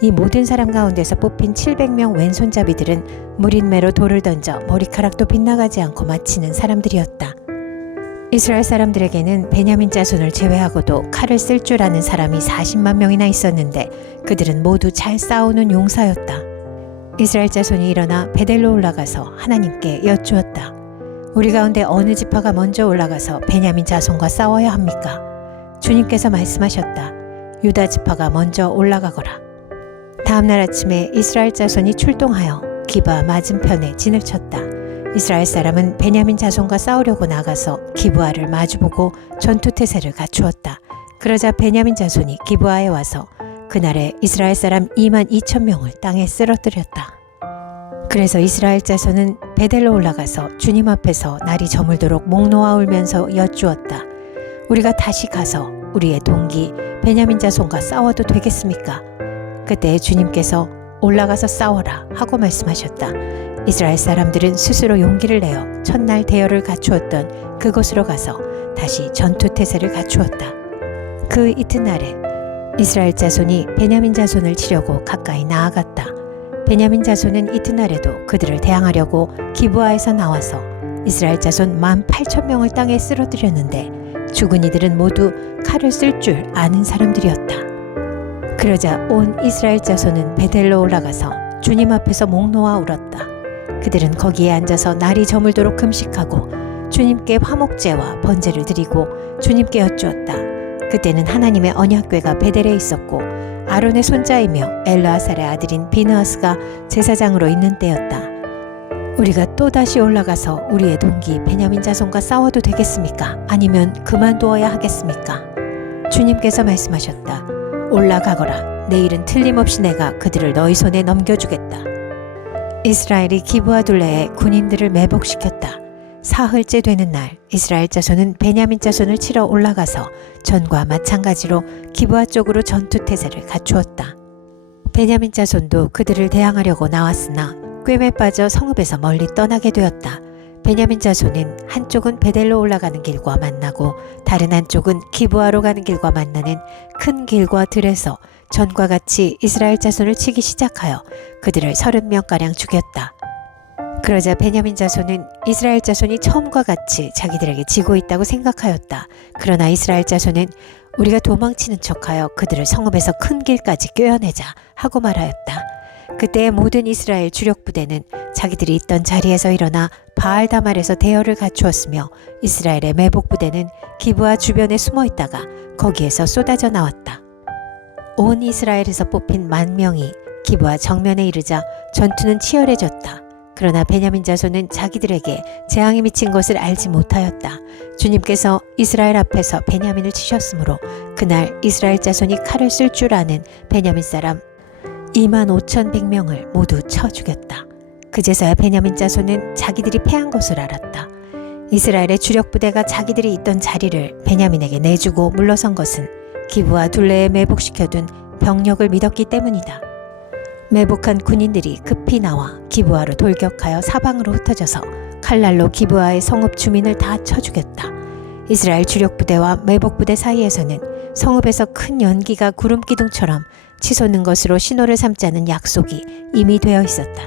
이 모든 사람 가운데서 뽑힌 700명 왼손잡이들은 무린매로 돌을 던져 머리카락도 빗나가지 않고 마치는 사람들이었다. 이스라엘 사람들에게는 베냐민 자손을 제외하고도 칼을 쓸 줄 아는 사람이 40만 명이나 있었는데 그들은 모두 잘 싸우는 용사였다. 이스라엘 자손이 일어나 베델로 올라가서 하나님께 여쭈었다. 우리 가운데 어느 지파가 먼저 올라가서 베냐민 자손과 싸워야 합니까? 주님께서 말씀하셨다. 유다 지파가 먼저 올라가거라. 다음날 아침에 이스라엘 자손이 출동하여 기브아 맞은편에 진을 쳤다. 이스라엘 사람은 베냐민 자손과 싸우려고 나가서 기브아를 마주보고 전투태세를 갖추었다. 그러자 베냐민 자손이 기브아에 와서 그날에 이스라엘 사람 22,000명을 땅에 쓰러뜨렸다. 그래서 이스라엘 자손은 베델로 올라가서 주님 앞에서 날이 저물도록 목 놓아 울면서 여쭈었다. 우리가 다시 가서 우리의 동기 베냐민 자손과 싸워도 되겠습니까? 그때 주님께서 올라가서 싸워라 하고 말씀하셨다. 이스라엘 사람들은 스스로 용기를 내어 첫날 대열을 갖추었던 그곳으로 가서 다시 전투태세를 갖추었다. 그 이튿날에 이스라엘 자손이 베냐민 자손을 치려고 가까이 나아갔다. 베냐민 자손은 이튿날에도 그들을 대항하려고 기브아에서 나와서 이스라엘 자손 18,000명을 땅에 쓰러뜨렸는데 죽은 이들은 모두 칼을 쓸 줄 아는 사람들이었다. 그러자 온 이스라엘 자손은 베델로 올라가서 주님 앞에서 목 놓아 울었다. 그들은 거기에 앉아서 날이 저물도록 금식하고 주님께 화목제와 번제를 드리고 주님께 여쭈었다. 그때는 하나님의 언약궤가 베델에 있었고 아론의 손자이며 엘르아살의 아들인 비느하스가 제사장으로 있는 때였다. 우리가 또다시 올라가서 우리의 동기 베냐민 자손과 싸워도 되겠습니까? 아니면 그만두어야 하겠습니까? 주님께서 말씀하셨다. 올라가거라. 내일은 틀림없이 내가 그들을 너희 손에 넘겨주겠다. 이스라엘이 기브아 둘레에 군인들을 매복시켰다. 사흘째 되는 날 이스라엘 자손은 베냐민 자손을 치러 올라가서 전과 마찬가지로 기브아 쪽으로 전투태세를 갖추었다. 베냐민 자손도 그들을 대항하려고 나왔으나 꿰매 빠져 성읍에서 멀리 떠나게 되었다. 베냐민 자손은 한쪽은 베델로 올라가는 길과 만나고 다른 한쪽은 기브아로 가는 길과 만나는 큰 길과 들에서 전과 같이 이스라엘 자손을 치기 시작하여 그들을 30명가량 죽였다. 그러자 베냐민 자손은 이스라엘 자손이 처음과 같이 자기들에게 지고 있다고 생각하였다. 그러나 이스라엘 자손은 우리가 도망치는 척하여 그들을 성읍에서 큰 길까지 꿰어내자 하고 말하였다. 그때 모든 이스라엘 주력 부대는 자기들이 있던 자리에서 일어나 바알다말에서 대열을 갖추었으며 이스라엘의 매복 부대는 기브아 주변에 숨어 있다가 거기에서 쏟아져 나왔다. 온 이스라엘에서 뽑힌 10,000명이 기브아 정면에 이르자 전투는 치열해졌다. 그러나 베냐민 자손은 자기들에게 재앙이 미친 것을 알지 못하였다. 주님께서 이스라엘 앞에서 베냐민을 치셨으므로 그날 이스라엘 자손이 칼을 쓸 줄 아는 베냐민 사람 25,100명을 모두 쳐 죽였다. 그제서야 베냐민 자손은 자기들이 패한 것을 알았다. 이스라엘의 주력 부대가 자기들이 있던 자리를 베냐민에게 내주고 물러선 것은 기브아 둘레에 매복시켜둔 병력을 믿었기 때문이다. 매복한 군인들이 급히 나와 기브아로 돌격하여 사방으로 흩어져서 칼날로 기브아의 성읍 주민을 다 쳐 죽였다. 이스라엘 주력 부대와 매복 부대 사이에서는 성읍에서 큰 연기가 구름 기둥처럼 치솟는 것으로 신호를 삼자는 약속이 이미 되어 있었다.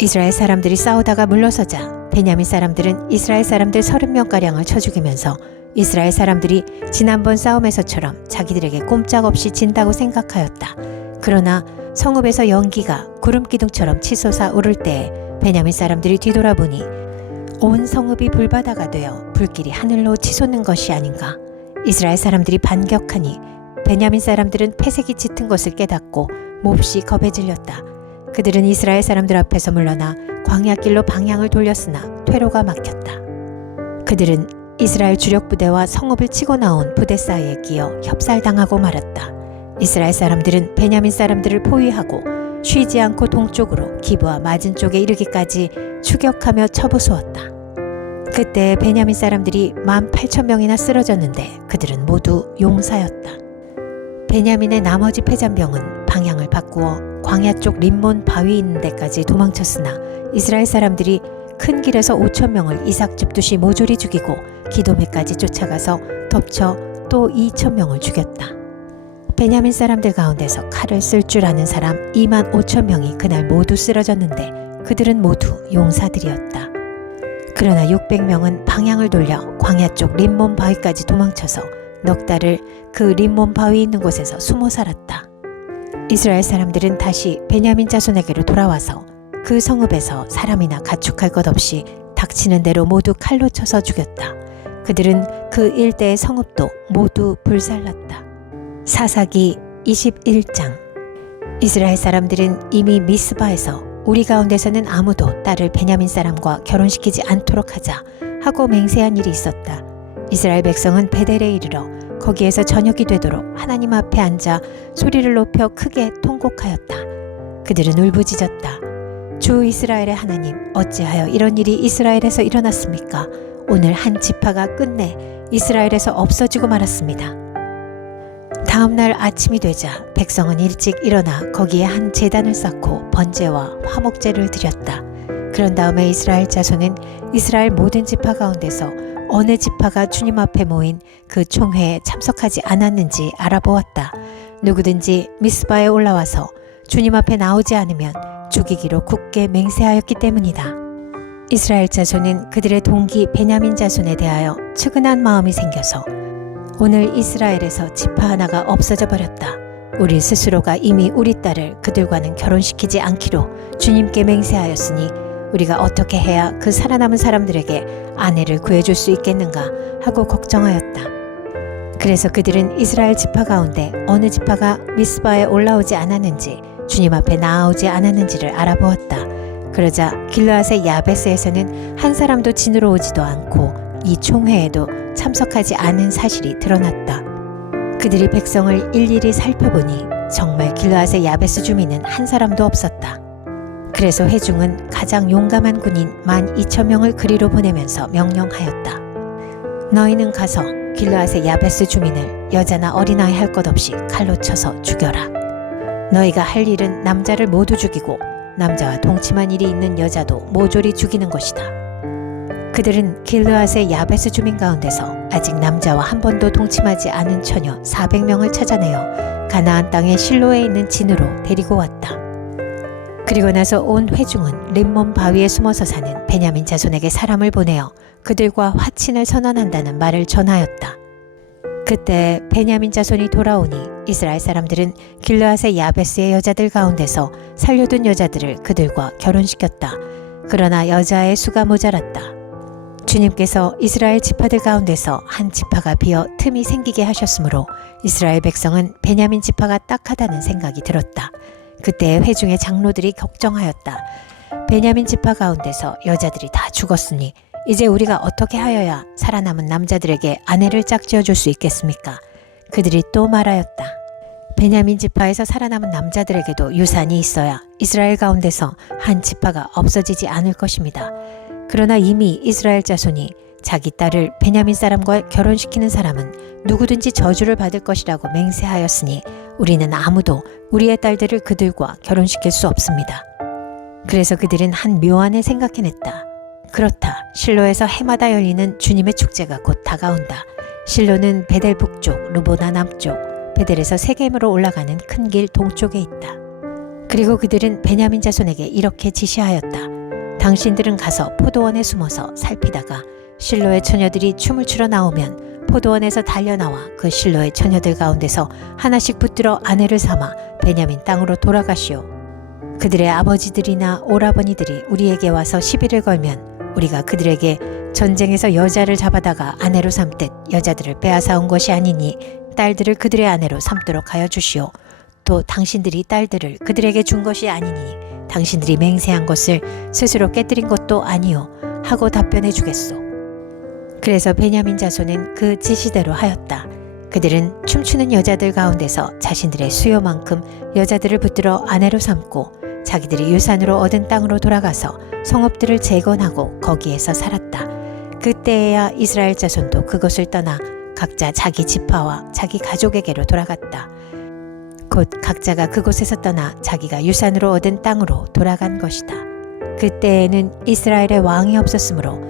이스라엘 사람들이 싸우다가 물러서자 베냐민 사람들은 이스라엘 사람들 30명가량을 쳐 죽이면서 이스라엘 사람들이 지난번 싸움에서처럼 자기들에게 꼼짝없이 진다고 생각하였다. 그러나 성읍에서 연기가 구름 기둥처럼 치솟아 오를 때에 베냐민 사람들이 뒤돌아보니 온 성읍이 불바다가 되어 불길이 하늘로 치솟는 것이 아닌가. 이스라엘 사람들이 반격하니 베냐민 사람들은 패색이 짙은 것을 깨닫고 몹시 겁에 질렸다. 그들은 이스라엘 사람들 앞에서 물러나 광야길로 방향을 돌렸으나 퇴로가 막혔다. 그들은 이스라엘 주력 부대와 성읍을 치고 나온 부대 사이에 끼어 협살당하고 말았다. 이스라엘 사람들은 베냐민 사람들을 포위하고 쉬지 않고 동쪽으로 기브아 맞은 쪽에 이르기까지 추격하며 쳐부수었다. 그때 베냐민 사람들이 18,000명이나 쓰러졌는데 그들은 모두 용사였다. 베냐민의 나머지 패잔병은 방향을 바꾸어 광야 쪽 림몬 바위 있는 데까지 도망쳤으나 이스라엘 사람들이 큰 길에서 5,000명을 이삭 줍듯이 모조리 죽이고 기도메까지 쫓아가서 덮쳐 또 2,000명을 죽였다. 베냐민 사람들 가운데서 칼을 쓸 줄 아는 사람 25,000명이 그날 모두 쓰러졌는데 그들은 모두 용사들이었다. 그러나 600명은 방향을 돌려 광야 쪽 림몬 바위까지 도망쳐서 넉 달을 그 림몬 바위 있는 곳에서 숨어 살았다. 이스라엘 사람들은 다시 베냐민 자손에게로 돌아와서 그 성읍에서 사람이나 가축할 것 없이 닥치는 대로 모두 칼로 쳐서 죽였다. 그들은 그 일대의 성읍도 모두 불살랐다. 사사기 21장. 이스라엘 사람들은 이미 미스바에서 우리 가운데서는 아무도 딸을 베냐민 사람과 결혼시키지 않도록 하자 하고 맹세한 일이 있었다. 이스라엘 백성은 베델에 이르러 거기에서 저녁이 되도록 하나님 앞에 앉아 소리를 높여 크게 통곡하였다. 그들은 울부짖었다. 주 이스라엘의 하나님, 어찌하여 이런 일이 이스라엘에서 일어났습니까? 오늘 한 지파가 끝내 이스라엘에서 없어지고 말았습니다. 다음 날 아침이 되자 백성은 일찍 일어나 거기에 한 제단을 쌓고 번제와 화목제를 드렸다. 그런 다음에 이스라엘 자손은 이스라엘 모든 지파 가운데서 어느 지파가 주님 앞에 모인 그 총회에 참석하지 않았는지 알아보았다. 누구든지 미스바에 올라와서 주님 앞에 나오지 않으면 죽이기로 굳게 맹세하였기 때문이다. 이스라엘 자손은 그들의 동기 베냐민 자손에 대하여 측은한 마음이 생겨서 오늘 이스라엘에서 지파 하나가 없어져 버렸다. 우리 스스로가 이미 우리 딸을 그들과는 결혼시키지 않기로 주님께 맹세하였으니 우리가 어떻게 해야 그 살아남은 사람들에게 아내를 구해줄 수 있겠는가 하고 걱정하였다. 그래서 그들은 이스라엘 지파 가운데 어느 지파가 미스바에 올라오지 않았는지 주님 앞에 나아오지 않았는지를 알아보았다. 그러자 길르앗의 야베스에서는 한 사람도 진으로 오지도 않고 이 총회에도 참석하지 않은 사실이 드러났다. 그들이 백성을 일일이 살펴보니 정말 길르앗의 야베스 주민은 한 사람도 없었다. 그래서 회중은 가장 용감한 군인 12,000명을 그리로 보내면서 명령하였다. 너희는 가서 길르앗의 야베스 주민을 여자나 어린아이 할 것 없이 칼로 쳐서 죽여라. 너희가 할 일은 남자를 모두 죽이고 남자와 동침한 일이 있는 여자도 모조리 죽이는 것이다. 그들은 길르앗의 야베스 주민 가운데서 아직 남자와 한 번도 동침하지 않은 처녀 400명을 찾아내어 가나안 땅의 실로에 있는 진으로 데리고 왔다. 그리고 나서 온 회중은 림몬 바위에 숨어서 사는 베냐민 자손에게 사람을 보내어 그들과 화친을 선언한다는 말을 전하였다. 그때 베냐민 자손이 돌아오니 이스라엘 사람들은 길르앗의 야베스의 여자들 가운데서 살려둔 여자들을 그들과 결혼시켰다. 그러나 여자의 수가 모자랐다. 주님께서 이스라엘 지파들 가운데서 한 지파가 비어 틈이 생기게 하셨으므로 이스라엘 백성은 베냐민 지파가 딱하다는 생각이 들었다. 그때 회중의 장로들이 걱정하였다. 베냐민 지파 가운데서 여자들이 다 죽었으니 이제 우리가 어떻게 하여야 살아남은 남자들에게 아내를 짝지어 줄 수 있겠습니까? 그들이 또 말하였다. 베냐민 지파에서 살아남은 남자들에게도 유산이 있어야 이스라엘 가운데서 한 지파가 없어지지 않을 것입니다. 그러나 이미 이스라엘 자손이 자기 딸을 베냐민 사람과 결혼시키는 사람은 누구든지 저주를 받을 것이라고 맹세하였으니 우리는 아무도 우리의 딸들을 그들과 결혼시킬 수 없습니다. 그래서 그들은 한 묘안을 생각해냈다. 그렇다. 실로에서 해마다 열리는 주님의 축제가 곧 다가온다. 실로는 베델 북쪽, 르보나 남쪽, 베델에서 세겜으로 올라가는 큰 길 동쪽에 있다. 그리고 그들은 베냐민 자손에게 이렇게 지시하였다. 당신들은 가서 포도원에 숨어서 살피다가 실로의 처녀들이 춤을 추러 나오면 포도원에서 달려나와 그 실로의 처녀들 가운데서 하나씩 붙들어 아내를 삼아 베냐민 땅으로 돌아가시오. 그들의 아버지들이나 오라버니들이 우리에게 와서 시비를 걸면 우리가 그들에게 전쟁에서 여자를 잡아다가 아내로 삼듯 여자들을 빼앗아온 것이 아니니 딸들을 그들의 아내로 삼도록 하여 주시오. 또 당신들이 딸들을 그들에게 준 것이 아니니 당신들이 맹세한 것을 스스로 깨뜨린 것도 아니오 하고 답변해 주겠소. 그래서 베냐민 자손은 그 지시대로 하였다. 그들은 춤추는 여자들 가운데서 자신들의 수요만큼 여자들을 붙들어 아내로 삼고 자기들이 유산으로 얻은 땅으로 돌아가서 성읍들을 재건하고 거기에서 살았다. 그때에야 이스라엘 자손도 그것을 떠나 각자 자기 지파와 자기 가족에게로 돌아갔다. 곧 각자가 그곳에서 떠나 자기가 유산으로 얻은 땅으로 돌아간 것이다. 그때에는 이스라엘의 왕이 없었으므로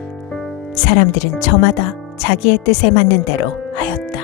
사람들은 저마다 자기의 뜻에 맞는 대로 하였다.